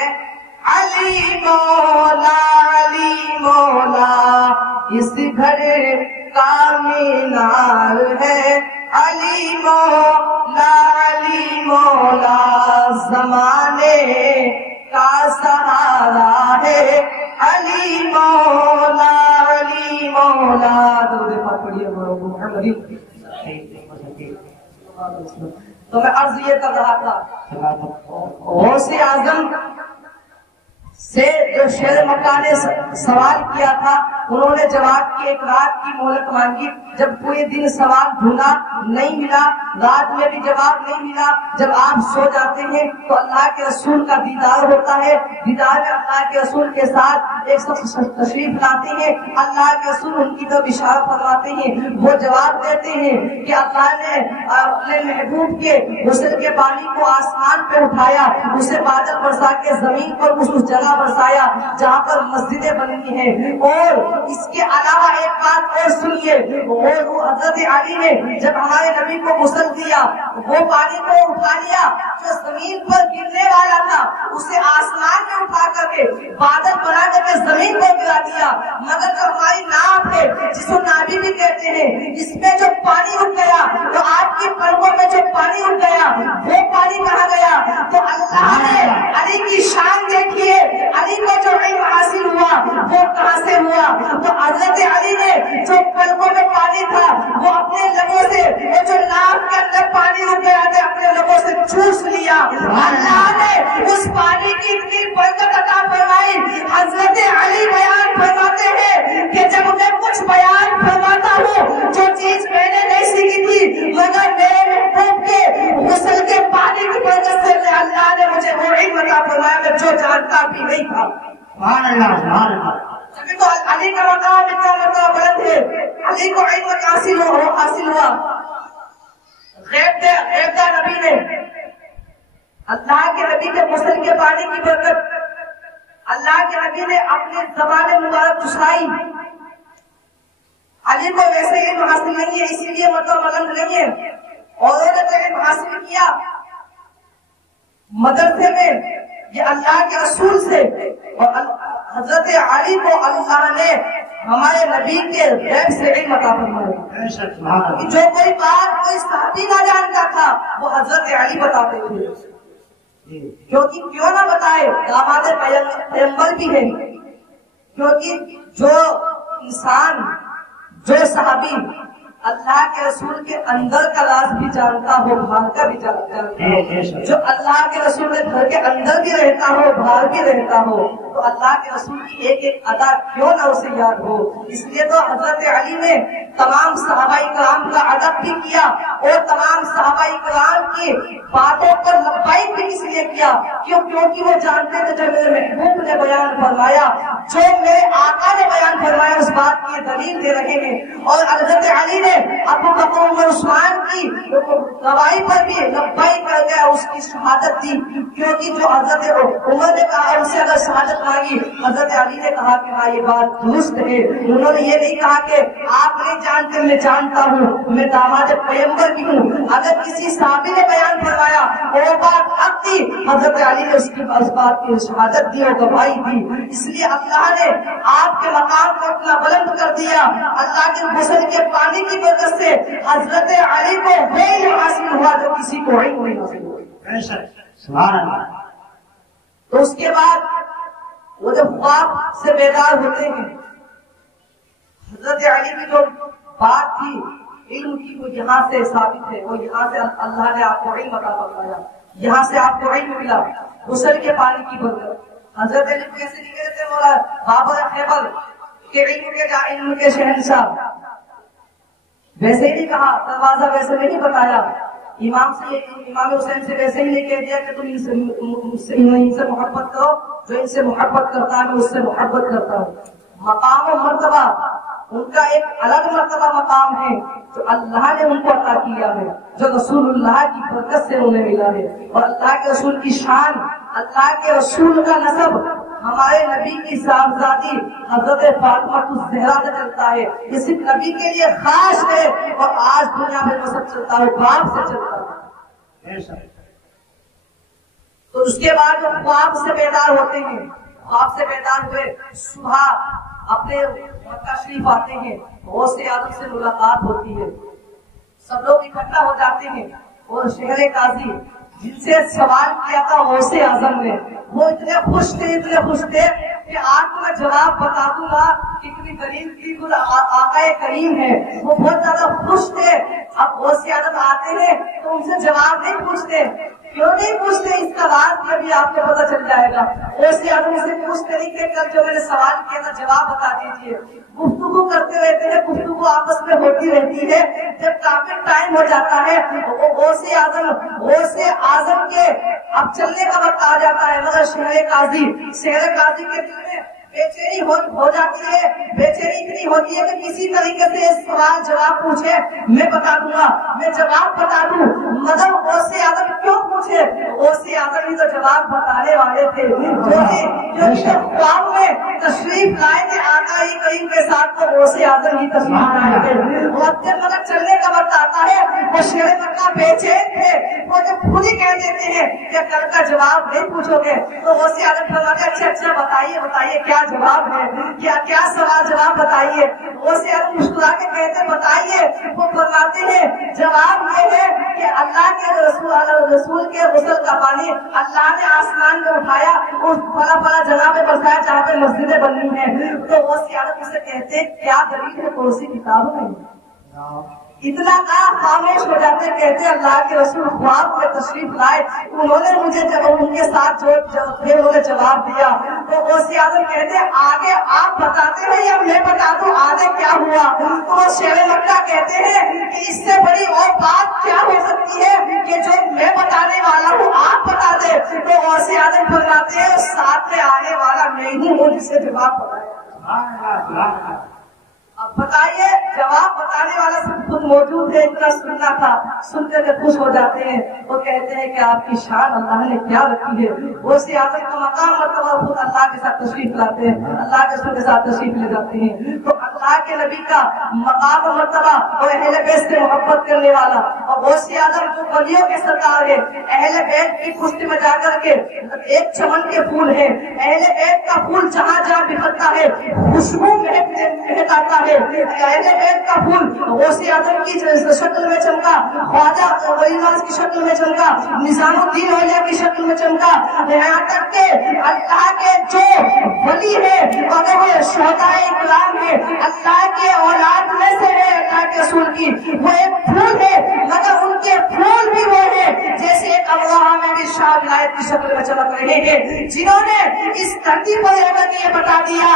علی مولا اس گھر کا مینار ہے علی مولا زمانے کا سہارا ہے علی مولا درود پاک پڑھیے محمد۔ تو میں عرض یہ کر رہا تھا غوث اعظم سے جو شیر مکہ نے سوال کیا تھا، انہوں نے جواب کی ایک رات کی مہلت مانگی۔ جب پورے دن سوال ڈھونڈا نہیں ملا، رات میں بھی جواب نہیں ملا، جب آپ سو جاتے ہیں تو اللہ کے رسول کا دیدار ہوتا ہے، دیدار میں اللہ کے رسول کے ساتھ ایک شخص تشریف لاتے ہیں، اللہ کے رسول ان کی طرف اشارہ فرماتے ہیں، وہ جواب دیتے ہیں کہ اللہ نے اپنے محبوب کے غسل کے پانی کو آسمان پہ اٹھایا، اسے بادل برسا کے زمین پر اس جگہ برسایا جہاں پر مسجدیں بنی ہیں۔ اور اس کے علاوہ ایک بات اور سنیے، وہ حضرت علی نے جب ہمارے نبی کو غسل دیا، وہ پانی کو اٹھا لیا جو زمین پر گرنے والا تھا، اسے آسمان میں اٹھا کر کے بادل بنا کر کے زمین کو گرا دیا، مگر جو ہماری ناف ہے جس کو نابی بھی کہتے ہیں، اس میں جو پانی اٹھ گیا، تو آپ کی پلکوں میں جو پانی اٹھ گیا وہ پانی کہاں گیا؟ تو اللہ نے علی کی شان دیکھیے، علی کو جو علم حاصل ہوا وہ کہاں سے ہوا؟ تو حضرت علی نے جو پلکوں میں پانی تھا وہ اپنے لبوں سے، وہ جو ناک کے اندر پانی رک گیا تھا اپنے لبوں سے چوس لیا، اللہ نے اس پانی کی اتنی برکت عطا فرمائی۔ حضرت علی بیان فرماتے ہیں کہ جب میں کچھ بیان فرماتا ہوں جو چیز میں نے نہیں سیکھی تھی، مگر میرے محبوب کے غسل کے پانی کی برکت سے اللہ نے مجھے وہ علم عطا فرمایا میں جو جانتا بھی نہیں تھا۔ سبحان اللہ سبحان اللہ۔ ابھی تو علی کا مقام اتنا مرتبہ بلند ہے، علی کو علم حاصل ہوا۔ غیب نبی نے اللہ کے نبی کے غسل کے پانی کی برکت، اللہ کے نبی نے اپنی زبان مبارک چسائی۔ علی کو ویسے علم حاصل نہیں ہے، اسی لیے مرتبہ بلند نہیں ہے، اور انہوں نے تو علم حاصل کیا مدرسے میں، یہ اللہ کے رسول سے، اور حضرت علی کو اللہ نے ہمارے نبی کے غیب سے علم عطا فرمایا۔ جو کوئی بات کوئی صحابی نہ جانتا تھا وہ حضرت علی بتاتے تھے، کیونکہ کیوں نہ بتائے، داماد پیغمبر بھی ہے، کیونکہ جو انسان، جو صحابی اللہ کے رسول کے اندر کا راز بھی جانتا ہو، باہر کا بھی جانتا ہو، جو اللہ کے رسول کے گھر کے اندر بھی رہتا ہو، باہر بھی رہتا ہو، تو اللہ کے رسول کی ایک ایک ادا کیوں نہ اسے یاد ہو۔ اس لیے تو حضرت علی نے تمام صحابہ کرام کا ادب بھی کیا، اور تمام صحابہ کرام کی باتوں پر لبیک بھی اس لیے کیا کیونکہ وہ جانتے تھے جو میرے محبوب نے بیان فرمایا، جو میرے آقا نے بیان فرمایا، اس بات کی دلیل دے رہے ہیں۔ اور حضرت علی نے ابو بکر عمر عثمان کی گواہی پر بھی لبیک کر گیا، اس کی شہادت دی، کیونکہ جو حضرت عمر نے کہا ان سے اگر شہادت مانگی، حضرت علی نے کہا کہ ہاں یہ بات درست ہے۔ انہوں نے یہ نہیں کہا کہ آپ نہیں جانتے، میں جانتا ہوں، میں داماد پیغمبر بھی ہوں۔ اگر کسی صحابی نے بیان فرمایا وہ بات حق تھی، حضرت علی نے اس بات کی شہادت دی اور گواہی دی۔ اس لیے اللہ نے آپ کے مقام کو اتنا بلند کر دیا، اللہ کے غسل کے پانی کی برکت سے حضرت علی کو وہ علم حاصل ہوا جو کسی کو علم نہیں حاصل ہوا۔ سبحان اللہ۔ تو اس کے بعد وہ جب خواب سے بیدار ہوتے ہیں، حضرت علی کی جو بات تھی علم کی وہ یہاں سے ثابت ہے، وہ یہاں سے اللہ نے آپ کو علم عطا فرمایا، یہاں سے آپ کو علم ملا، غسل کے پانی کی برکت۔ حضرت علی کیسے نہیں کہتے مولا بابر خیبر کہ علم کے شہنشاہ، ویسے ہی نہیں کہا، دروازہ ویسے نہیں بتایا، امام حسین سے ویسے ہی نہیں کہہ دیا کہ تم ان سے محبت کرو، جو ان سے محبت کرتا ہے میں اس سے محبت کرتا ہوں۔ مقام و مرتبہ ان کا ایک الگ مرتبہ مقام ہے جو اللہ نے ان کو عطا کیا ہے، جو رسول اللہ کی برکت سے انہیں ملا ہے۔ اور اللہ کے رسول کی شان، اللہ کے رسول کا نسب ہمارے نبی کی صاحبزادی حضرت فاطمہ الزہرا سے چلتا ہے، یہ صرف نبی کے لیے خاص ہے، اور آج دنیا میں نسب چلتا ہے، باپ سے چلتا ہے۔ تو اس کے بعد وہ خواب سے بیدار ہوتے ہیں، خواب سے بیدار ہوئے، صبح اپنے مکہ شریف آتے ہیں، غوث اعظم سے ملاقات ہوتی ہے، سب لوگ اکٹھا ہو جاتے ہیں اور شہر قاضی جن سے سوال کیا تھا غوث اعظم نے، وہ اتنے خوش تھے کہ آج تو میں جواب بتا دوں گا، کتنی غریب آقا کریم ہے، وہ بہت زیادہ خوش تھے۔ اب غوث اعظم آتے ہیں تو ان سے جواب نہیں پوچھتے، کیوں نہیں پوچھتے؟ اس کا راز میں بھی آپ کو پتا چل جائے گا۔ غوث اعظم سے پوچھتے نہیں کہ کل جو میں نے سوال کیا تھا جواب بتا دیجیے، گفتگو کرتے رہتے ہیں، گفتگو آپس میں ہوتی رہتی ہے، جب کافی ٹائم ہو جاتا ہے وہ غوث اعظم کے اب چلنے کا وقت آ جاتا ہے، مگر شہر قاضی کے دل میں بے چینی ہو جاتی ہے، بے چینی اتنی ہوتی ہے کہ کسی طریقے سے سوال جواب پوچھے میں بتا دوں گا، میں جواب بتا دوں، مگر غوث اعظم کیوں پوچھے؟ غوث اعظم ہی تو جواب بتانے والے تھے، جو خواب میں تشریف لائے تھے آقا ہی کریم کے ساتھ، تو غوث اعظم ہی تشریف لائے تھے۔ اور جب مگر چلنے کا وقت آتا ہے وہ شہر مکہ بے چین تھے، وہ جب خود ہی کہہ دیتے ہیں کہ کل کا جواب نہیں پوچھو گے، تو غوث اعظم فرماتے اچھا بتائیے کیا جواب ہے، کیا سوال جواب بتائیے۔ غوث اعظم مسکرا کے کہتے بتائیے، وہ فرماتے ہیں جواب یہ ہے کہ اللہ کے رسول کے غسل کا پانی اللہ نے آسمان میں اٹھایا، اس فلا جگہ پہ برسایا جہاں پہ مسجدیں بنی ہیں۔ تو غوث اعظم سے کہتے کیا دلیل ہے کون سی کتاب میں؟ اتنا کہا خاموش ہو جاتے، کہتے اللہ کے رسول خواب میں تشریف لائے، انہوں نے مجھے جب ان کے ساتھ انہوں نے جواب دیا، تو غوث اعظم کہتے آگے آپ بتاتے ہیں یا میں بتا دوں آگے کیا ہوا؟ تو وہ شہر مکہ کہتے ہیں کہ اس سے بڑی اور بات کیا ہو سکتی ہے کہ جو میں بتانے والا ہوں آپ بتا دیں؟ تو غوث اعظم فرماتے ہیں ساتھ میں آنے والا میں ہی ہوں جسے جواب بتایا۔ اب بتائیے، جواب بتانے والا سب خود موجود ہے، اتنا سننا تھا، سن کر خوش ہو جاتے ہیں، وہ کہتے ہیں کہ آپ کی شان اللہ نے کیا رکھی ہے۔ غوث اعظم کا مقام مرتبہ خود اللہ کے ساتھ تشریف لاتے ہیں، اللہ کے رسول کے ساتھ تشریف لے جاتے ہیں، تو اللہ کے نبی کا مقام مرتبہ اور اہل بیت سے محبت کرنے والا، اور غوث اعظم جو ولیوں کے سردار ہے، اہل بیت کی پشت میں جا کر کے ایک چمن کے پھول ہے، اہل بیت کا پھول جہاں جہاں بکھرتا ہے خوشبو مہکاتا ہے۔ اہل بیت کا پھول غوث اعظم کی شکل میں چمکا، خواجہ ولی نواز کی شکل میں چمکا، نظام الدین اولیاء کی شکل میں چمکا، یہاں تک کہ اللہ کے جو ولی ہے اگر وہ شہداء اکرام ہے، اللہ کے اولاد میں سے ہے، اللہ کے رسول کی وہ ایک پھول ہے، مگر ان کے پھول بھی وہ ہے جیسے ایک امواہ میں بھی شاہ ولایت کی شکل میں چمک رہے ہیں، جنہوں نے اس دھرتی پر رہ کر یہ بتا دیا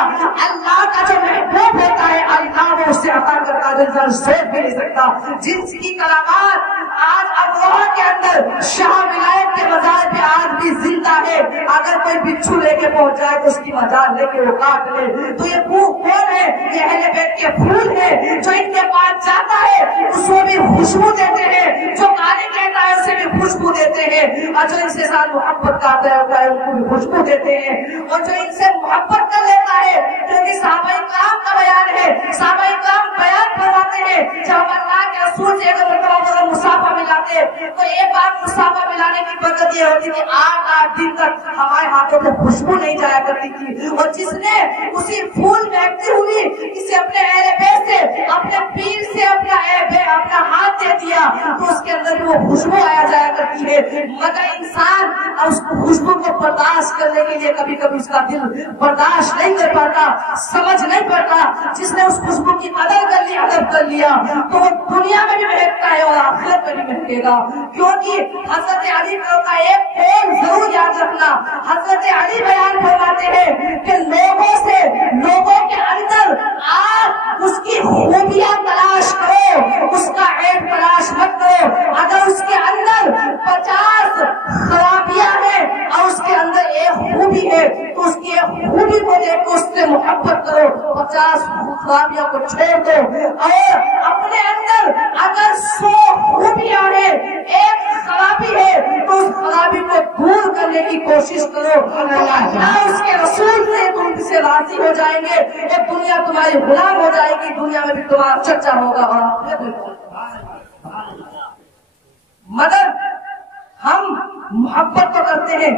اللہ کا جو محبوب ہوتا ہے اللہ وہ اس سے عطا کرتا ہے جو سوچ بھی نہیں سکتا، جن کی کلامات آج امواہ کے اندر شاہ ولایت کے مزار پہ آج بھی زندہ ہے، اگر کوئی بچھو لے کے پہنچ جائے تو اس کی مزار لے کے وہ کاٹ لے، تو یہ کون ہے؟ یہ اہل بیت کے پھول ہے، جو ان کے پاس جاتا ہے اس کو بھی خوشبو دیتے ہیں، جو گالی کہتا ہے اسے بھی خوشبو دیتے ہیں، اور جو ان سے ساتھ محبت کرتا ہے ان کو بھی خوشبو دیتے ہیں، اور جو ان سے محبت کر لیتا ہے، کیونکہ صحابہ کرام کا بیان ہے، صحابہ کرام بیان فرماتے ہیں جب اللہ کے رسول سے اگر مرتبہ مسافہ ملاتے تو ایک بار مسافہ ملانے کی برکت یہ ہوتی تھی 8 دن تک ہمارے ہاتھوں سے خوشبو نہیں جایا کرتی تھی، اور جس نے اسی پھول مہکتی ہوئی کسی اپنے اہل بیت سے اپنے پیر سے اپنا ہاتھ دے دیا تو اس کے اندر بھی وہ خوشبو آیا جایا کرتی ہے، مگر انسان اس خوشبو کو برداشت کرنے کے لیے کبھی کبھی اس کا دل برداشت نہیں کر پاتا، سمجھ نہیں پاتا، جس نے اس خوشبو کی قدر کر لی ادب کر لیا تو وہ دنیا میں بھی مہکتا ہے اور آخرت میں بھی مہکے گا، کیونکہ حضرت علی کا ایک قول ضرور یاد رکھنا، حضرت علی بیان فرماتے ہیں کہ لوگوں کے اندر آپ اس کی خوبیاں تلاش کرو، اس کا عیب تلاش مت کرو، اگر اس کے اندر 50 خرابیاں ہیں اور اس کے اندر ایک خوبی ہے تو اس کی ایک خوبی کو دیکھ کے اس سے محبت کرو، 50 خرابیوں کو چھوڑ دو، اور اپنے اندر اگر 100 خوبیاں ہیں ایک خرابی ہے تو اس خرابی کو دور کرنے کی کوشش کرو، اللہ اس کے رسول سے تم سے راضی ہو جائیں گے، اور دنیا تمہاری غلام ہو جائے گی، دنیا میں بھی تمہارا چرچا ہوگا اور آخرت میں مگر ہم محبت تو کرتے ہیں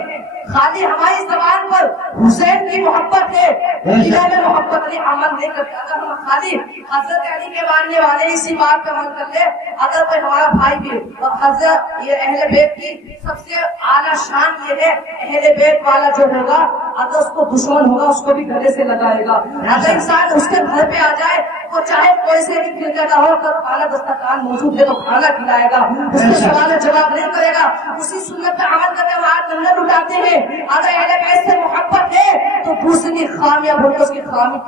خالی ہماری زبان پر حسین کی محبت ہے، دلوں میں محبت نہیں، عمل نہیں کرتے. اگر ہم خالی حضرت علی کے ماننے والے اسی بات پہ عمل کر لے، اگر کوئی ہمارا بھائی بھی اور حضرت یہ اہل بیت کی سب سے اعلیٰ شان یہ ہے، اہل بیت والا جو ہوگا اگر اس کو دشمن ہوگا اس کو بھی گلے سے لگائے گا. اگر انسان اس کے گھر پہ آ جائے تو چاہے کوئی سے بھی پھر کا ہو کر کھانا دسترخوان موجود ہے تو کھانا کھلائے گا، اس کے سوال جواب نہیں کرے گا، اسی سنت پہ عمل کر کے ہم آج لنگر اٹھاتے ہیں. اگر اہل بیت سے محبت ہے تو دوسری خامیاں بول کے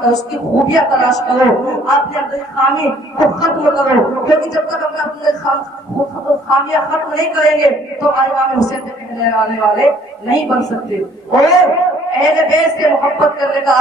اس کی خوبیاں تلاش کرو، اپنے اندر خامی کو ختم کرو، کیونکہ جب تک ہم اپنے خامیاں ختم نہیں کریں گے تو امام حسین کے کہنے آنے والے نہیں بن سکتے. اور اہل بیت سے محبت کرنے کا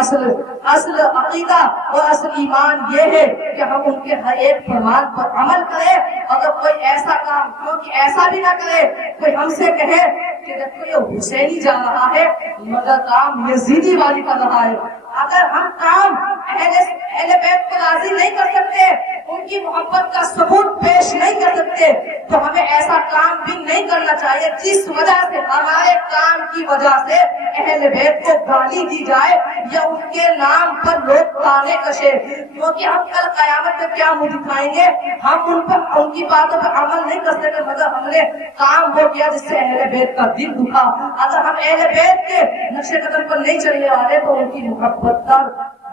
اصل عقیدہ اور اصل ایمان یہ ہے کہ ہم ان کے ہر ایک فرمان پر عمل کریں. اگر کوئی ایسا کام، کیونکہ ایسا بھی نہ کرے کوئی ہم سے کہے کہ دیکھو یہ حسینی جا رہا ہے مگر کام یزیدی والی کر رہا ہے. اگر ہم کام اہل بیت کو راضی نہیں کر سکتے، ان کی محبت کا ثبوت پیش نہیں کر سکتے تو ہمیں ایسا کام بھی نہیں کرنا چاہیے جس وجہ سے ہمارے کام کی وجہ سے اہل بیت کو گالی دی جائے یا ان کے نام پر لوگ تانے کشے. کیونکہ ہم کل قیامت میں کیا منہ دکھائیں گے؟ ہم ان کی باتوں پر عمل نہیں کر سکتے مگر ہم نے کام وہ کیا جس سے اہل بیت کا دل دکھا. اگر ہم اہل بیت کے نقش قدم پر نہیں چلنے والے تو ان کی محبت کا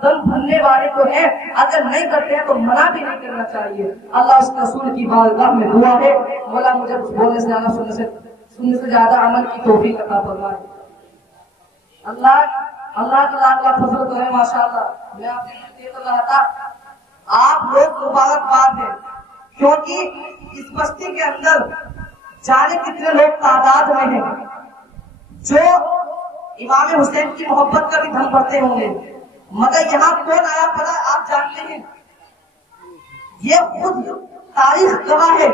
دم بھرنے والے تو ہیں، اگر نہیں کرتے ہیں تو منع بھی نہیں کرنا چاہیے. اللہ اس رسول کی بارگاہ میں دعا ہے مولا مجھے بولنے سے زیادہ سننے سے زیادہ عمل کی توفیق عطا فرمائے. اللہ کا لاکھ لاکھ فضل تو ہے ماشاء اللہ. میں آپ سے یہ تو رہا تھا آپ لوگ مبارکباد ہیں کیونکہ اس بستی کے اندر جانے کتنے لوگ تعداد میں ہیں جو امام حسین کی محبت کا بھی دھم بھرتے ہوں گے، مگر یہاں کون آیا پتا آپ جانتے ہیں؟ یہ خود تاریخ گواہ ہے.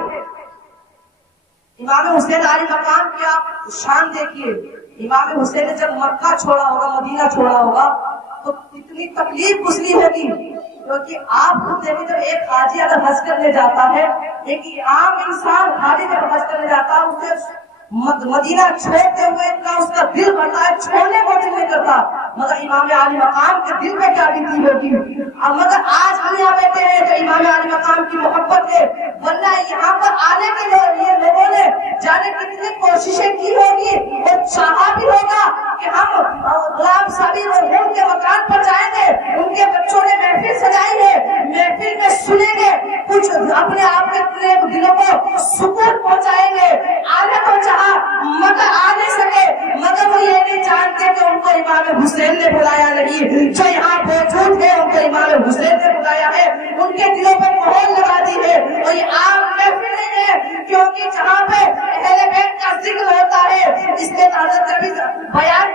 امام حسین علی مقام کی آپ شان دیکھیے. امام حسین نے جب مکہ چھوڑا ہوگا، مدینہ چھوڑا ہوگا تو کتنی تکلیف گزری ہوگی. کیونکہ آپ خود دیکھیں جب ایک حاجی اگر حج کرنے جاتا ہے، ایک عام انسان حاجی جب حج کرنے جاتا ہے اسے مدینہ چھوڑتے ہوئے اتنا اس کا دل بھرتا ہے، چھوڑنے کو دل نہیں کرتا، مگر امام علی مقام کے دل میں کیا بیتی ہوگی. مگر آج ہم یہاں بیٹھے ہیں تو امام علی مقام کی محبت ہے، ورنہ یہاں پر آنے کے لیے لوگوں نے جانے کتنی کوششیں کی ہوگی اور چاہا بھی ہوگا کہ ہم غلام صابر اور ان کے مکان پر جائیں گے، ان کے بچوں نے محفل سجائی ہے، محفل میں سنیں گے، کچھ اپنے آپ کے دلوں کو سکون پہنچائیں گے. آنے کو چاہا مگر آ نہیں سکے، مگر وہ یہ نہیں جانتے کہ ان کو امام حسین نے بلایا نہیں. جو یہاں موجود ہے ان کو امام حسین نے بلایا ہے، ان کے دلوں پر مہر لگا دی ہے. اور یہ عام محفل نہیں ہے کیونکہ جہاں پہ اہل بیت کا ذکر ہوتا ہے اس کے حضرت کبھی بیان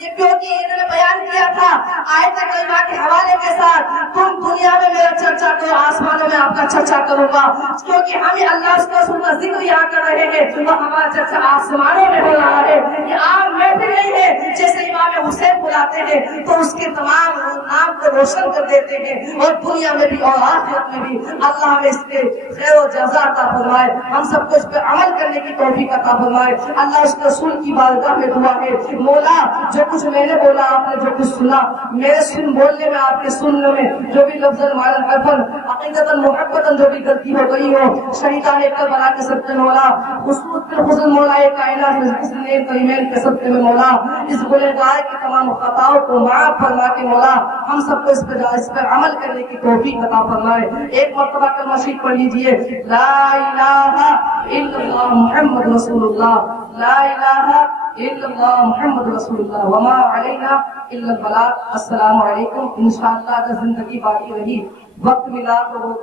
یہ کیونکہ انہوں نے بیان کیا تھا آیت کریمہ کے حوالے کے ساتھ، تم دنیا میں میرا چرچا کرو، آسمانوں میں آپ کا چرچا کروں گا. کیونکہ ہم اللہ اس کا رسول کا ذکر یہاں کر رہے ہیں تو ہمارا چرچا آسمانوں میں ہو رہا ہے. یہ عام محفل نہیں ہے. جیسے امام حسین بلاتے ہیں تو اس کے تمام نام کو روشن کر دیتے ہیں اور دنیا میں بھی اور آخرت میں بھی. اللہ ہمیں اس کے خیر و جزا عطا فرمائے، ہم سب کو اس پہ عمل کرنے کی توفیق عطا فرمائے. اللہ اس رسول کی بارگاہ میں دعا ہے مولا جو کچھ میں نے بولا آپ نے جو کچھ سنا، میرے بولنے میں آپ کے سننے میں جو بھی لفظ عقیدت محبت جو بھی غلطی ہو گئی ہو، شہیدان کربلا کے سب مولا، خصوصاً مولا کائنات کریمین کے سب میں مولا اس گنہگار کی تمام خطاؤں کو معاف فرما کے مولا ہم سب کو اس پر عمل کرنے کی توفیق عطا فرمائے. ایک مرتبہ کلمہ شریف پڑھ لیجیے، لا الہ الا اللہ محمد رسول اللہ، لا الہ الا اللہ محمد رسول اللہ، وما علینا الا البلاغ. السلام علیکم. انشاءاللہ اگر زندگی باقی رہی، وقت ملا تو وہ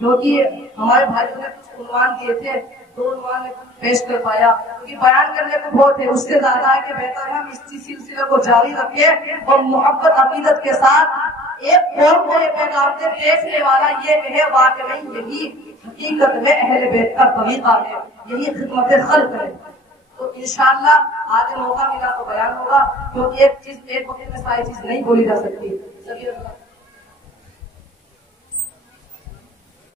کیونکہ ہمارے بھائی نے کچھ عنوان دیے تھے تو عنوان میں پیش کر پایا کیونکہ بیان کرنے کو بہت ہے. اس سے زیادہ ہے کہ بہتر ہے ہم اس سلسلے کو جاری رکھیں اور محبت عقیدت کے ساتھ ایک قوم کو یہ پیغام دے دیکھنے والا یہ کہے واقعی یہی حقیقت میں اہل بیت کا طریقہ ہے، یہی خدمت خلق ہے. تو انشاءاللہ آگے موقع ملا تو بیان ہوگا کیونکہ ایک وقت میں ساری چیز نہیں بولی جا سکتی.